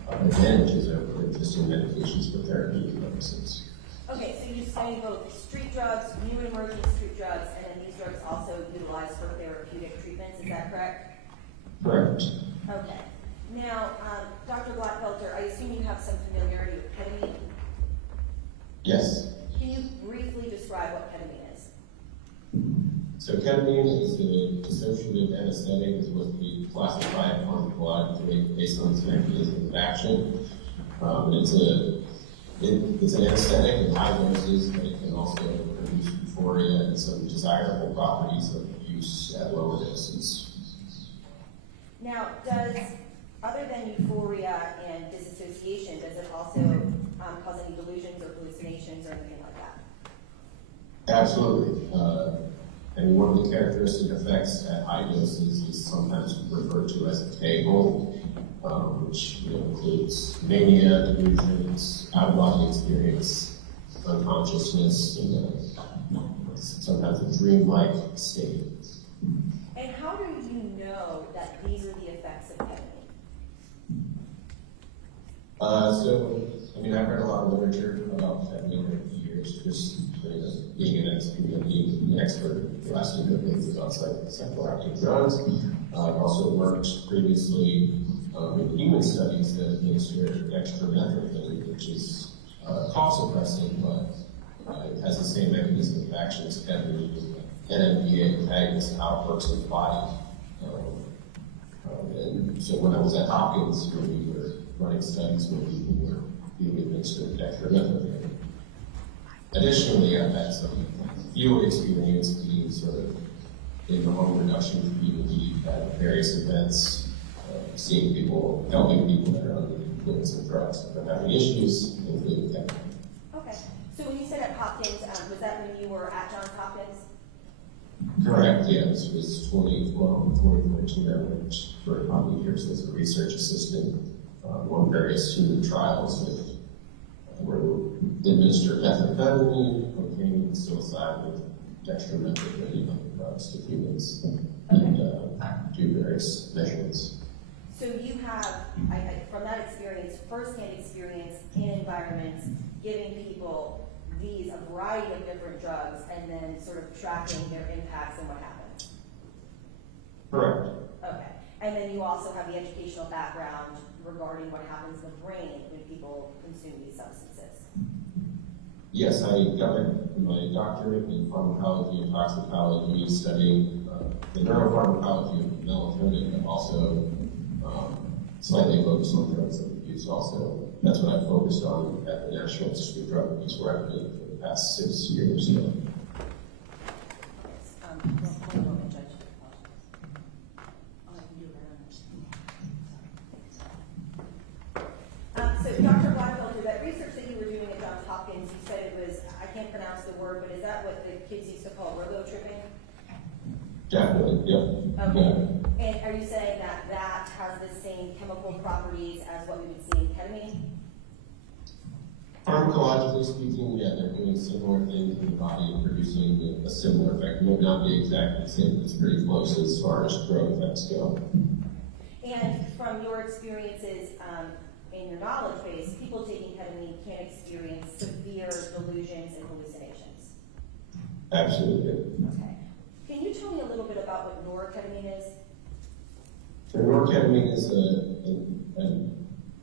advantages over existing medications for therapeutic purposes. Okay, so you study both street drugs, new and emerging street drugs, and then these drugs also utilized for therapeutic treatments, is that correct? Correct. Okay. Now, Dr. Gladfelter, I assume you have some familiarity with ketamine? Yes. Can you briefly describe what ketamine is? So ketamine is a dissociative anesthetic, is what we classify a pharmacology based on its mechanism of action. It's an anesthetic in high doses, but it can also produce euphoria and some desirable properties of use at lower doses. Now, other than euphoria and disassociation, does it also cause any delusions or hallucinations or anything like that? Absolutely. And one of the characteristic effects at high doses is sometimes referred to as a table, which includes mania, delusions, out-of-body experience, unconsciousness, and sometimes a dream-like state. And how do you know that these are the effects of ketamine? I've read a lot of literature about ketamine over the years, just being an expert in asking good things about psychoactive drugs. I've also worked previously in human studies that administer dextromethorphan, which is cough suppressing, but it has the same mechanism of action as ketamine. NMDA antagonist, how it works in the body. And so when I was at Hopkins, we were running studies where people were being administered dextromethorphan. Additionally, I've had some field experience being sort of in the harm reduction community at various events, seeing people, helping people that are under the influence of drugs that are having issues, including ketamine. Okay. So when you said at Hopkins, was that when you were at Johns Hopkins? Correct, yeah. This was 2014. I worked for a couple of years as a research assistant on various human trials where we administered methamphetamine, cocaine, psilocybin, dextromethorphan, and other drugs to humans and do various measurements. So you have, from that experience, firsthand experience in environments, giving people these, a variety of different drugs, and then sort of tracking their impacts and what happens. Correct. Okay. And then you also have the educational background regarding what happens in the brain when people consume these substances. Yes, I got my doctorate in pharmacology and toxicology, studying the neuropharmacology of melatonin, but also slightly focused on drugs of abuse also. That's what I focused on at the National Institute of Drug Abuse, where I've been for the past 6 years. So. One moment, Judge. So Dr. Blackfelter, that research that you were doing at Johns Hopkins, you said it was, I can't pronounce the word, but is that what the kids used to call robo-tripping? Definitely, yep. Okay. Yeah. And are you saying that that has the same chemical properties as what we would see in ketamine? Pharmacologically speaking, yeah, they're doing similar things in the body and producing a similar effect. It may not be exactly the same, but it's pretty close as far as drug effects go. And from your experiences in your knowledge base, people taking ketamine can experience severe delusions and hallucinations. Absolutely. Okay. Can you tell me a little bit about what norketamine is? So norketamine is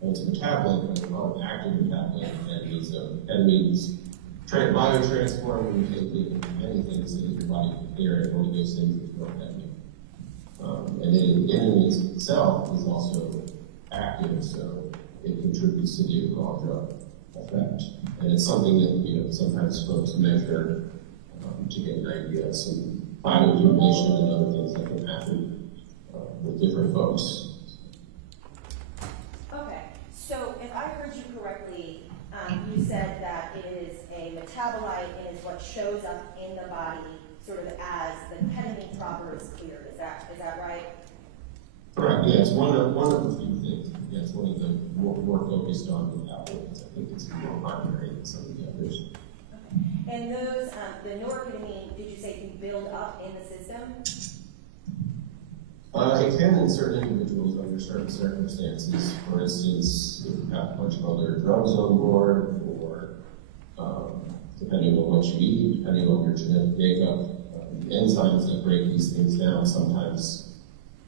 it's a metabolite, but it's not an active metabolite. Ketamine's biotransform when you take it, many things that your body can clear, and one of those things is norketamine. And it itself is also active, so it contributes to the overall drug effect. And it's something that sometimes folks measure to get an idea of some bioaccumulation and other things that can happen with different folks. Okay, so if I heard you correctly, you said that it is a metabolite and is what shows up in the body sort of as the ketamine proper is cleared. Is that right? Correct, yeah, it's one of the few things. Yeah, it's one of the more focused on metabolites. I think it's more primary than some of the others. Okay. And those, the norketamine, did you say can build up in the system? It can in certain individuals under certain circumstances. For instance, if you have a bunch of other drugs on board, or depending on what you eat, depending on your genetic makeup, the enzymes that break these things down sometimes,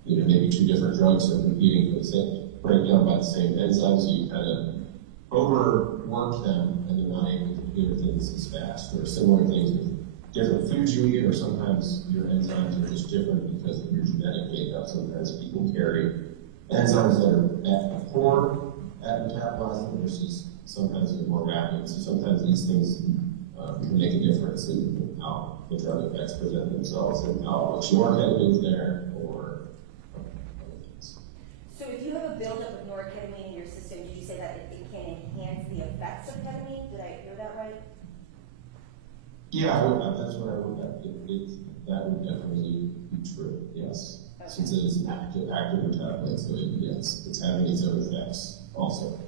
maybe two different drugs are competing for the same, break down by the same enzymes, so you kind of overwork them and they're not able to clear things as fast. Or similar things with different foods you eat, or sometimes your enzymes are just different because of your genetic makeup. Sometimes people carry enzymes that are poor at metabolizing versus sometimes they're more rapid. So sometimes these things can make a difference in how the drug effects present themselves and how much norketamine is there or other things. So if you have a buildup of norketamine in your system, did you say that it can enhance the effects of ketamine? Did I hear that right? Yeah, that's what I would have. That would definitely be true, yes. Okay. Since it is an active metabolite, so it's having its own effects also.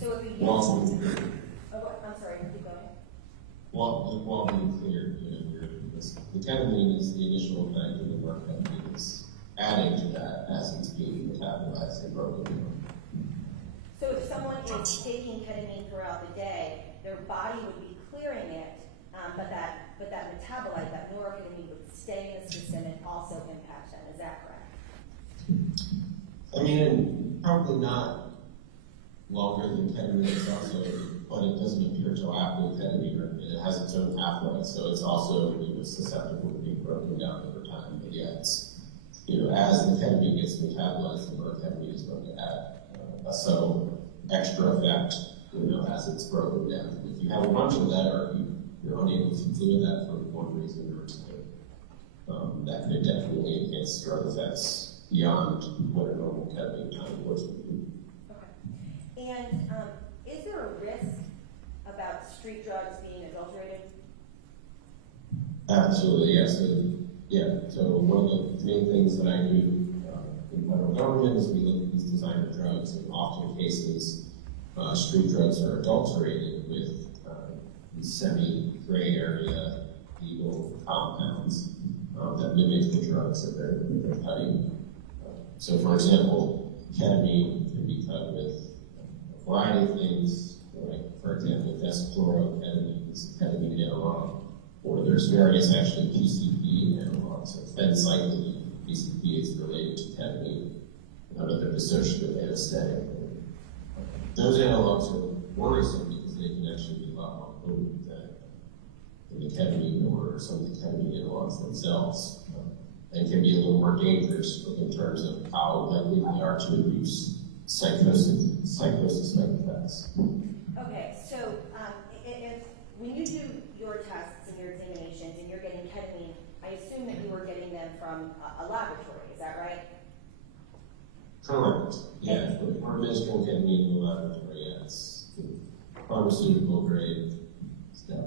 So if you I'm sorry, keep going. While being clear, the ketamine is the initial effect, and the norketamine is adding to that as it's being metabolized and broken down. So if someone is taking ketamine throughout the day, their body would be clearing it, but that metabolite, that norketamine, would stay in the system and also impact them. Is that correct? I mean, probably not longer than ketamine itself, but it doesn't appear till after ketamine, and it has its own half-life, so it's also susceptible to being broken down over time. But yeah, it's, as the ketamine gets metabolized, the norketamine is going to add a subtle extra effect, as it's broken down. If you have a bunch of that, or you're unable to clear that for one reason or another, that could definitely enhance drug effects beyond what a normal ketamine time would be. Okay. And is there a risk about street drugs being adulterated? Absolutely, yes. So one of the main things that I do in the federal government is we look at these designer drugs, and often cases street drugs are adulterated with these semi-gray area legal compounds that mimic the drugs that they're cutting. So for example, ketamine can be cut with a variety of things, like for example, deschloroketamine is a ketamine analog, or there's various actually PCP analogs. So phencyclidine, PCP is related to ketamine, another dissociative anesthetic. Those analogs are worrisome because they can actually be a lot more potent than the ketamine or some of the ketamine analogs themselves, and can be a little more dangerous in terms of how likely they are to induce psychosis-like effects. Okay, so if when you do your tests and your examinations and you're getting ketamine, I assume that you were getting them from a laboratory, is that right? Correct. Yeah, we're administering ketamine in the laboratory. Yeah, it's pharmaceutical grade stuff.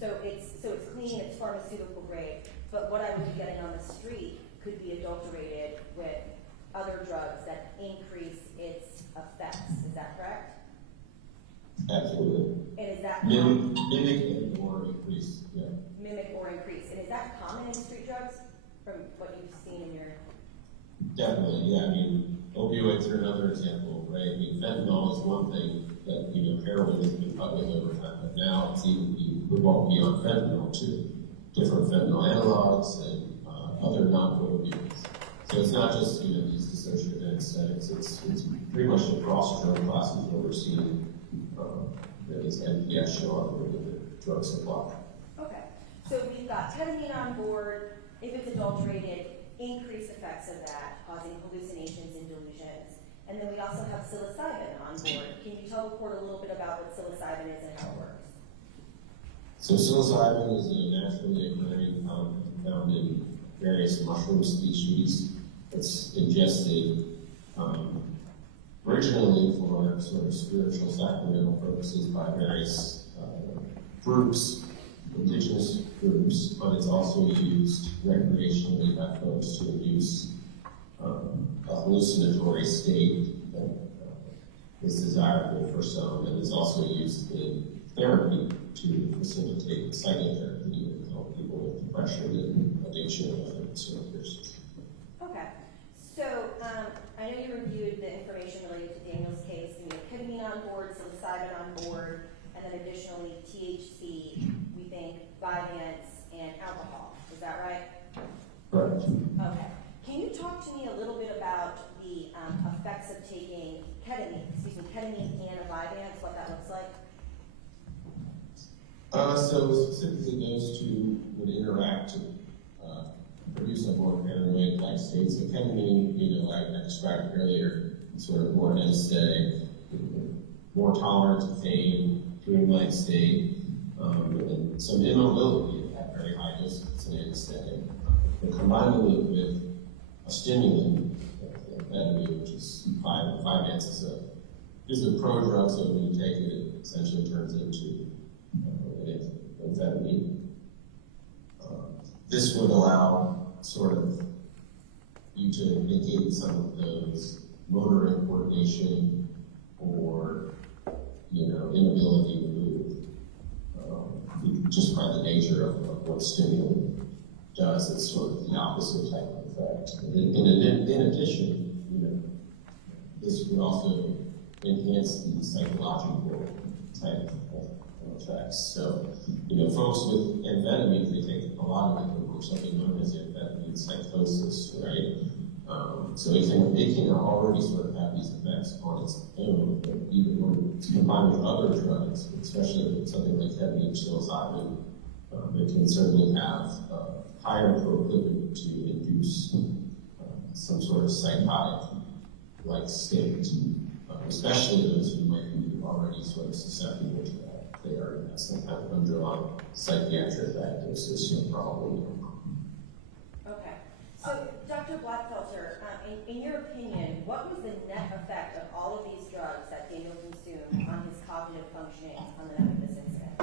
So it's clean, it's pharmaceutical grade, but what I would be getting on the street could be adulterated with other drugs that increase its effects. Is that correct? Absolutely. And is that Mimic or increase, yeah. Mimic or increase? And is that common in street drugs from what you've seen in your? Definitely, yeah. I mean, opioids are another example, right? I mean, fentanyl is one thing that, heroin has been cut with over time, but now it's even evolved beyond fentanyl to different fentanyl analogs and other non-opioids. So it's not just, these dissociative anesthetics, it's pretty much across drug classes where we're seeing these NPS show up with the drug supply. Okay, so we've got ketamine on board. If it's adulterated, increased effects of that, causing hallucinations and delusions. And then we also have psilocybin on board. Can you tell the court a little bit about what psilocybin is and how it works? So psilocybin is a naturally occurring compound found in various mushroom species. It's ingested originally for sort of spiritual sacramental purposes by various groups, indigenous groups, but it's also used recreationally by folks to induce a hallucinatory state that is desirable for some, and is also used in therapy to facilitate psychotherapy and help people with depression and addiction and other disorders. Okay, so I know you reviewed the information related to Daniel's case, and you have ketamine on board, psilocybin on board, and then additionally THC, we think, Vyvanse, and alcohol. Is that right? Correct. Okay. Can you talk to me a little bit about the effects of taking ketamine and a Vyvanse, what that looks like? So specifically those two would interact to produce a more paranoid-like state. So ketamine, I described earlier, sort of more anesthetic, more tolerant to pain, dreamlike state, and some immobility at very high doses. It's an anesthetic. But combining it with a stimulant, amphetamine, which is Vyvanse, is a prodrug, so when you take it, it essentially turns into amphetamine. This would allow sort of you to negate some of those motor incoordination or inability to move, just by the nature of what stimulant does. It's sort of the opposite type of effect. And in addition, this would also enhance the psychological type of effects. So, folks with amphetamines, they take a lot of it for something known as amphetamine psychosis, right? So it can already sort of have these effects on its own, but even when it's combined with other drugs, especially with something like ketamine or psilocybin, it can certainly have higher proclivity to induce some sort of psychotic-like state, especially those who might be already sort of susceptible to that. They already have some kind of underlying psychiatric diagnosis or problem. Okay. So, Dr. Blackfelter, in your opinion, what was the net effect of all of these drugs that Daniel consumed on his cognitive functioning on the night of this incident?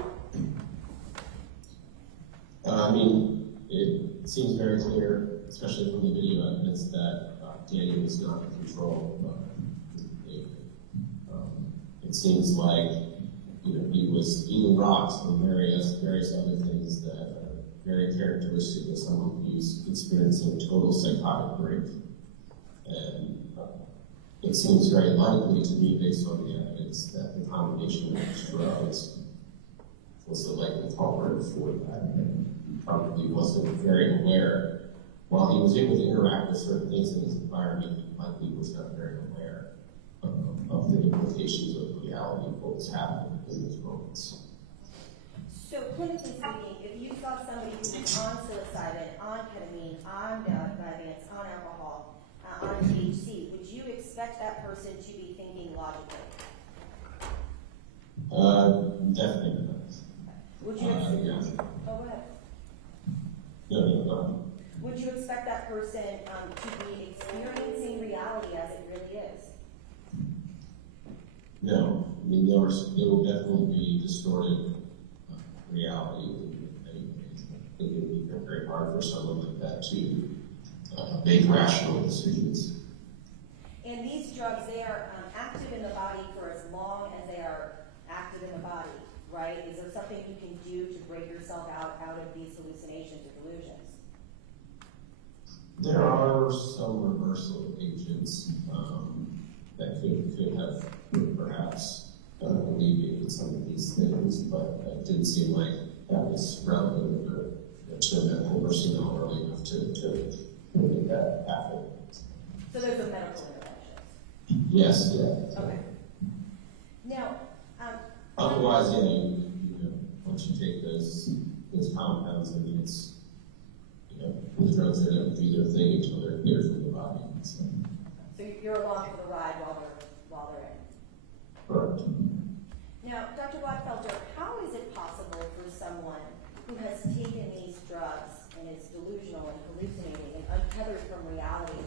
It seems very clear, especially from the video evidence, that Daniel was not in control of David. It seems like he was eating rocks and various other things that are very characteristic of someone who's experiencing total psychotic break. And it seems very likely to me, based on the evidence, that the combination of these drugs was the likely culprit for that. And he probably wasn't very aware. While he was able to interact with certain things in his environment, he likely was not very aware of the implications of reality of what was happening in those moments. So clinically speaking, if you saw somebody who was on psilocybin, on ketamine, on Vyvanse, on alcohol, on THC, would you expect that person to be thinking logically? Definitely not. Would you Yeah. Oh, go ahead. No. Would you expect that person to be experiencing reality as it really is? No. I mean, there will definitely be distorted reality in many ways. I think it would be very hard for someone like that to make rational decisions. And these drugs, they are active in the body for as long as they are active in the body, right? Is there something you can do to break yourself out of these hallucinations or delusions? There are some reversal agents that could have perhaps alleviated some of these things, but it didn't seem like that was relevant or to medical personnel early enough to make that happen. So there's a medical intervention. Yes, yeah. Okay. Now, otherwise, you know, once you take those compounds, I mean, it's, you know, the drugs that don't do their thing until they're cleared from the body. So you're along for the ride while they're in. correct. Now, Dr. Gladfelter, how is it possible for someone who has taken these drugs and is delusional and hallucinating and untethered from reality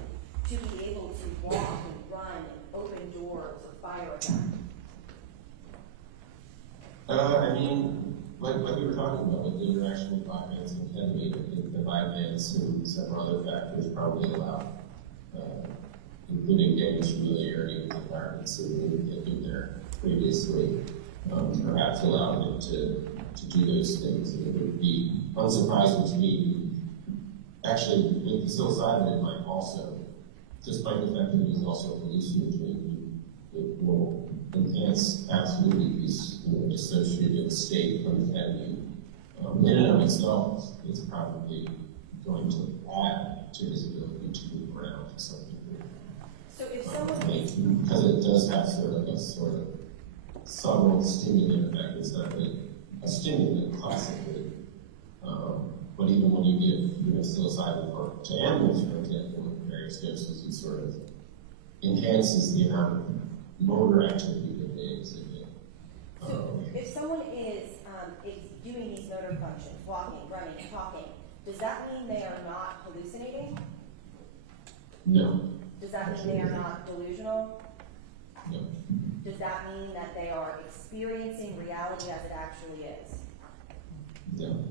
to be able to walk and run and open doors or fire a gun? I mean, like we were talking about with the interaction with Vyvanse and ketamine, I think the Vyvanse and several other factors probably allow, including Daniel's familiarity with environments that had been there previously, perhaps allowed him to do those things. And it would be unsurprising to me. Actually, with the psilocybin, it might also, despite the fact that it is also hallucinogene, it will enhance absolutely this dissociative state from the ketamine. In and of itself, it's probably going to add to his ability to move around to some degree. So if someone Because it does have sort of subtle stimulant effect. It's not a stimulant classically, but even when you give psilocybin to animals, for example, in various doses, it sort of enhances the amount of motor activity that they exhibit. So if someone is doing these motor functions, walking, running, talking, does that mean they are not hallucinating? No. Does that mean they are not delusional? No. Does that mean that they are experiencing reality as it actually is? No.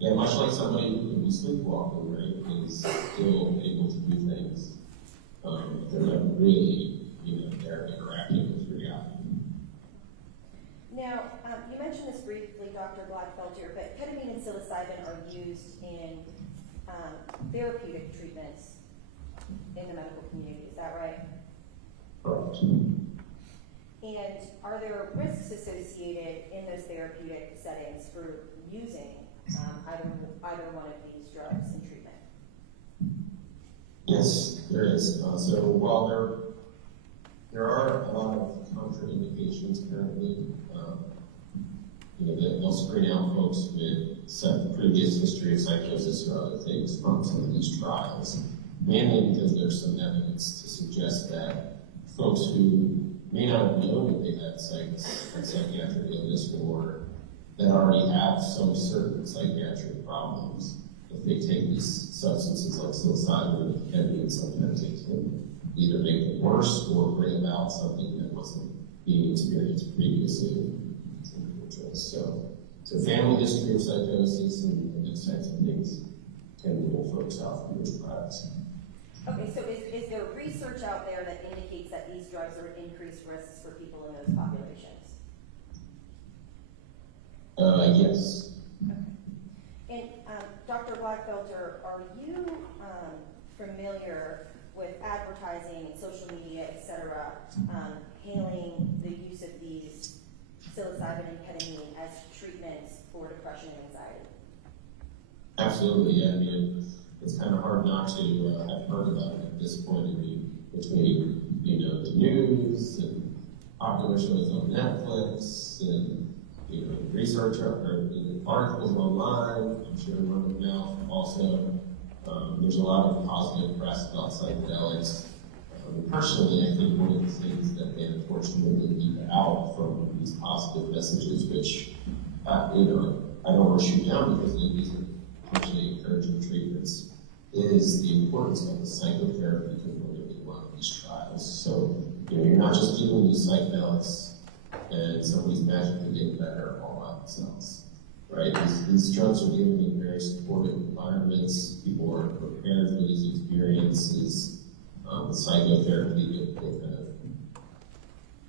Yeah, much like somebody who can be sleepwalking, right, is still able to do things. They're not really, they're interacting with reality. Now, you mentioned this briefly, Dr. Gladfelter, but ketamine and psilocybin are used in therapeutic treatments in the medical community. Is that right? Correct. And are there risks associated in those therapeutic settings for using either one of these drugs in treatment? Yes, there is. So while there are a lot of contraindications currently, they'll screen out folks with some previous history of psychosis or other things from some of these trials, mainly because there's some evidence to suggest that folks who may not have known that they had psychiatric illness or that already have some certain psychiatric problems, if they take these substances like psilocybin and ketamine, sometimes it can either make it worse or bring about something that wasn't being experienced previously in individuals. So family history of psychosis and these types of things tend to pull folks off from those trials. Okay, so is there research out there that indicates that these drugs are increased risks for people in those populations? Yes. Okay. And Dr. Gladfelter, are you familiar with advertising and social media, et cetera, hailing the use of these psilocybin and ketamine as treatments for depression and anxiety? Absolutely, yeah. I mean, it's kind of hard not to have heard about it at this point. I mean, between, you know, the news and popular shows on Netflix and, you know, research or articles online, I'm sure word of mouth also. There's a lot of positive press about psychedelics. Personally, I think one of the things that they unfortunately leave out from these positive messages, which, you know, I don't want to shoot down because these are potentially encouraging treatments, is the importance of the psychotherapy component in one of these trials. So, you know, you're not just giving these psychedelics and somebody's magically getting better all by themselves, right? These drugs are given in very supportive environments. People are prepared for these experiences. With psychotherapy, they kind of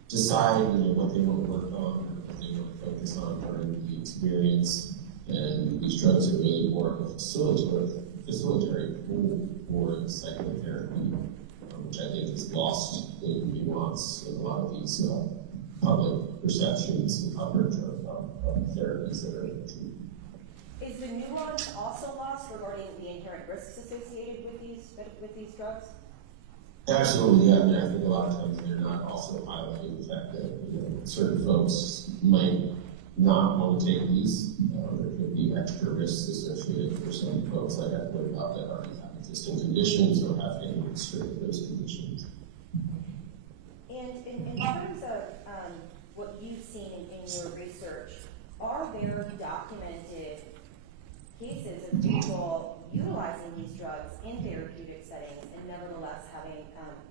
decide, you know, what they want to work on or what they want to focus on during the experience. And these drugs are really more of a facilitatory tool for psychotherapy, which I think is lost in nuance in a lot of these public perceptions and coverage of therapies that are treated. Is the nuance also lost regarding the inherent risks associated with these drugs? Absolutely, yeah. I mean, I think a lot of times they're not also highlighting the fact that, you know, certain folks might not want to take these. There could be extra risks associated for some folks, like I pointed out, that already have existing conditions or have family history of those conditions. And in terms of what you've seen in your research, are there documented cases of people utilizing these drugs in therapeutic settings and nevertheless having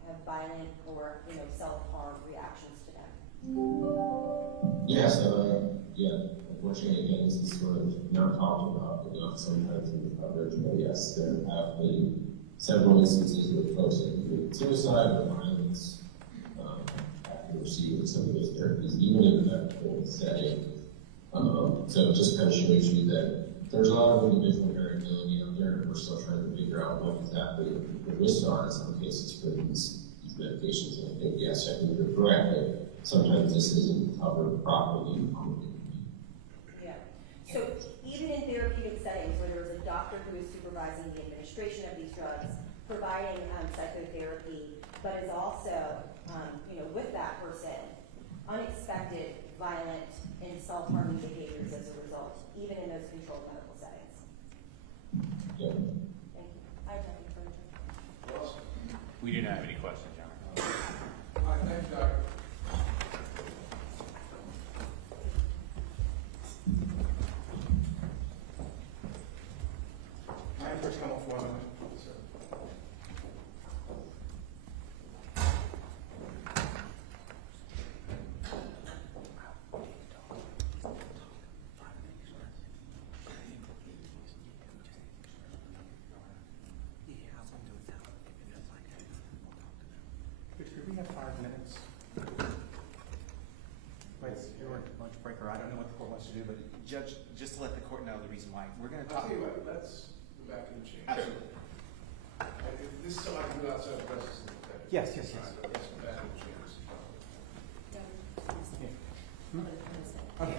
have violent or, you know, self-harm reactions to them? Yes, yeah. Unfortunately, again, this is sort of not talked about enough sometimes in the coverage. But yes, there have been several instances where folks have committed suicide or violence after receiving some of those therapies, even in a medical setting. So it just kind of shows you that there's a lot of individual variability out there, and we're still trying to figure out what exactly the risks are in some cases for these medications. And I think, yes, I think you're correct that sometimes this isn't covered properly. Yeah. So even in therapeutic settings where there is a doctor who is supervising the administration of these drugs, providing psychotherapy, but is also, you know, with that person, unexpected, violent, and self-harming behaviors as a result, even in those controlled medical settings. Yeah. Thank you. I have nothing further. We do not have any questions, John. All right, thanks, Doctor. May I first come up for 1 minute? Sir. Could we have 5 minutes? Wait, you're a lunch breaker. I don't know what the court wants to do, but Judge, just to let the court know the reason why, we're going to I'll talk. tell you what, let's go back to the chamber. Absolutely. If this is something I can do outside the presence of the defendant. Yes, yes, yes. All right, let's go back to the chambers. Okay.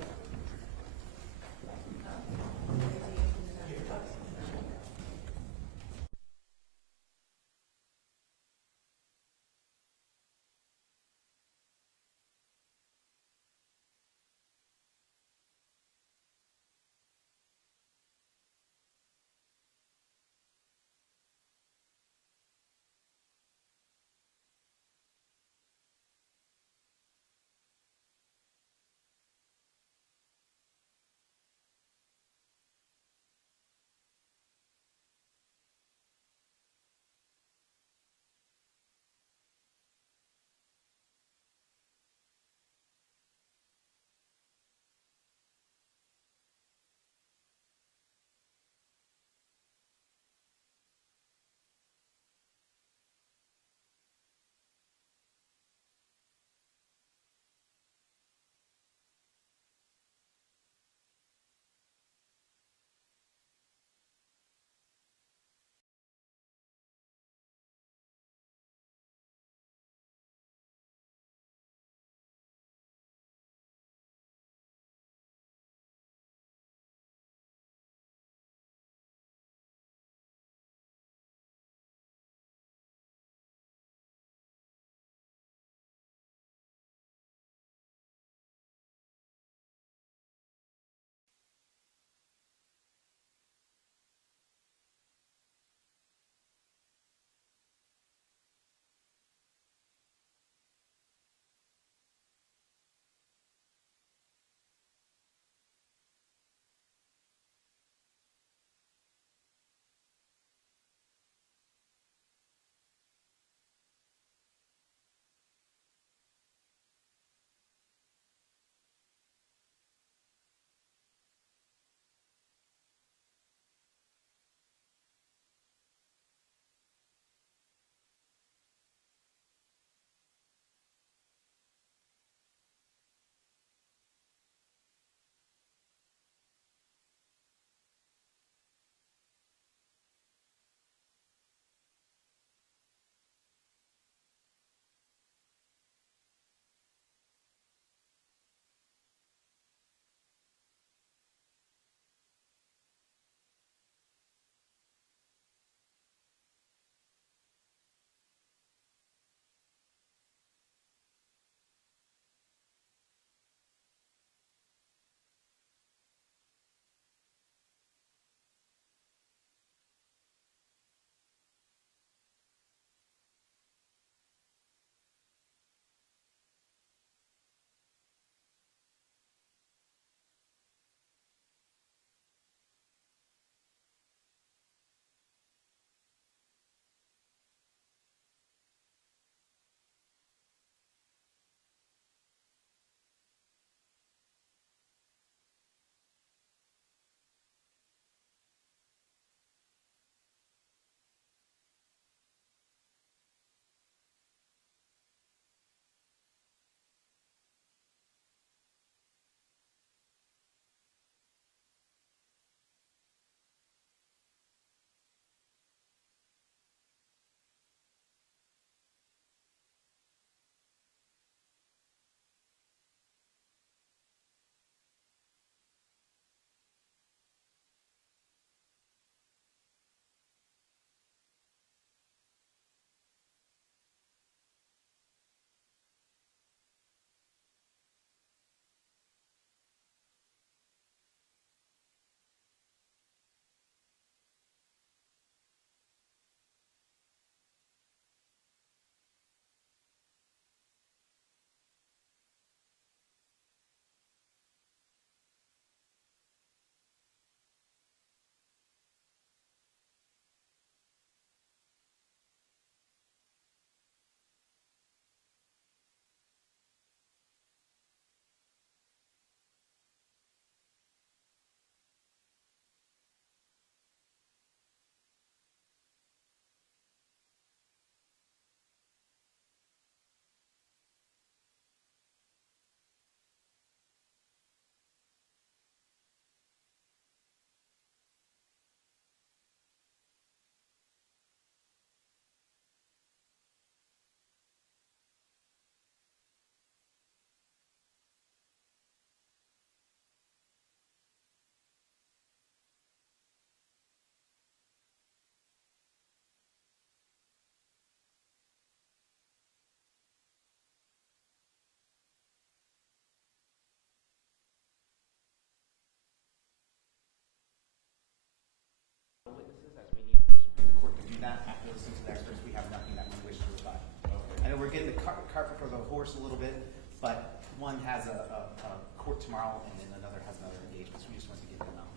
that after listening to the experts, we have nothing that we wish to rebut. Okay. I know we're getting the cart before the horse a little bit, but one has a court tomorrow and then another has another engagement, so we just want to get them out.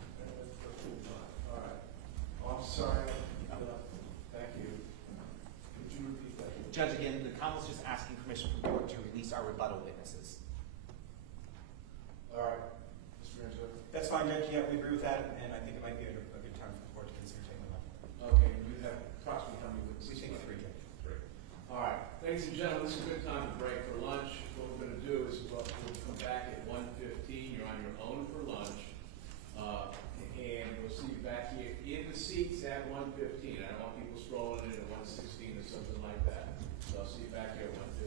All right. I'm sorry. Thank you. Could you repeat that? Judge, again, the council's just asking permission from the court to release our rebuttal witnesses. All right. Mr. Angelo? That's fine, Judge, yeah, we agree with that, and I think it might be a good time for the court to consider taking them up. Okay, you have approximately how many witnesses? We think 3, Judge. Three. All right, ladies and gentlemen, this is a good time to break for lunch. What we're gonna do is we'll come back at 1:15. You're on your own for lunch. And we'll see you back here in the seats at 1:15. I don't want people strolling in at 1:16 or something like that. So I'll see you back here at 1:15.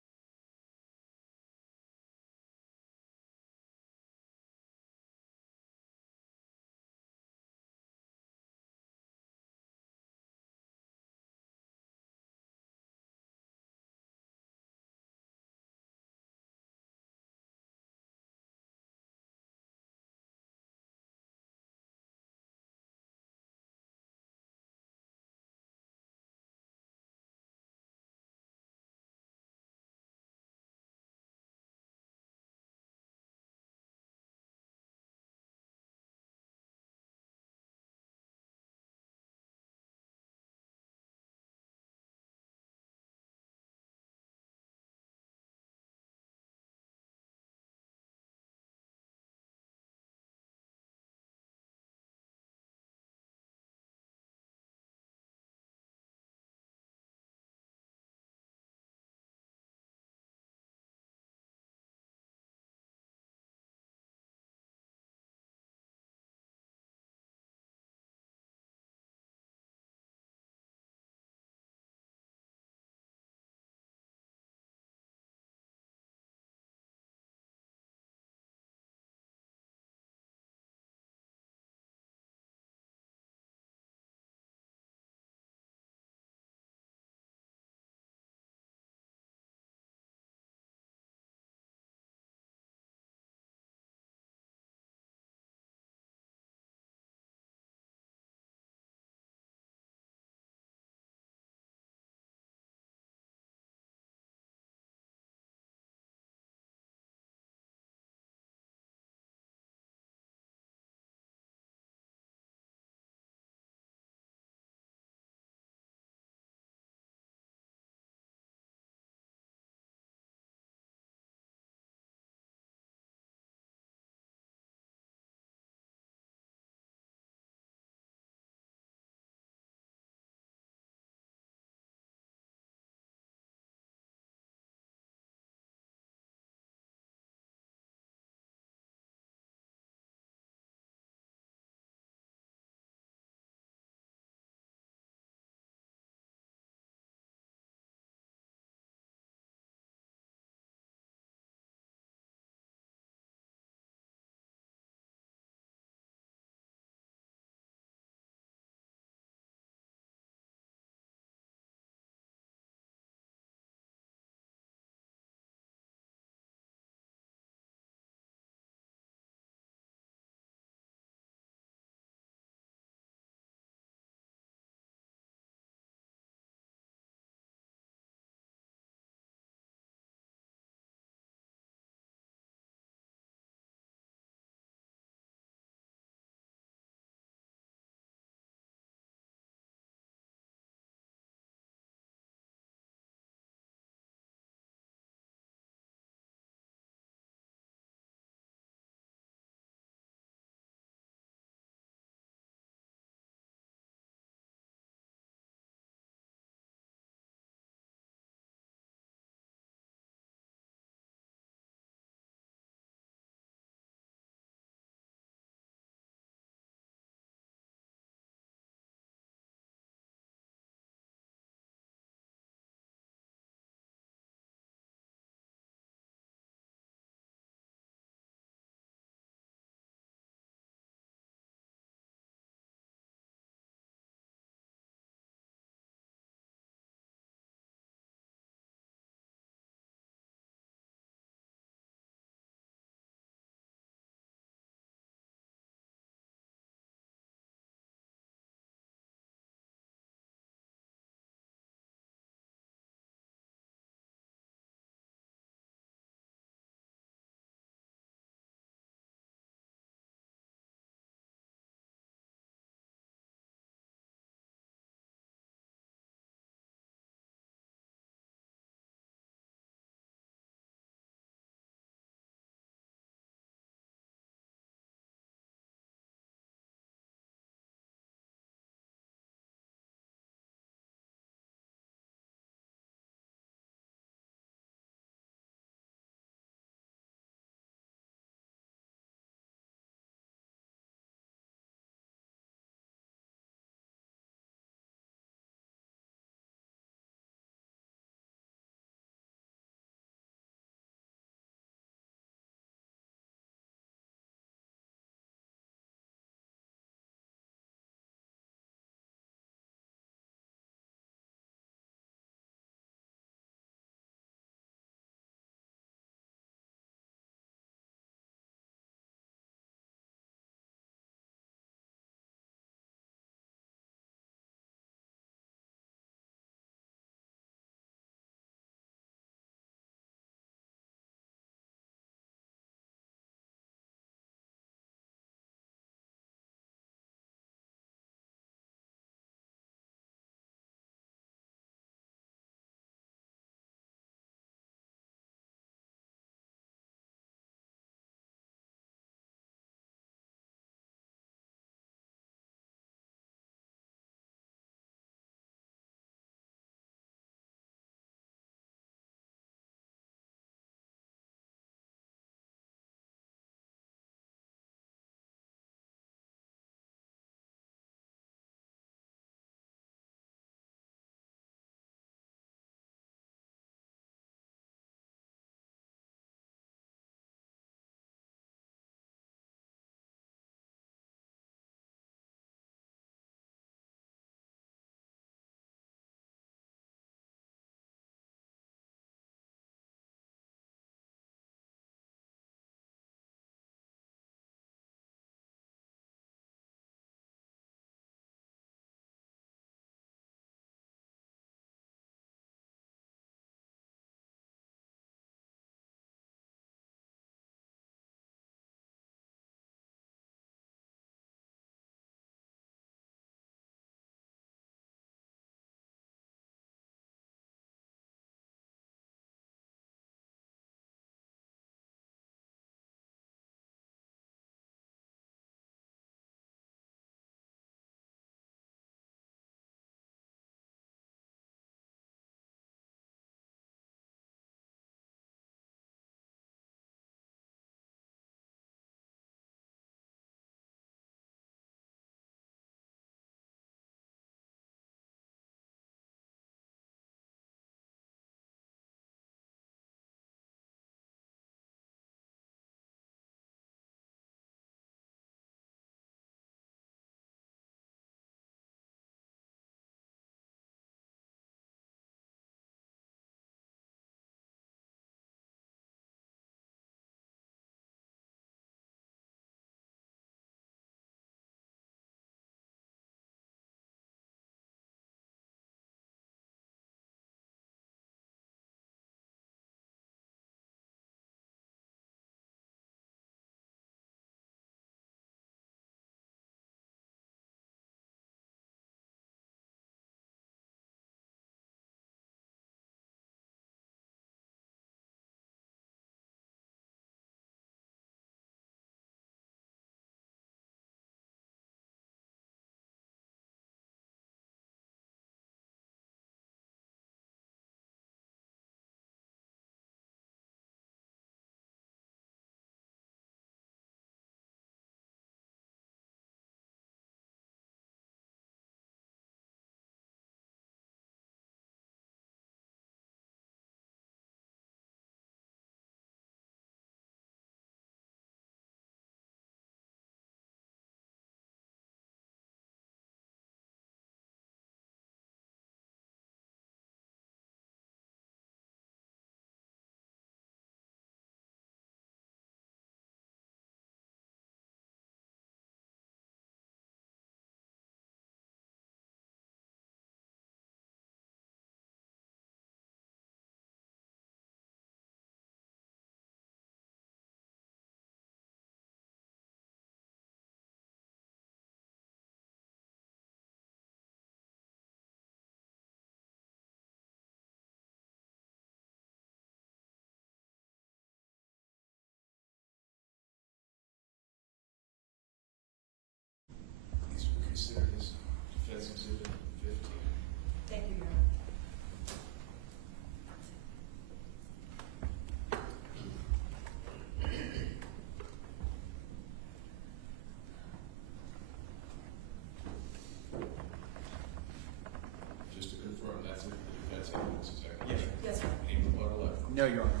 No, Your Honor.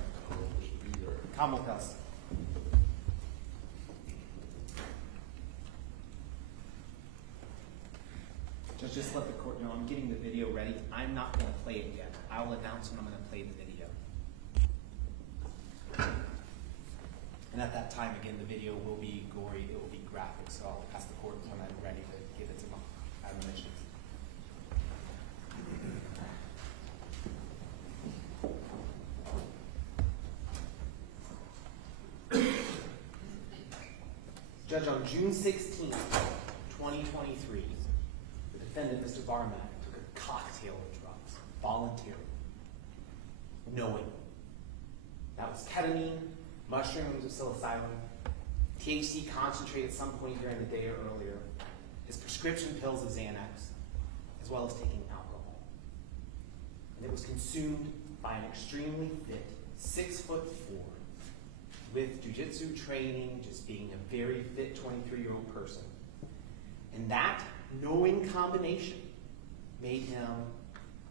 Commonwealth does. Just let the court know I'm getting the video ready. I'm not going to play it yet. I will announce when I'm going to play the video. And at that time, again, the video will be gory, it will be graphic, so I'll ask the court when I'm ready to give it to my admonitions. Judge, on June 16, 2023, the defendant, Mr. Barmak, took a cocktail of drugs, voluntarily, knowing. That was ketamine, mushrooms, or psilocybin, THC concentrate at some point during the day or earlier, his prescription pills of Xanax, as well as taking alcohol. And it was consumed by an extremely fit 6'4", with jiu-jitsu training, just being a very fit 23-year-old person. And that knowing combination made him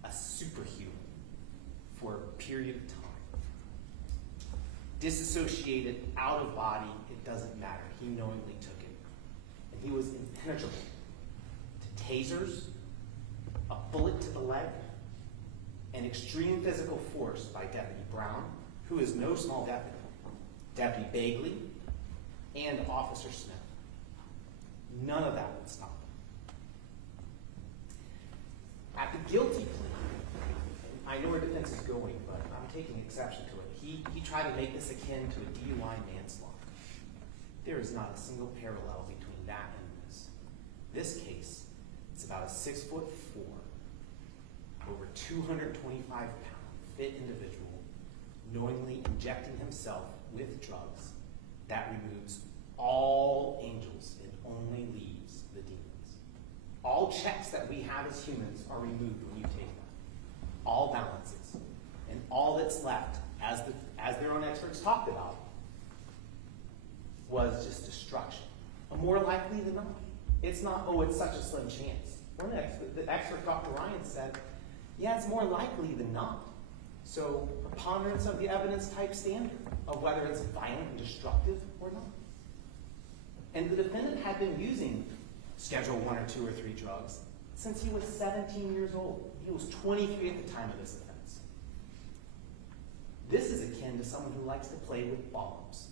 a superhuman for a period of time. Disassociated, out of body, it doesn't matter. He knowingly took it. And he was impenetrable to tasers, a bullet to the leg, and extreme physical force by Deputy Brown, who is no small deputy, Deputy Bagley, and Officer Smith. None of that would stop him. At the guilty plea, I know where defense is going, but I'm taking exception to it. He tried to make this akin to a DUI manslaughter. There is not a single parallel between that and this. This case, it's about a 6'4", over 225-pound fit individual knowingly injecting himself with drugs that removes all angels and only leaves the demons. All checks that we have as humans are removed when you take them. All balances. And all that's left, as their own experts talked about, was just destruction. More likely than not. It's not, oh, it's such a slim chance. The expert, Dr. Ryan, said, yeah, it's more likely than not. So, preponderance of the evidence type standard of whether it's violent and destructive or not. And the defendant had been using Schedule 1 or 2 or 3 drugs since he was 17 years old. He was 23 at the time of this offense. This is akin to someone who likes to play with bombs.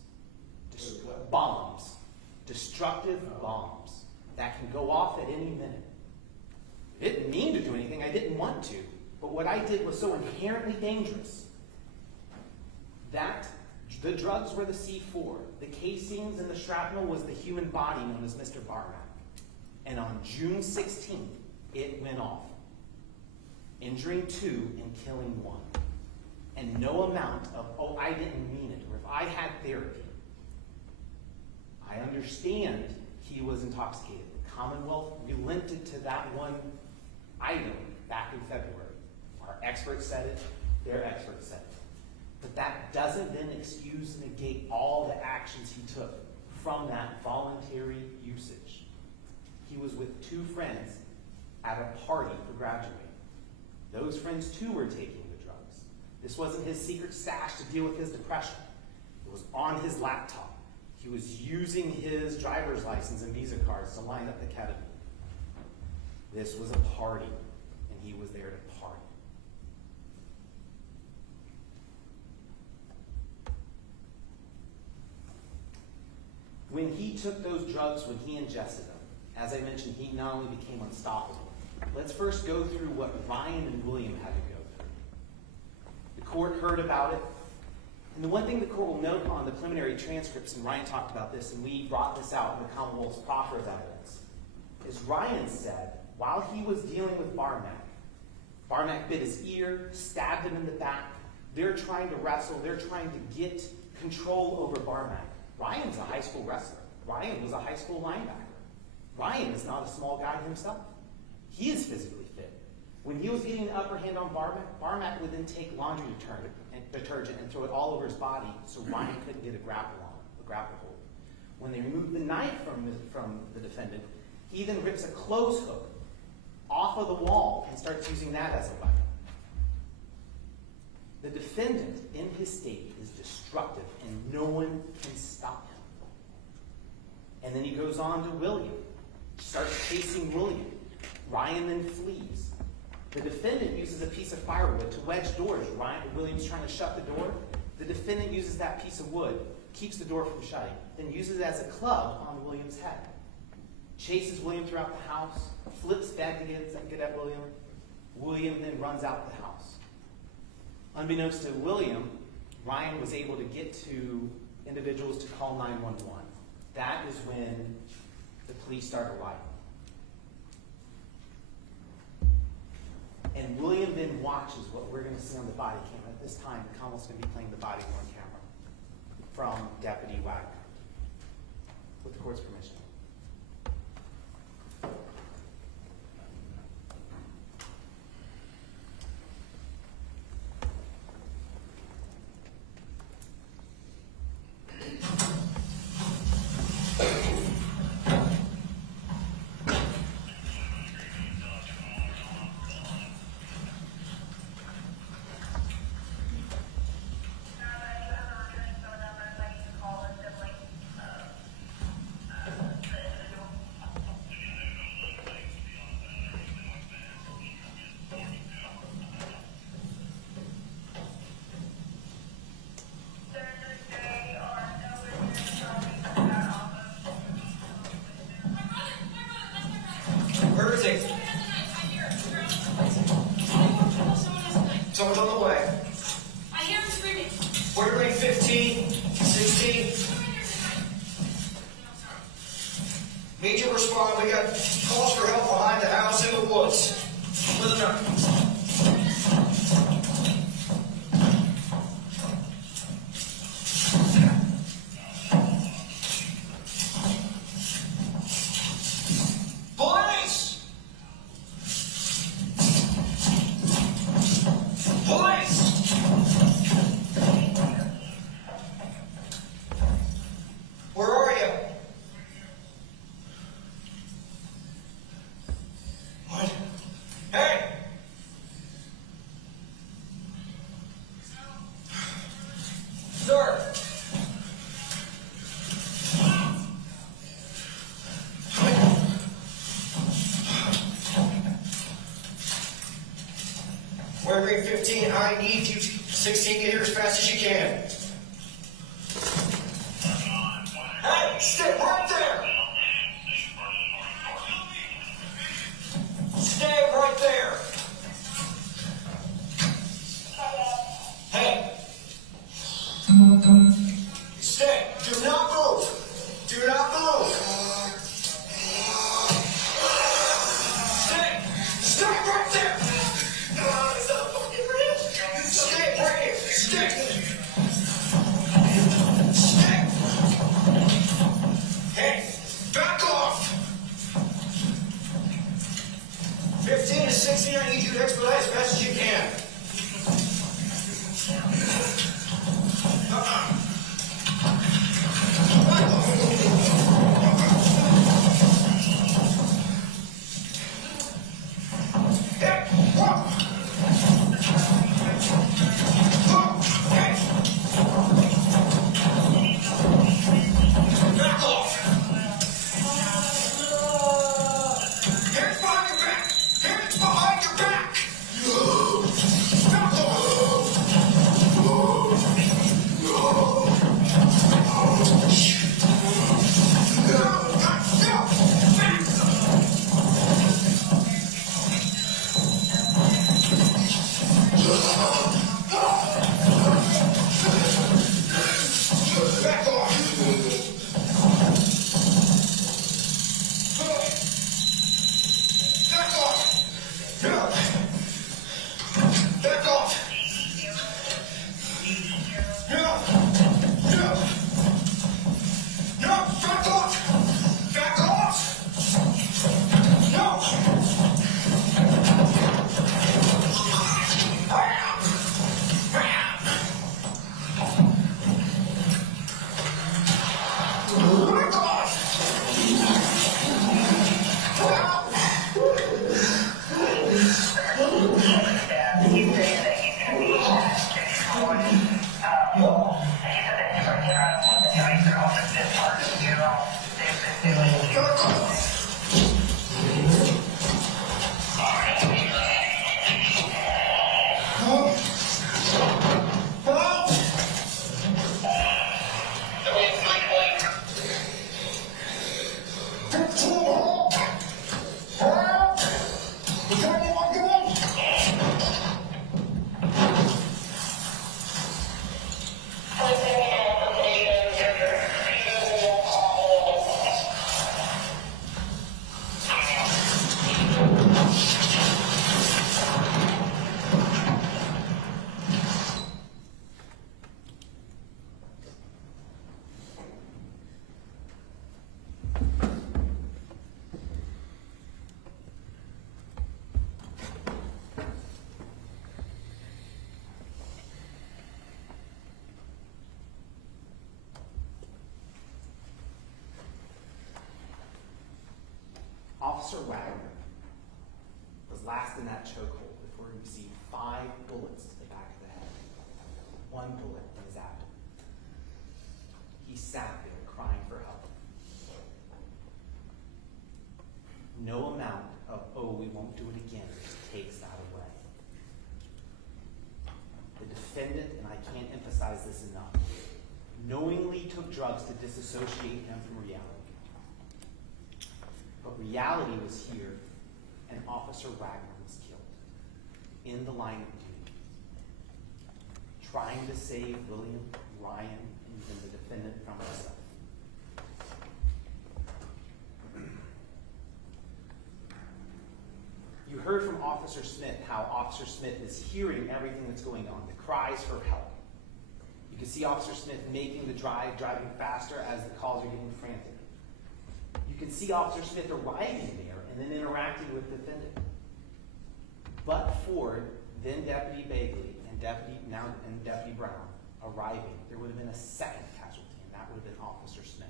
Bombs. Destructive bombs that can go off at any minute. I didn't mean to do anything. I didn't want to. But what I did was so inherently dangerous that the drugs were the C4. The casings and the shrapnel was the human body known as Mr. Barmak. And on June 16th, it went off, injuring 2 and killing 1. And no amount of, oh, I didn't mean it, or if I had therapy. I understand he was intoxicated. The Commonwealth relented to that one item back in February. Our experts said it, their experts said it. But that doesn't then excuse and negate all the actions he took from that voluntary usage. He was with 2 friends at a party for graduating. Those friends too were taking the drugs. This wasn't his secret stash to deal with his depression. It was on his laptop. He was using his driver's license and Visa cards to line up the ketamine. This was a party, and he was there to party. When he took those drugs, when he ingested them, as I mentioned, he not only became unstoppable. Let's first go through what Ryan and William had to go through. The court heard about it. And the one thing the court will note on the preliminary transcripts, and Ryan talked about this, and we brought this out in the Commonwealth's proffer of evidence, is Ryan said, while he was dealing with Barmak bit his ear, stabbed him in the back. They're trying to wrestle. They're trying to get control over Barmak. Ryan's a high school wrestler. Ryan was a high school linebacker. Ryan is not a small guy himself. He is physically fit. When he was getting the upper hand on Barmak would then take laundry detergent and throw it all over his body so Ryan couldn't get a grapple hold. When they removed the knife from the defendant, he then rips a clothes hook off of the wall and starts using that as a weapon. The defendant in his state is destructive and no one can stop him. And then he goes on to William, starts chasing William. Ryan then flees. The defendant uses a piece of firewood to wedge doors. William's trying to shut the door. The defendant uses that piece of wood, keeps the door from shutting, then uses it as a club on William's head. Chases William throughout the house, flips back to get at William. William then runs out the house. Unbeknownst to William, Ryan was able to get to individuals to call 911. That is when the police start arriving. And William then watches what we're going to see on the body camera. At this time, the Commonwealth's going to be playing the body worn camera from Deputy Wagner. With the court's permission. Someone's on the way. I hear him screaming. Wintergreen 15, 16. Immediate respond. We got calls for help behind the house in the woods. With a knife. Wintergreen 15, I need you. 16, get here as fast as you can. Hey, stay right there! Stay right there! Hey! Stay! Do not move! Do not move! Stay! Stay right there! Stay right here! Stay! Stay! Hey! Back off! 15 to 16, I need you to expedite as fast as you can. Hey! Whoa! Whoa! Hey! Officer Wagner was last in that chokehold before he received 5 bullets to the back of the head. 1 bullet in his abdomen. He sat there crying for help. No amount of, oh, we won't do it again, takes that away. The defendant, and I can't emphasize this enough, knowingly took drugs to disassociate him from reality. But reality was here, and Officer Wagner was killed in the line of duty, trying to save William, Ryan, and even the defendant from himself. You heard from Officer Smith how Officer Smith is hearing everything that's going on, the cries for help. You can see Officer Smith making the drive, driving faster as the calls are getting frantic. You can see Officer Smith arriving there and then interacting with the defendant. But for then Deputy Bagley and Deputy Brown arriving, there would have been a second casualty, and that would have been Officer Smith.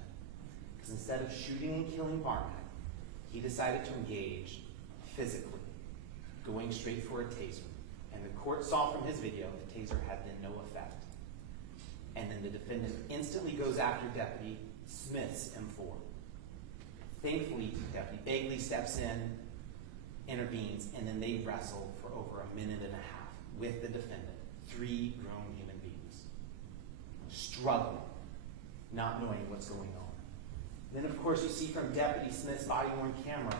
Because instead of shooting and killing Barmak, he decided to engage physically, going straight for a taser. And the court saw from his video the taser had been no effect. And then the defendant instantly goes after Deputy Smith's M4. Thankfully, Deputy Bagley steps in, intervenes, and then they wrestle for over 1.5 minutes with the defendant, 3 grown human beings, struggling, not knowing what's going on. Then, of course, you see from Deputy Smith's body-worn camera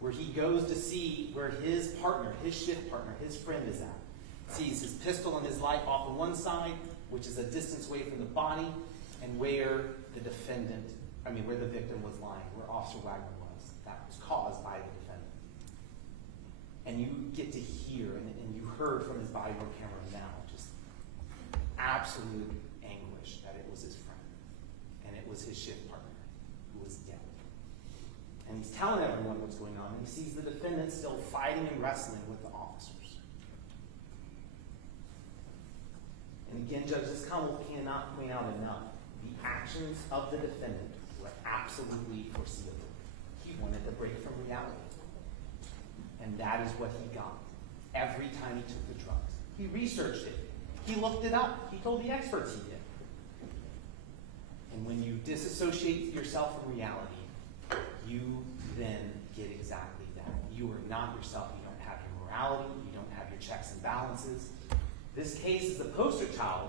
where he goes to see where his partner, his shift partner, his friend is at. Sees his pistol and his light off on one side, which is a distance away from the body, and where the victim was lying, where Officer Wagner was. That was caused by the defendant. And you get to hear, and you heard from his body-worn camera now, just absolute anguish that it was his friend, and it was his shift partner who was dead. And he's telling everyone what's going on, and he sees the defendant still fighting and wrestling with the officers. And again, Judge, this Commonwealth cannot point out enough. The actions of the defendant were absolutely foreseeable. He wanted to break from reality. And that is what he got every time he took the drugs. He researched it. He looked it up. He told the experts he did. And when you disassociate yourself from reality, you then get exactly that. You are not yourself. You don't have your morality. You don't have your checks and balances. This case is the poster child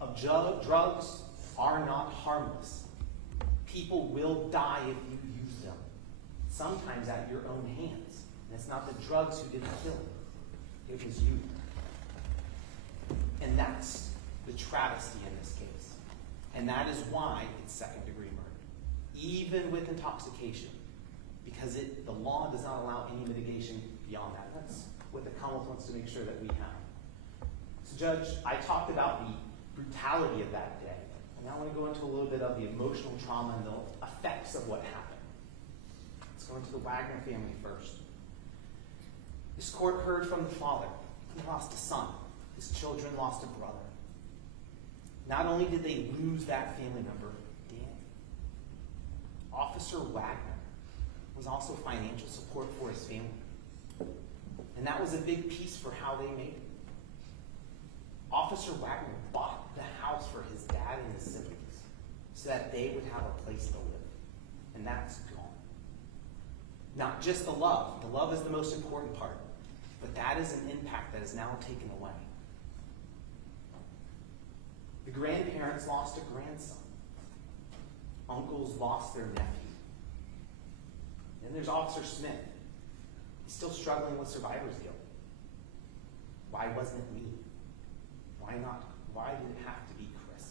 of drugs are not harmless. People will die if you use them, sometimes at your own hands. And it's not the drugs who did the killing. It was you. And that's the travesty in this case. And that is why it's second-degree murder, even with intoxication, because the law does not allow any mitigation beyond that. That's what the Commonwealth wants to make sure that we have. So, Judge, I talked about the brutality of that day. And now I want to go into a little bit of the emotional trauma and the effects of what happened. Let's go into the Wagner family first. This court heard from the father. He lost a son. His children lost a brother. Not only did they lose that family member, Dan, Officer Wagner was also financial support for his family. And that was a big piece for how they made it. Officer Wagner bought the house for his dad and his siblings so that they would have a place to live. And that's gone. Not just the love. The love is the most important part. But that is an impact that is now taken away. The grandparents lost a grandson. Uncles lost their nephew. Then there's Officer Smith. He's still struggling with survivor's guilt. Why wasn't it me? Why not? Why did it have to be Chris?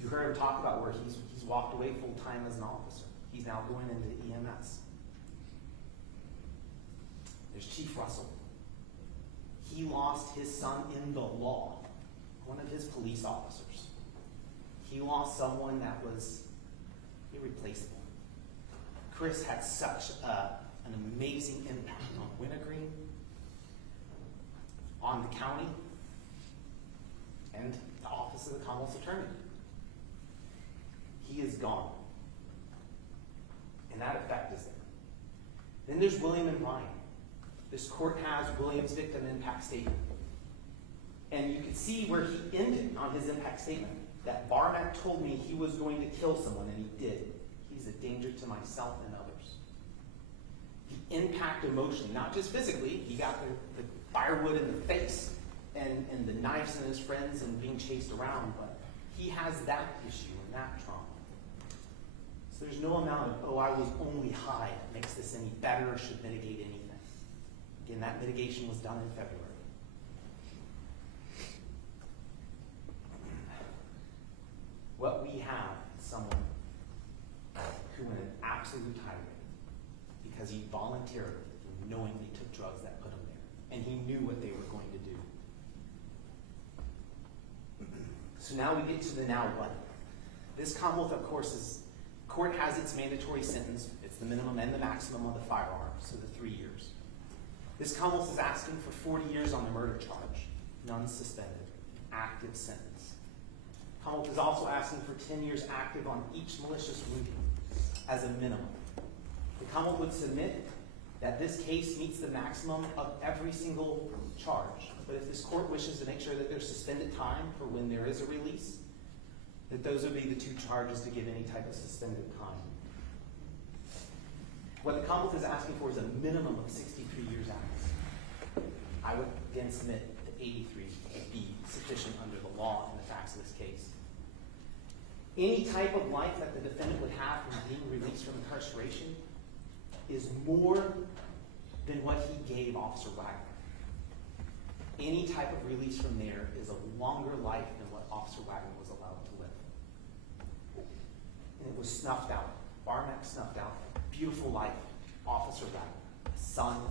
You heard him talk about where he's walked away full time as an officer. He's now going into EMS. There's Chief Russell. He lost his son in the law, one of his police officers. He lost someone that was irreplaceable. Chris had such an amazing impact on Wintergreen, on the county, and the office of the Commonwealth's Attorney. He is gone. and that effect is there. Then there's William and Ryan. This court has William's victim impact statement. And you can see where he ended on his impact statement, that Barmak told me he was going to kill someone, and he did. He's a danger to myself and others. The impact emotionally, not just physically, he got the firewood in the face and the knives in his friends and being chased around, but he has that issue and that trauma. So there's no amount of, oh, I was only high that makes this any better or should mitigate anything. Again, that mitigation was done in February. What we have is someone who went an absolute tirade because he voluntarily and knowingly took drugs that put him there. And he knew what they were going to do. So now we get to the now what. This Commonwealth, of course, court has its mandatory sentence. It's the minimum and the maximum on the firearm, so the 3 years. This Commonwealth is asking for 40 years on the murder charge, none suspended, active sentence. Commonwealth is also asking for 10 years active on each malicious wounding as a minimum. The Commonwealth would submit that this case meets the maximum of every single charge. But if this court wishes to make sure that there's suspended time for when there is a release, that those would be the 2 charges to give any type of suspended time. What the Commonwealth is asking for is a minimum of 63 years active. I would again submit that 83 would be sufficient under the law and the facts of this case. Any type of life that the defendant would have from being released from incarceration is more than what he gave Officer Wagner. Any type of release from there is a longer life than what Officer Wagner was allowed to live. And it was snuffed out. Barmak snuffed out a beautiful life. Officer Wagner, a son, an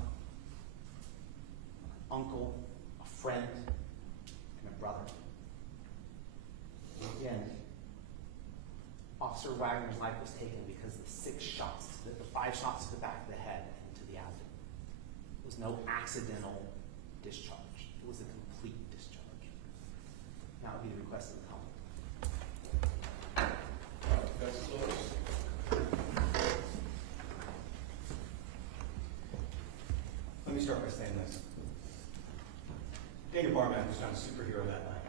uncle, a friend, and a brother. And again, Officer Wagner's life was taken because the 6 shots, the 5 shots to the back of the head and to the abdomen. It was no accidental discharge. It was a complete discharge. Now it would be the request of the Commonwealth. That's close. Let me start by saying this. Daniel Barmak was not a superhero that night.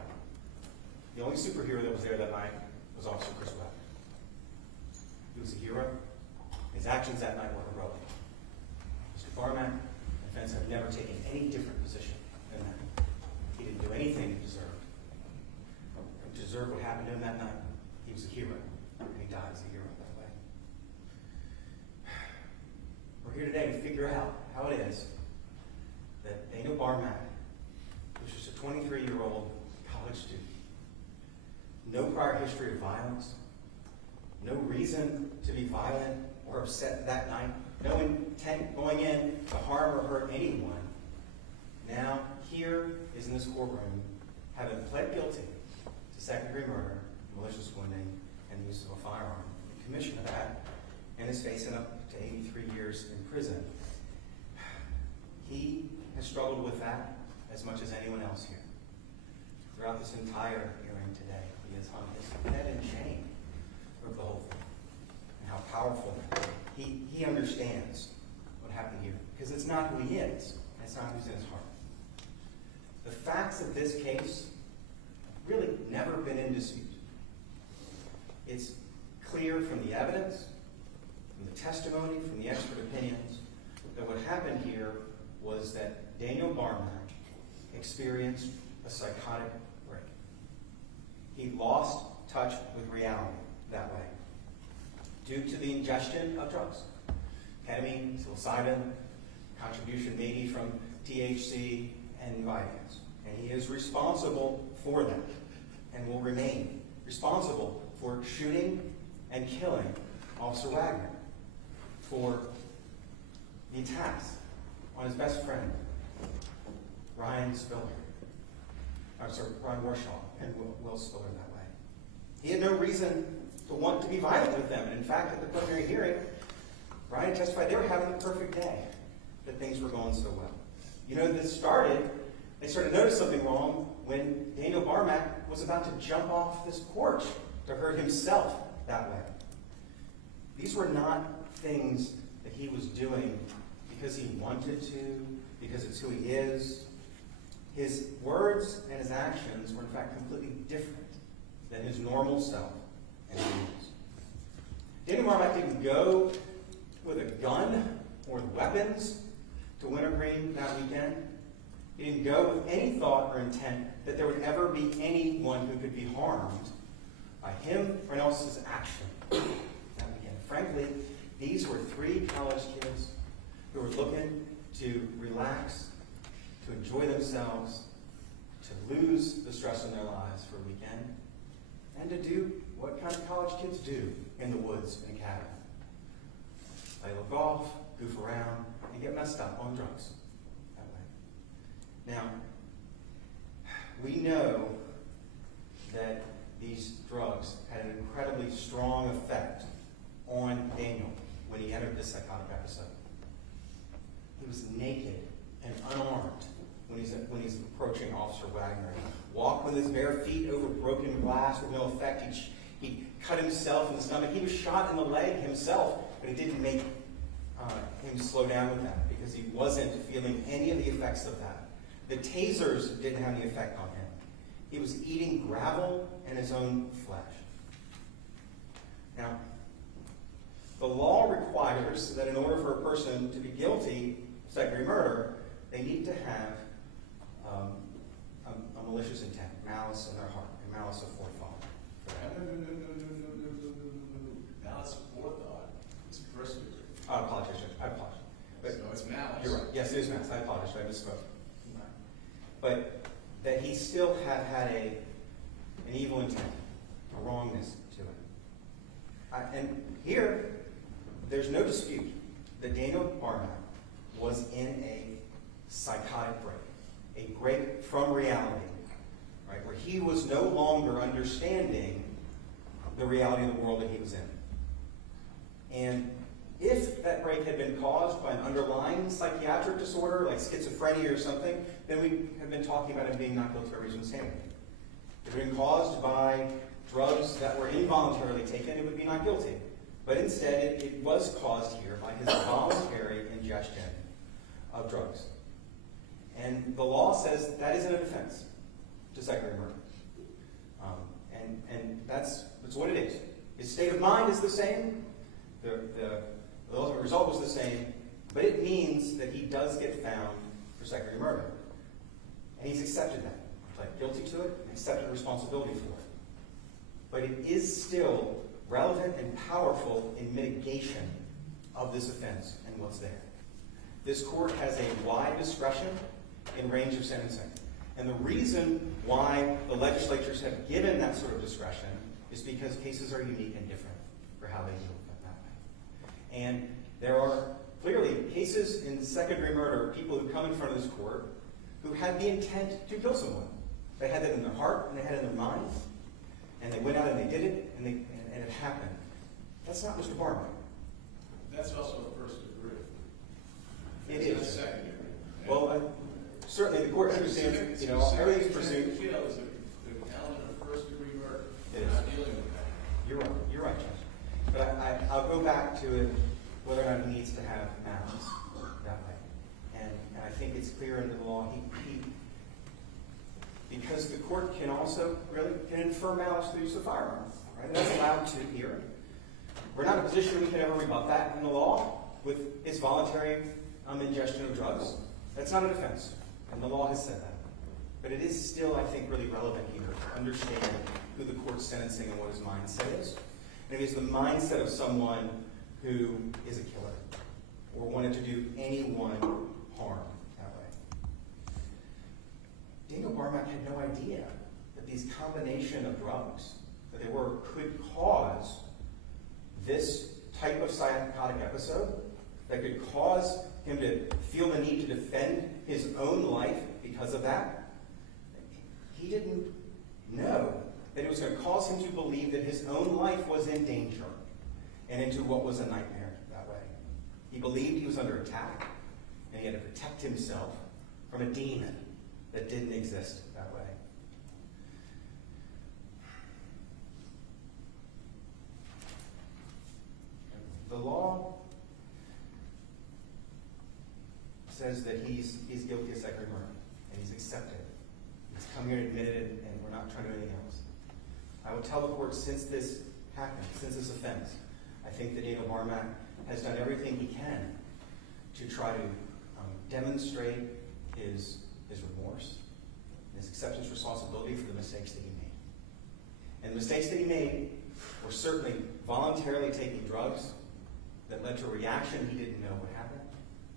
The only superhero that was there that night was Officer Chris Wagner. He was a hero. His actions that night were heroic. Mr. Barmak and defense have never taken any different position than that. He didn't do anything to deserve what happened to him that night. He was a hero, and he died as a hero that way. We're here today to figure out how it is that Daniel Barmak, who's just a 23-year-old college student, no prior history of violence, no reason to be violent or upset that night, no intent going in to harm or hurt anyone, now here is in this courtroom, having pled guilty to second-degree murder, malicious wounding, and use of a firearm. The commission of that, and is facing up to 83 years in prison. He has struggled with that as much as anyone else here. Throughout this entire hearing today, he has hung his head in shame over the whole thing and how powerful he understands what happened here, because it's not who he is, and it's not who's in his heart. The facts of this case have really never been in dispute. It's clear from the evidence, from the testimony, from the expert opinions, that what happened here was that Daniel Barmak experienced a psychotic break. He lost touch with reality that way due to the ingestion of drugs. Ketamine, psilocybin, contribution maybe from THC and Vyvanse. And he is responsible for them and will remain responsible for shooting and killing Officer Wagner, for the attacks on his best friend, Ryan Warshaw and Will Spiller that way. He had no reason to want to be violent with them. And in fact, at the preliminary hearing, Ryan testified they were having the perfect day, that things were going so well. You know, they started to notice something wrong when Daniel Barmak was about to jump off this porch to hurt himself that way. These were not things that he was doing because he wanted to, because it's who he is. His words and his actions were in fact completely different than his normal self and views. Daniel Barmak didn't go with a gun or with weapons to Wintergreen that weekend. He didn't go with any thought or intent that there would ever be anyone who could be harmed by him or anyone else's action that weekend. Frankly, these were 3 college kids who were looking to relax, to enjoy themselves, to lose the stress in their lives for a weekend, and to do what kind of college kids do in the woods and cabin. Play a little golf, goof around, and get messed up on drugs that way. Now, we know that these drugs had an incredibly strong effect on Daniel when he entered this psychotic episode. He was naked and unarmed when he's approaching Officer Wagner. He walked with his bare feet over broken glass with no effect. He cut himself in the stomach. He was shot in the leg himself, but it didn't make him slow down with that because he wasn't feeling any of the effects of that. The tasers didn't have any effect on him. He was eating gravel and his own flesh. Now, the law requires that in order for a person to be guilty of second-degree murder, they need to have a malicious intent, malice in their heart, and malice of forethought. No. Malice of forethought. It's first degree. I apologize, Judge. I apologize. But So it's malice. you're right. Yes, it is malice. I apologize. I misspoke. But that he still had an evil intent, a wrongness to it. And here, there's no dispute that Daniel Barmak was in a psychotic break, a break from reality, right, where he was no longer understanding the reality of the world that he was in. And if that break had been caused by an underlying psychiatric disorder, like schizophrenia or something, then we have been talking about him being not guilty by reason of insanity. If it had been caused by drugs that were involuntarily taken, it would be not guilty. But instead, it was caused here by his voluntary ingestion of drugs. And the law says that isn't a defense to second-degree murder. And that's what it is. His state of mind is the same. The ultimate result was the same. But it means that he does get found for second-degree murder. And he's accepted that. He pled guilty to it and accepted responsibility for it. But it is still relevant and powerful in mitigation of this offense and what's there. This court has a wide discretion in range of sentencing. And the reason why the legislatures have given that sort of discretion is because cases are unique and different for how they deal with it that way. And there are clearly cases in second-degree murder, people who come in front of this court who had the intent to kill someone. They had that in their heart and they had it in their minds. And they went out and they did it, and it happened. That's not Mr. Barmak. That's also a first degree. It It's not is. second degree. Well, certainly the court understands, everything's presumed. It's an element of first degree murder. It We're is. not dealing with that. You're right, Judge. But I'll go back to it, whether or not he needs to have malice that way. And I think it's clear under the law, because the court can also can infer malice through use of firearms. Right? That's allowed to here. We're not in a position we can ever rebut that in the law with his voluntary ingestion of drugs. That's not a defense, and the law has said that. But it is still, I think, really relevant here to understand who the court's sentencing and what his mindset is. And it is the mindset of someone who is a killer or wanted to do anyone harm that way. Daniel Barmak had no idea that these combination of drugs that they were could cause this type of psychotic episode, that could cause him to feel the need to defend his own life because of that. He didn't know that it was going to cause him to believe that his own life was in danger and into what was a nightmare that way. He believed he was under attack and he had to protect himself from a demon that didn't exist that way. The law says that he's guilty of second murder, and he's accepted it. He's come here and admitted it, and we're not trying to do anything else. I will tell the court, since this happened, since this offense, I think that Daniel Barmak has done everything he can to try to demonstrate his remorse, his acceptance of responsibility for the mistakes that he made. And the mistakes that he made were certainly voluntarily taking drugs that led to a reaction he didn't know would happen,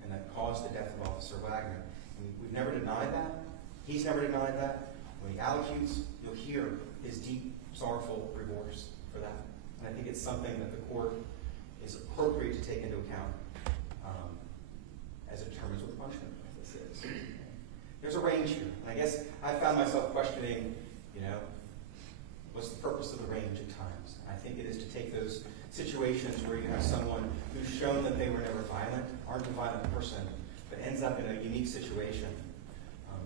and that caused the death of Officer Wagner. And we've never denied that. He's never denied that. When he allocutes, you'll hear his deep, sorrowful remorse for that. And I think it's something that the court is appropriate to take into account as it determines what the punishment of this is. There's a range here. And I guess I found myself questioning, what's the purpose of the range at times? And I think it is to take those situations where you have someone who's shown that they were never violent, aren't a violent person, but ends up in a unique situation,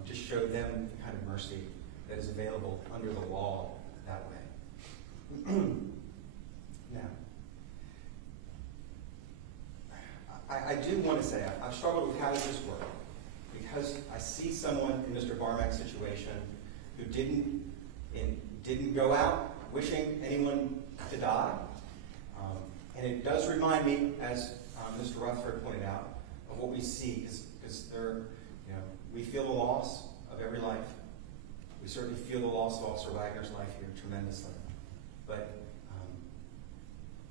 to show them the kind of mercy that is available under the law that way. Now, I do want to say, I've struggled with how does this work? Because I see someone in Mr. Barmak's situation who didn't go out wishing anyone to die. And it does remind me, as Mr. Rutherford pointed out, of what we see, because we feel the loss of every life. We certainly feel the loss of Officer Wagner's life here tremendously. But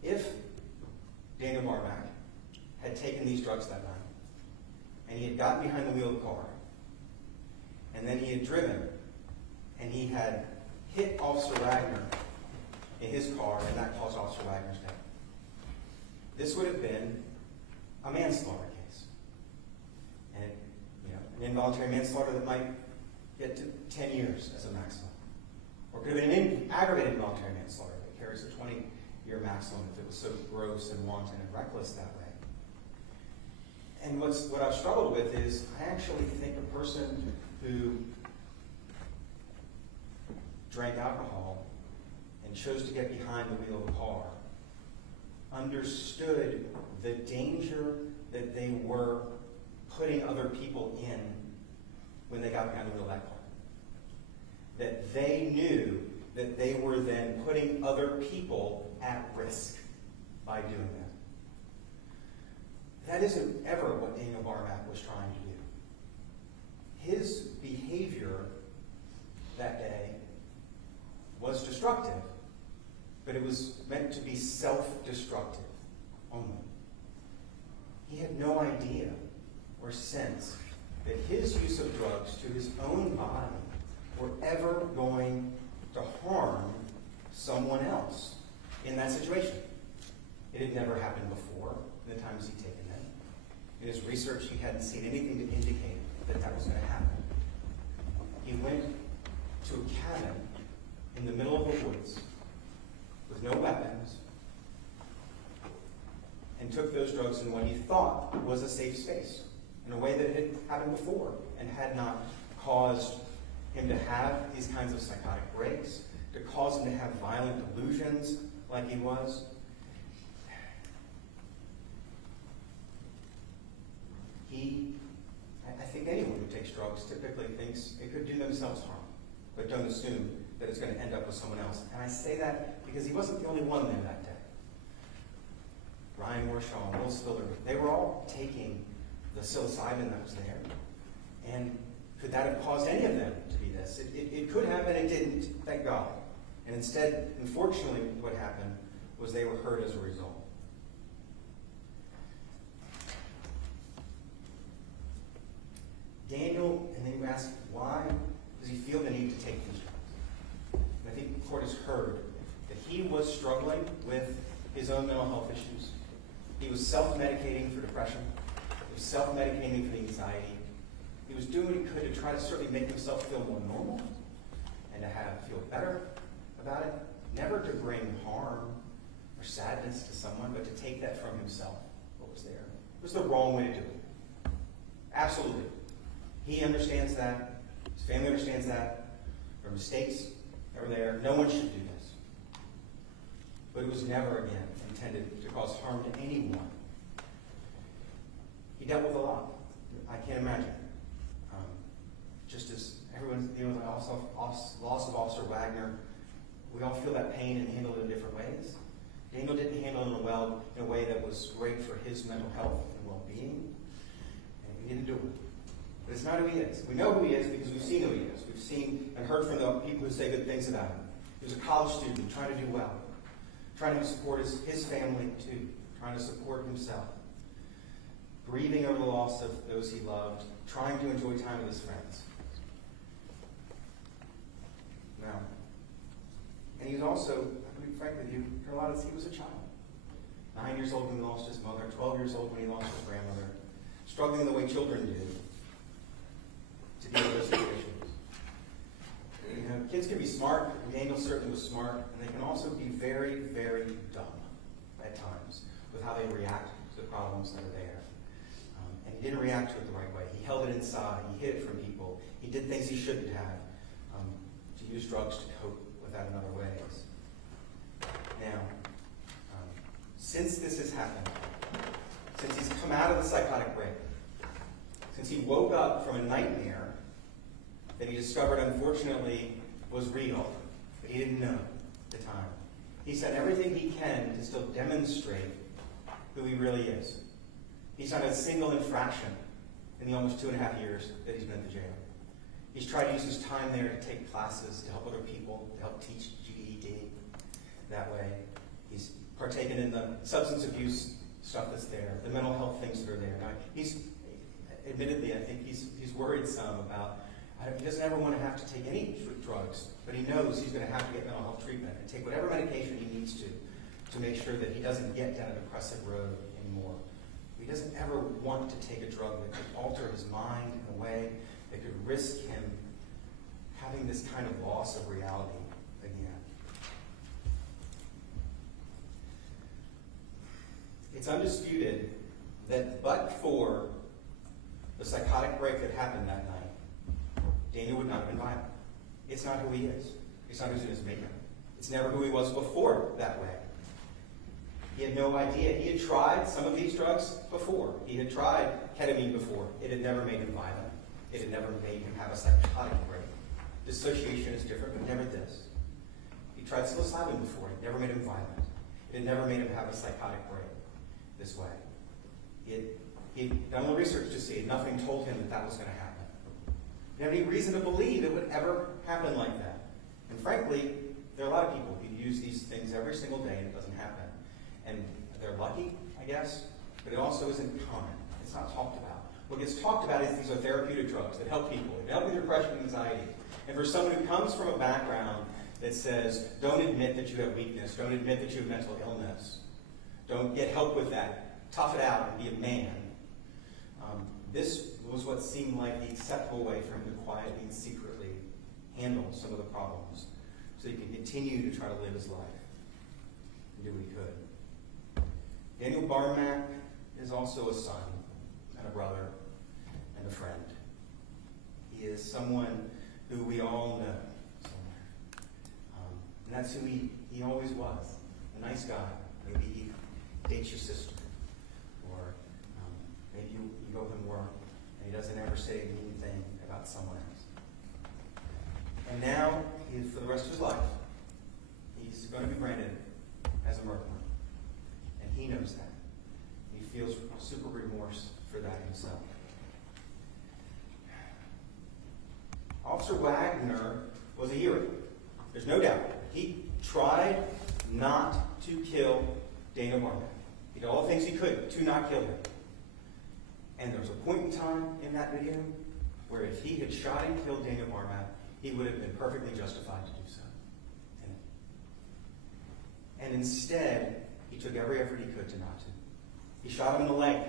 if Daniel Barmak had taken these drugs that night, and he had gotten behind the wheel of the car, and then he had driven, and he had hit Officer Wagner in his car, and that caused Officer Wagner's death, this would have been a manslaughter case. And an involuntary manslaughter that might get to 10 years as a maximum. Or it could have been an aggravated involuntary manslaughter that carries a 20-year maximum if it was so gross and wanton and reckless that way. And what I've struggled with is, I actually think a person who drank alcohol and chose to get behind the wheel of a car understood the danger that they were putting other people in when they got behind the wheel of that car. That they knew that they were then putting other people at risk by doing that. That isn't ever what Daniel Barmak was trying to do. His behavior that day was destructive, but it was meant to be self-destructive only. He had no idea or sense that his use of drugs to his own body were ever going to harm someone else in that situation. It had never happened before in the times he'd taken them. In his research, he hadn't seen anything to indicate that that was going to happen. He went to a cabin in the middle of the woods with no weapons and took those drugs in what he thought was a safe space, in a way that had happened before and had not caused him to have these kinds of psychotic breaks, to cause him to have violent delusions like he was. I think anyone who takes drugs typically thinks it could do themselves harm, but don't assume that it's going to end up with someone else. And I say that because he wasn't the only one there that day. Ryan Warshaw, Will Spiller, they were all taking the psilocybin that was there. And could that have caused any of them to be this? It could have, and it didn't, thank God. And instead, unfortunately, what happened was they were hurt as a result. Daniel, and then you ask, why does he feel the need to take these drugs? And I think the court has heard that he was struggling with his own mental health issues. He was self-medicating for depression. He was self-medicating for anxiety. He was doing what he could to try to certainly make himself feel more normal and to feel better about it. Never to bring harm or sadness to someone, but to take that from himself, what was there. It was the wrong way to do it. Absolutely. He understands that. His family understands that. There are mistakes that were there. No one should do this. But it was never, again, intended to cause harm to anyone. He dealt with a lot. I can't imagine. Just as everyone's dealing with the loss of Officer Wagner, we all feel that pain and handle it in different ways. Daniel didn't handle it in a way that was great for his mental health and well-being, and he didn't do it. But it's not who he is. We know who he is because we've seen who he is. We've seen and heard from the people who say good things about him. He was a college student trying to do well, trying to support his family too, trying to support himself, grieving over the loss of those he loved, trying to enjoy time with his friends. Now, and he was also, to be frank with you, for a lot of this, he was a child. 9 years old when he lost his mother, 12 years old when he lost his grandmother, struggling the way children do to deal with those situations. You know, kids can be smart, and Daniel certainly was smart, and they can also be very, very dumb at times with how they react to the problems that are there. And he didn't react to it the right way. He held it inside. He hid it from people. He did things he shouldn't have, to use drugs to cope with that in other ways. Now, since this has happened, since he's come out of the psychotic break, since he woke up from a nightmare that he discovered, unfortunately, was real, but he didn't know at the time, he's done everything he can to still demonstrate who he really is. He's not a single infraction in the almost 2.5 years that he's been in the jail. He's tried to use his time there to take classes, to help other people, to help teach GED that way. He's partaken in the substance abuse stuff that's there, the mental health things that are there. Now, he's, admittedly, I think he's worried some about, he doesn't ever want to have to take any drugs, but he knows he's going to have to get mental health treatment and take whatever medication he needs to make sure that he doesn't get down a depressive road anymore. He doesn't ever want to take a drug that could alter his mind in a way that could risk him having this kind of loss of reality again. It's undisputed that but for the psychotic break that happened that night, Daniel would not have been violent. It's not who he is. It's not who's in his makeup. It's never who he was before that way. He had no idea. He had tried some of these drugs before. He had tried ketamine before. It had never made him violent. It had never made him have a psychotic break. Dissociation is different, but never this. He tried psilocybin before. It never made him violent. It had never made him have a psychotic break this way. He had done a little research to see, and nothing told him that that was going to happen. He didn't have any reason to believe it would ever happen like that. And frankly, there are a lot of people who use these things every single day and it doesn't happen. And they're lucky, I guess, but it also isn't common. It's not talked about. What gets talked about is these are therapeutic drugs that help people. They help with depression and anxiety. And for someone who comes from a background that says, don't admit that you have weakness, don't admit that you have mental illness, don't get help with that, tough it out and be a man, this was what seemed like the acceptable way for him to quietly and secretly handle some of the problems so he could continue to try to live his life and do what he could. Daniel Barmak is also a son and a brother and a friend. He is someone who we all know somewhere. And that's who he always was, a nice guy. Maybe he dates your sister. Or maybe you go with him work and he doesn't ever say a mean thing about someone else. And now, for the rest of his life, he's going to be branded as a murderer. And he knows that. He feels super remorse for that himself. Officer Wagner was a hero. There's no doubt. He tried not to kill Daniel Barmak. He did all the things he could to not kill him. And there was a point in time in that video where if he had shot and killed Daniel Barmak, he would have been perfectly justified to do so. And instead, he took every effort he could to not to. He shot him in the leg.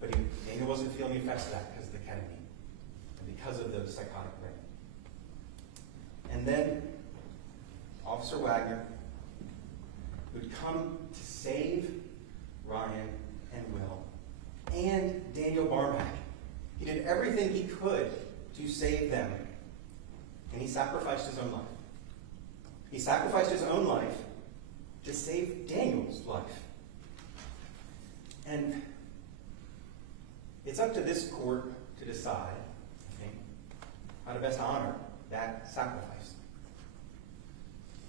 But Daniel wasn't feeling the effects of that because of the ketamine and because of the psychotic break. And then Officer Wagner would come to save Ryan and Will and Daniel Barmak. He did everything he could to save them. And he sacrificed his own life. He sacrificed his own life to save Daniel's life. And It's up to this court to decide, I think, how to best honor that sacrifice.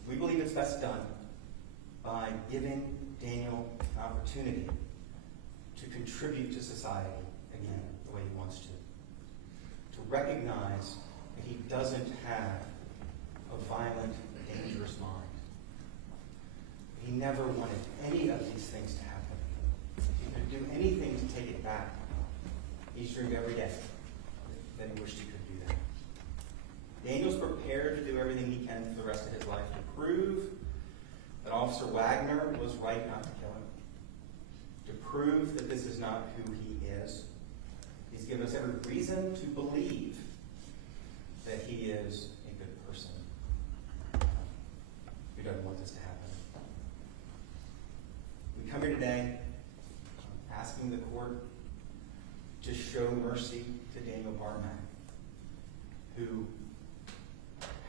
We believe it's best done by giving Daniel an opportunity to contribute to society again the way he wants to recognize that he doesn't have a violent, dangerous mind. He never wanted any of these things to happen. He could do anything to take it back. He dreamed every day that he wished he could do that. Daniel's prepared to do everything he can for the rest of his life to prove that Officer Wagner was right not to kill him, to prove that this is not who he is. He's given us every reason to believe that he is a good person who doesn't want this to happen. We come here today asking the court to show mercy to Daniel Barmak, who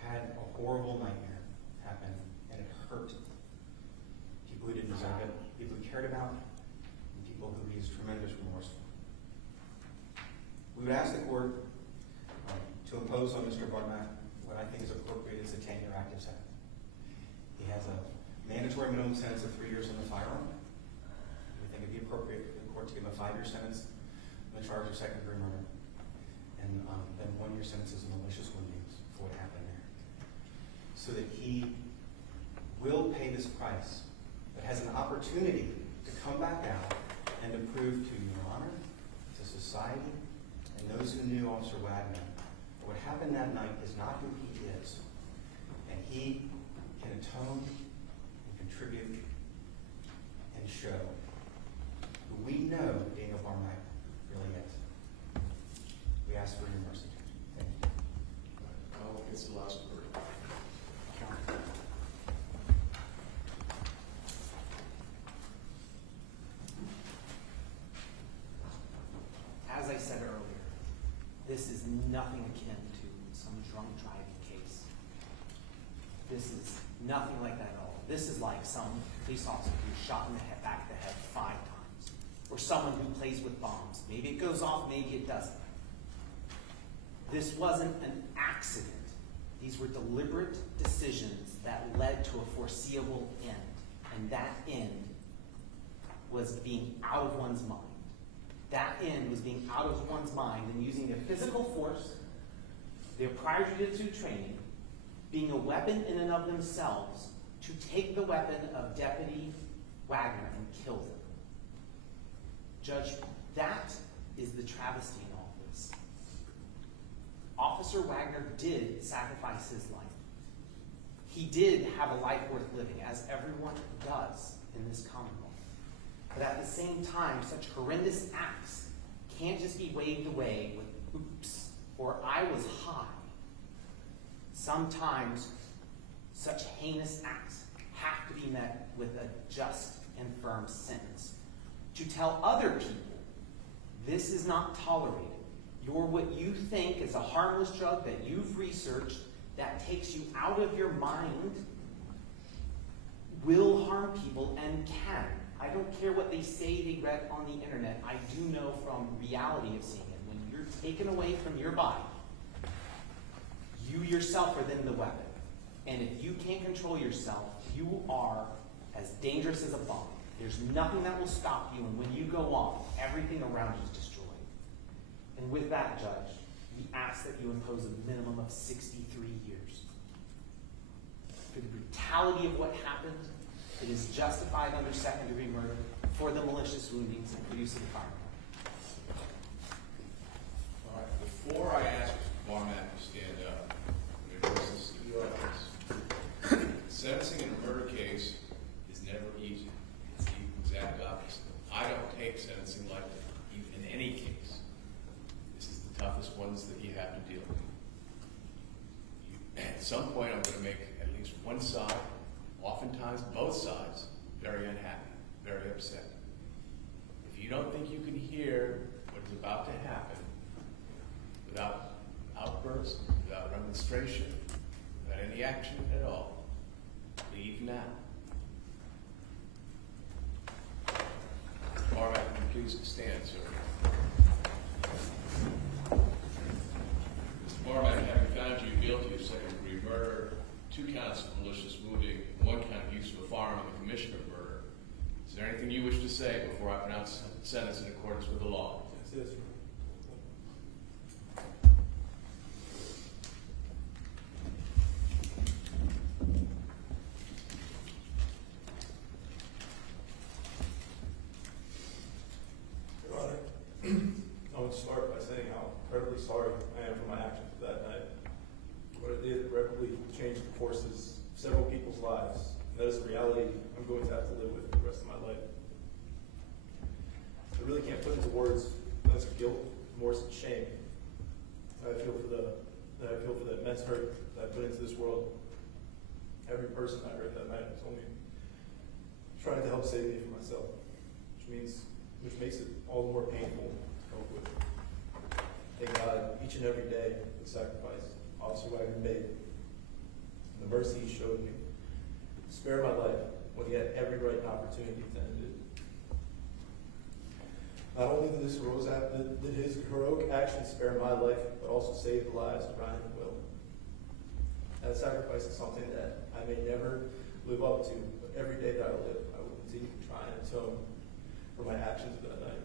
had a horrible nightmare happen, and it hurt people who didn't deserve it, people he cared about, and people who he has tremendous remorse for. We would ask the court to impose on Mr. Barmak what I think is appropriate is a 10-year active sentence. He has a mandatory minimum sentence of 3 years on the firearm. We think it would be appropriate for the court to give him a 5-year sentence on the charge of second-degree murder, and then 1-year sentences on malicious woundings for what happened there, so that he will pay this price, but has an opportunity to come back out and to prove to your honor, to society, and those who knew Officer Wagner, what happened that night is not who he is, and he can atone and contribute and show who we know Daniel Barmak really is. We ask for your mercy. Thank you. I'll get the last word. As I said earlier, this is nothing akin to some drunk driving case. This is nothing like that at all. This is like some police officer who's shot in the head, back of the head 5 times, or someone who plays with bombs. Maybe it goes off, maybe it doesn't. This wasn't an accident. These were deliberate decisions that led to a foreseeable end, and that end was being out of one's mind. That end was being out of one's mind and using their physical force, their prior jiu-jitsu training, being a weapon in and of themselves to take the weapon of Deputy Wagner and kill them. Judge, that is the travesty in all this. Officer Wagner did sacrifice his life. He did have a life worth living, as everyone does in this Commonwealth. But at the same time, such horrendous acts can't just be waved away with oops or I was high. Sometimes such heinous acts have to be met with a just and firm sentence. To tell other people, this is not tolerated. You're what you think is a harmless drug that you've researched that takes you out of your mind will harm people and can. I don't care what they say they read on the internet. I do know from reality of seeing it. When you're taken away from your body, you yourself are then the weapon. And if you can't control yourself, you are as dangerous as a bomb. There's nothing that will stop you, and when you go off, everything around you is destroyed. And with that, Judge, we ask that you impose a minimum of 63 years. For the brutality of what happened, it is justified under second-degree murder for the malicious woundings and for use of the firearm. All right, before I ask Mr. Barmak to stand up and address the audience, sentencing in a murder case is never easy. It's the exact opposite. I don't take sentencing lightly, even in any case. This is the toughest ones that you have to deal with. At some point, I'm going to make at least one side, oftentimes both sides, very unhappy, very upset. If you don't think you can hear what is about to happen without outburst, without demonstration, without any action at all, leave now. All right, please stand, sir. 2 counts of malicious wounding, and 1 count of use of a firearm in the commission of murder. Is there anything you wish to say before I pronounce the sentence in accordance with the law? Yes. Your Honor, I want to start by saying how incredibly sorry I am for my actions that night. What I did irreparably changed the courses of several people's lives. And that is a reality I'm going to have to live with for the rest of my life. I really can't put into words that's guilt, remorse, and shame that I feel for the immense hurt that I put into this world. Every person I hurt that night was only trying to help save me from myself, which makes it all the more painful to cope with. Thank God, each and every day, the sacrifice Officer Wagner made, and the mercy he showed me, to spare my life when he had every right and opportunity to end it. Not only did his heroic actions spare my life, but also save the lives of Ryan and Will. That sacrifice is something that I may never live up to, but every day that I live, I will continue to try and atone for my actions of that night.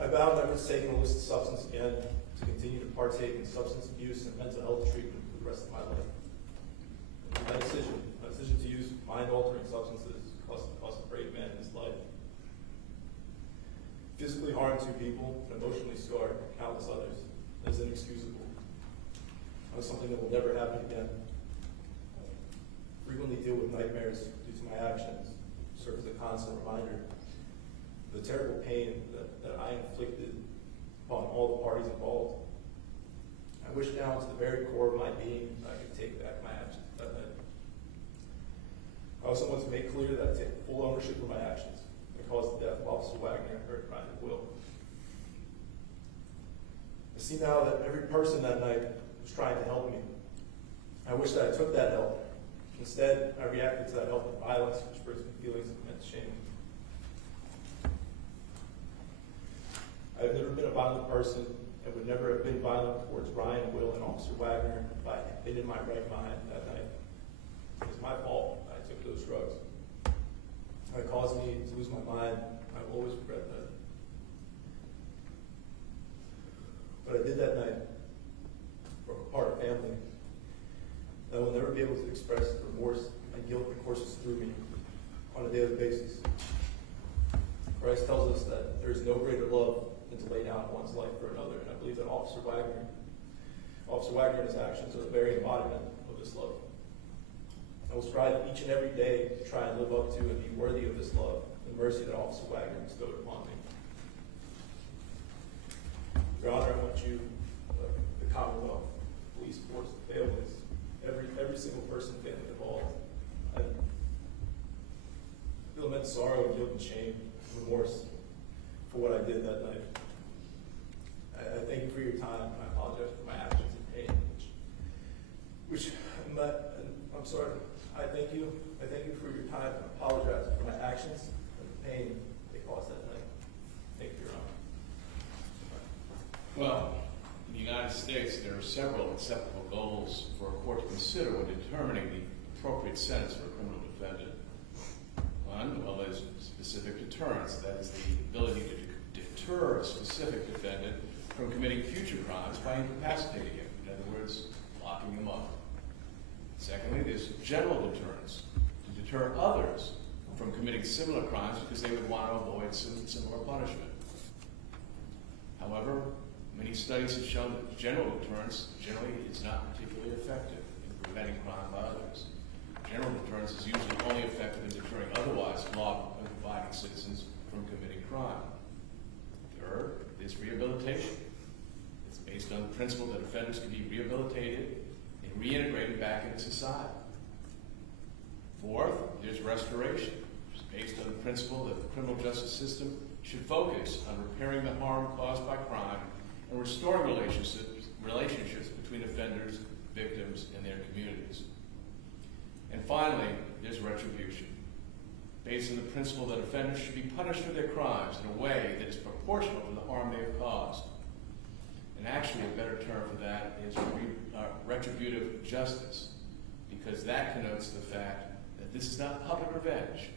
I vow never to take an illicit substance again, to continue to partake in substance abuse and mental health treatment for the rest of my life. My decision to use mind-altering substances cost a brave man his life. Physically harmed 2 people and emotionally scarred countless others. That is inexcusable. That is something that will never happen again. Frequently deal with nightmares due to my actions, serve as a constant reminder of the terrible pain that I inflicted upon all the parties involved. I wish down to the very core of my being that I could take back my actions that night. I also want to make clear that I take full ownership of my actions that caused the death of Officer Wagner and hurt Ryan and Will. I see now that every person that night was trying to help me. I wish that I took that help. Instead, I reacted to that help with violence, which brings me feelings of immense shame. I've never been a violent person and would never have been violent towards Ryan, Will, and Officer Wagner if I had been in my right mind that night. It was my fault I took those drugs. It caused me to lose my mind. I will always regret that. But I did that night from a part of family that will never be able to express the remorse and guilt that courses through me on a daily basis. Christ tells us that there is no greater love than to lay down one's life for another, and I believe that Officer Wagner and his actions are the very embodiment of this love. I will strive each and every day to try and live up to and be worthy of this love, the mercy that Officer Wagner bestowed upon me. Your Honor, I want you, the Commonwealth, police force, families, every single person, family involved. I feel immense sorrow, guilt, and shame, remorse for what I did that night. I thank you for your time, and I apologize for my actions and pain, I'm sorry. I thank you for your time, and I apologize for my actions and the pain they caused that night. Thank you, Your Honor. Well, in the United States, there are several acceptable goals for a court to consider when determining the appropriate sentence for a criminal defendant. One, well, is specific deterrence. That is the ability to deter a specific defendant from committing future crimes by incapacitating him. In other words, locking him up. Secondly, there's general deterrence, to deter others from committing similar crimes because they would want to avoid similar punishment. However, many studies have shown that general deterrence generally is not particularly effective in preventing crime by others. General deterrence is usually only effective in deterring otherwise law-abiding citizens from committing crime. Third is rehabilitation. It's based on the principle that offenders can be rehabilitated and reintegrated back into society. Fourth, there's restoration, which is based on the principle that the criminal justice system should focus on repairing the harm caused by crime and restoring relationships between offenders, victims, and their communities. And finally, there's retribution, based on the principle that offenders should be punished for their crimes in a way that is proportional to the harm they have caused. And actually, a better term for that is retributive justice, because that connotes the fact that this is not public revenge,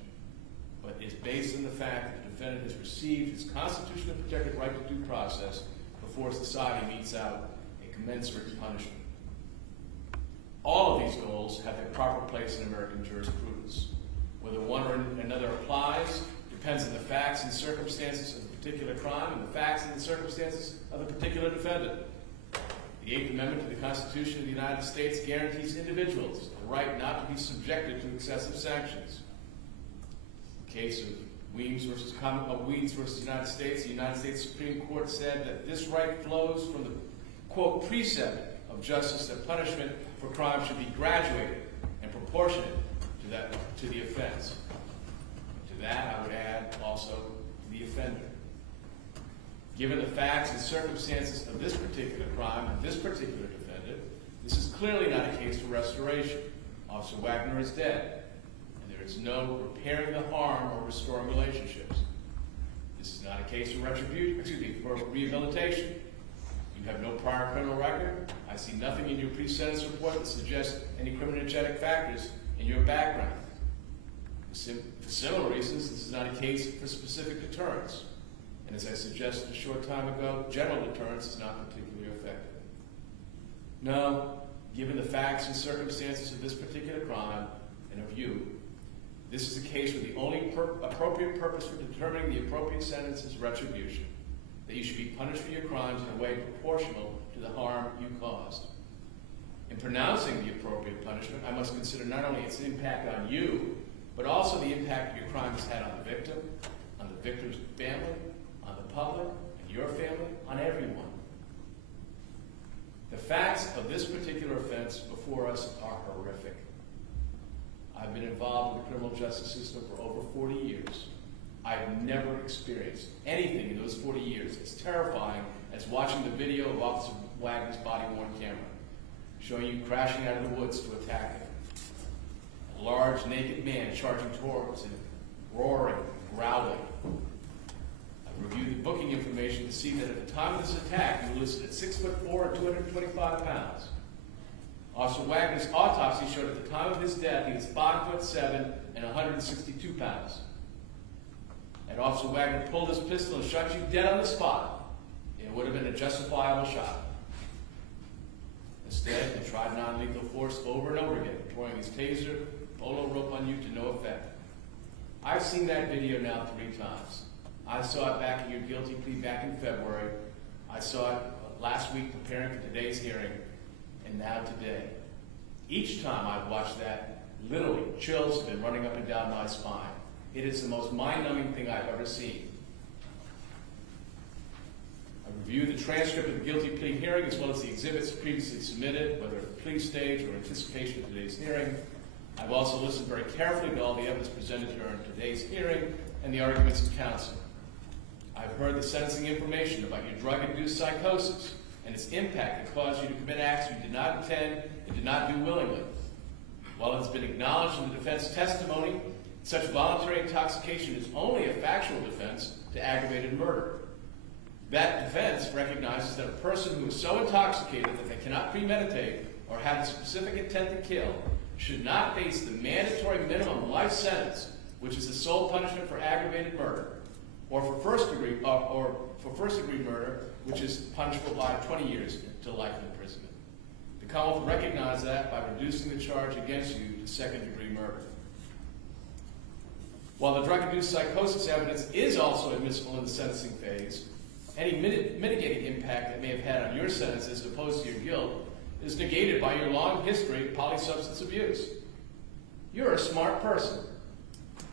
but is based on the fact that the defendant has received his constitutionally protected right to due process before society metes out a commensurate punishment. All of these goals have their proper place in American jurisprudence. Whether one or another applies depends on the facts and circumstances of a particular crime and the facts and the circumstances of a particular defendant. The Eighth Amendment to the Constitution of the United States guarantees individuals the right not to be subjected to excessive sanctions. In the case of Weems versus United States, the United States Supreme Court said that this right flows from the, quote, precept of justice that punishment for crime should be graduated and proportionate to the offense. To that, I would add also the offender. Given the facts and circumstances of this particular crime and this particular defendant, this is clearly not a case for restoration. Officer Wagner is dead, and there is no repairing the harm or restoring relationships. This is not a case for rehabilitation. You have no prior criminal record. I see nothing in your pre-sentence report that suggests any criminogenic factors in your background. For similar reasons, this is not a case for specific deterrence. And as I suggested a short time ago, general deterrence is not particularly effective. No, given the facts and circumstances of this particular crime and of you, this is a case where the only appropriate purpose for determining the appropriate sentence is retribution, that you should be punished for your crimes in a way proportional to the harm you caused. In pronouncing the appropriate punishment, I must consider not only its impact on you, but also the impact your crime has had on the victim, on the victim's family, on the public, and your family, on everyone. The facts of this particular offense before us are horrific. I've been involved with the criminal justice system for over 40 years. I've never experienced anything in those 40 years as terrifying as watching the video of Officer Wagner's body-worn camera, showing you crashing out of the woods to attack him. A large, naked man charging towards him, roaring, growling. I reviewed the booking information to see that at the time of this attack, he was listed at 6'4" and 225 pounds. Officer Wagner's autopsy showed at the time of his death he was 5'7" and 162 pounds. And Officer Wagner pulled his pistol and shot you dead on the spot, it would have been a justifiable shot. Instead, he tried non-lethal force over and over again, deploying his taser, polo rope on you to no effect. I've seen that video now 3 times. I saw it back in your guilty plea back in February. I saw it last week preparing for today's hearing, and now today. Each time I've watched that, literally, chills have been running up and down my spine. It is the most mind-numbing thing I've ever seen. I reviewed the transcript of the guilty plea hearing as well as the exhibits previously submitted, whether at the plea stage or anticipation of today's hearing. I've also listened very carefully to all the evidence presented during today's hearing and the arguments of counsel. I've heard the sentencing information about your drug-induced psychosis and its impact that caused you to commit acts you did not intend and did not do willingly. While it has been acknowledged in the defense testimony, such voluntary intoxication is only a factual defense to aggravated murder. That defense recognizes that a person who is so intoxicated that they cannot premeditate or have the specific intent to kill should not face the mandatory minimum life sentence, which is the sole punishment for aggravated murder, or for first degree murder, which is punishable by 20 years to life imprisonment. The Commonwealth recognized that by reducing the charge against you to second-degree murder. While the drug-induced psychosis evidence is also admissible in the sentencing phase, any mitigating impact that may have had on your sentence as opposed to your guilt is negated by your long history of polysubstance abuse. You're a smart person.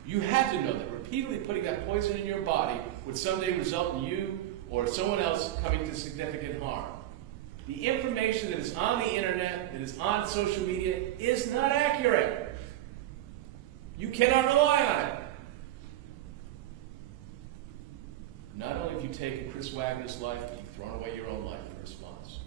You had to know that repeatedly putting that poison in your body would someday result in you or someone else coming to significant harm. The information that is on the internet, that is on social media, is not accurate. You cannot rely on it. Not only have you taken Chris Wagner's life, but you've thrown away your own life in response.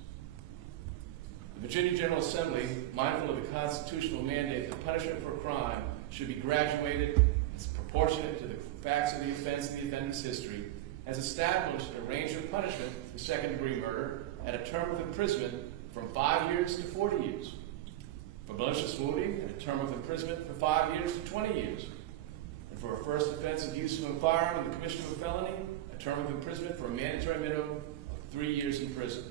The Virginia General Assembly, mindful of the constitutional mandate that punishment for crime should be graduated as proportional proportionate to the facts of the offense and the defendant's history, has established a range of punishment for second-degree murder at a term of imprisonment from 5 years to 40 years. For malicious wounding, at a term of imprisonment from 5 years to 20 years. And for a first offense of use of a firearm in the commission of a felony, a term of imprisonment for a mandatory minimum of 3 years in prison.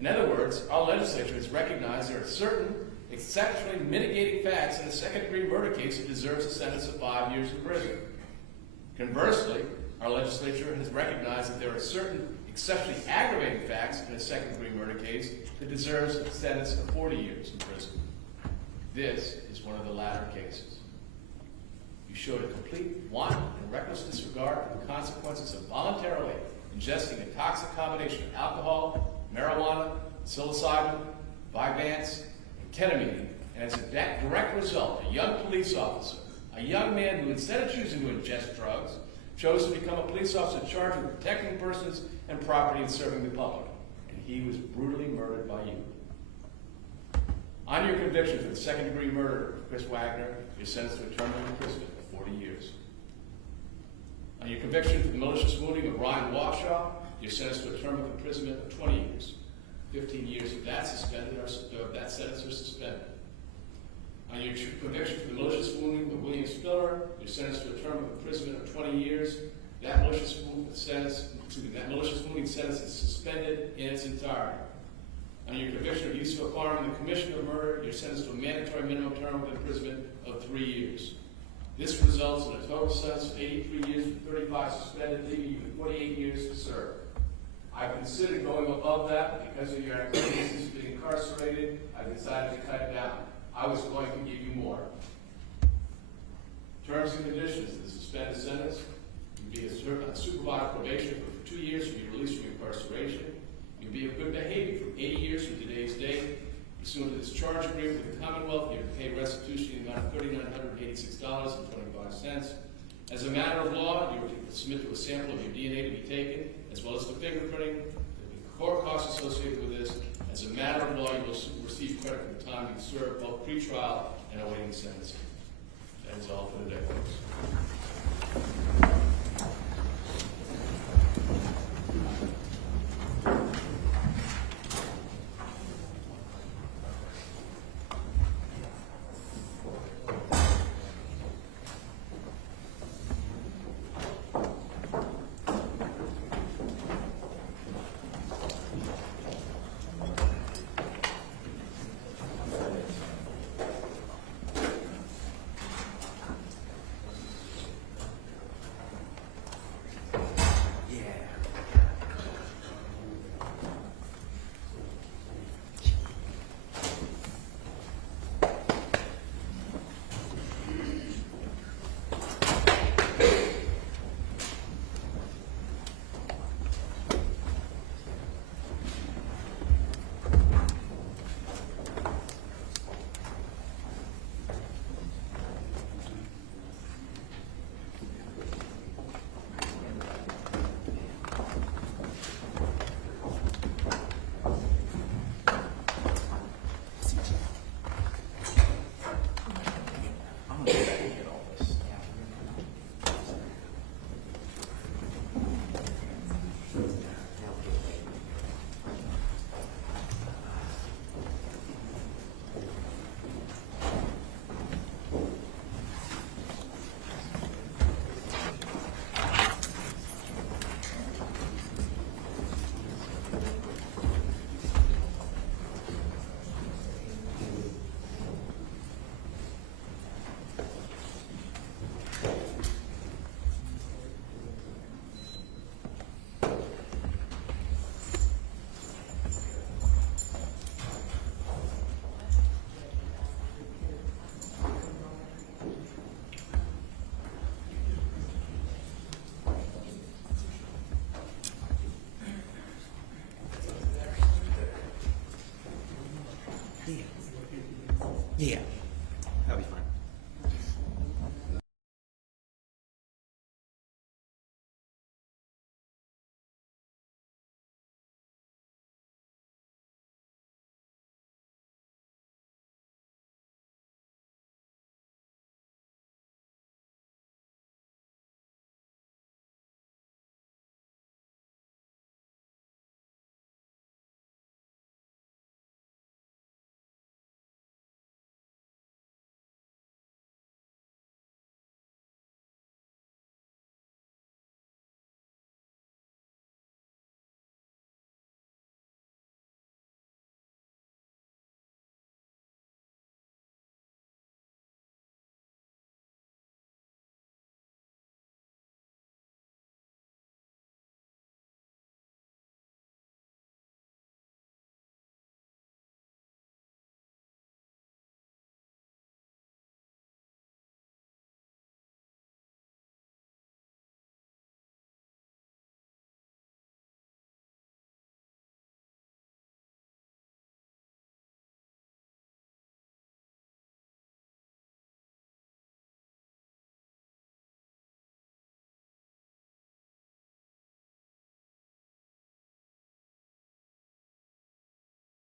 In other words, our legislature has recognized there are certain exceptionally mitigating facts in a second-degree murder case that deserves a sentence of 5 years in prison. Conversely, our legislature has recognized that there are certain exceptionally aggravating facts in a second-degree murder case that deserves a sentence of 40 years in prison. This is one of the latter cases. You showed a complete wanton and reckless disregard for the consequences of voluntarily ingesting a toxic combination of alcohol, marijuana, psilocybin, Vyvanse, and ketamine, and as a direct result, a young police officer, a young man who instead of choosing to ingest drugs, chose to become a police officer charged with protecting persons and property and serving the public. And he was brutally murdered by you. On your conviction for the second-degree murder of Chris Wagner, you're sentenced to a term of imprisonment of 40 years. On your conviction for the malicious wounding of Ryan Washaw, you're sentenced to a term of imprisonment of 20 years. 15 years of that that sentence are suspended. On your conviction for the malicious wounding of William Spiller, you're sentenced to a term of imprisonment of 20 years. That malicious wounding sentence is suspended in its entirety. On your conviction of use of a firearm in the commission of murder, you're sentenced to a mandatory minimum term of imprisonment of 3 years. This results in a total sentence of 83 years with 35 suspended, leaving you with 48 years to serve. I've considered going above that, but because of your activities since being incarcerated, I've decided to cut it down. I was going to give you more. Terms and conditions of the suspended sentence: you'd be on supervised probation for 2 years to be released from incarceration. You'd be of good behavior for 80 years from today's date. Pursuant to this charge agreement with the Commonwealth, you're to pay restitution in the amount of $3,986.25. As a matter of law, you are to submit to a sample of your DNA to be taken, as well as the fingerprinting. There will be core costs associated with this. As a matter of law, you will receive credit for the time you served, both pre-trial and awaiting sentencing. That is all for today, folks. Yeah.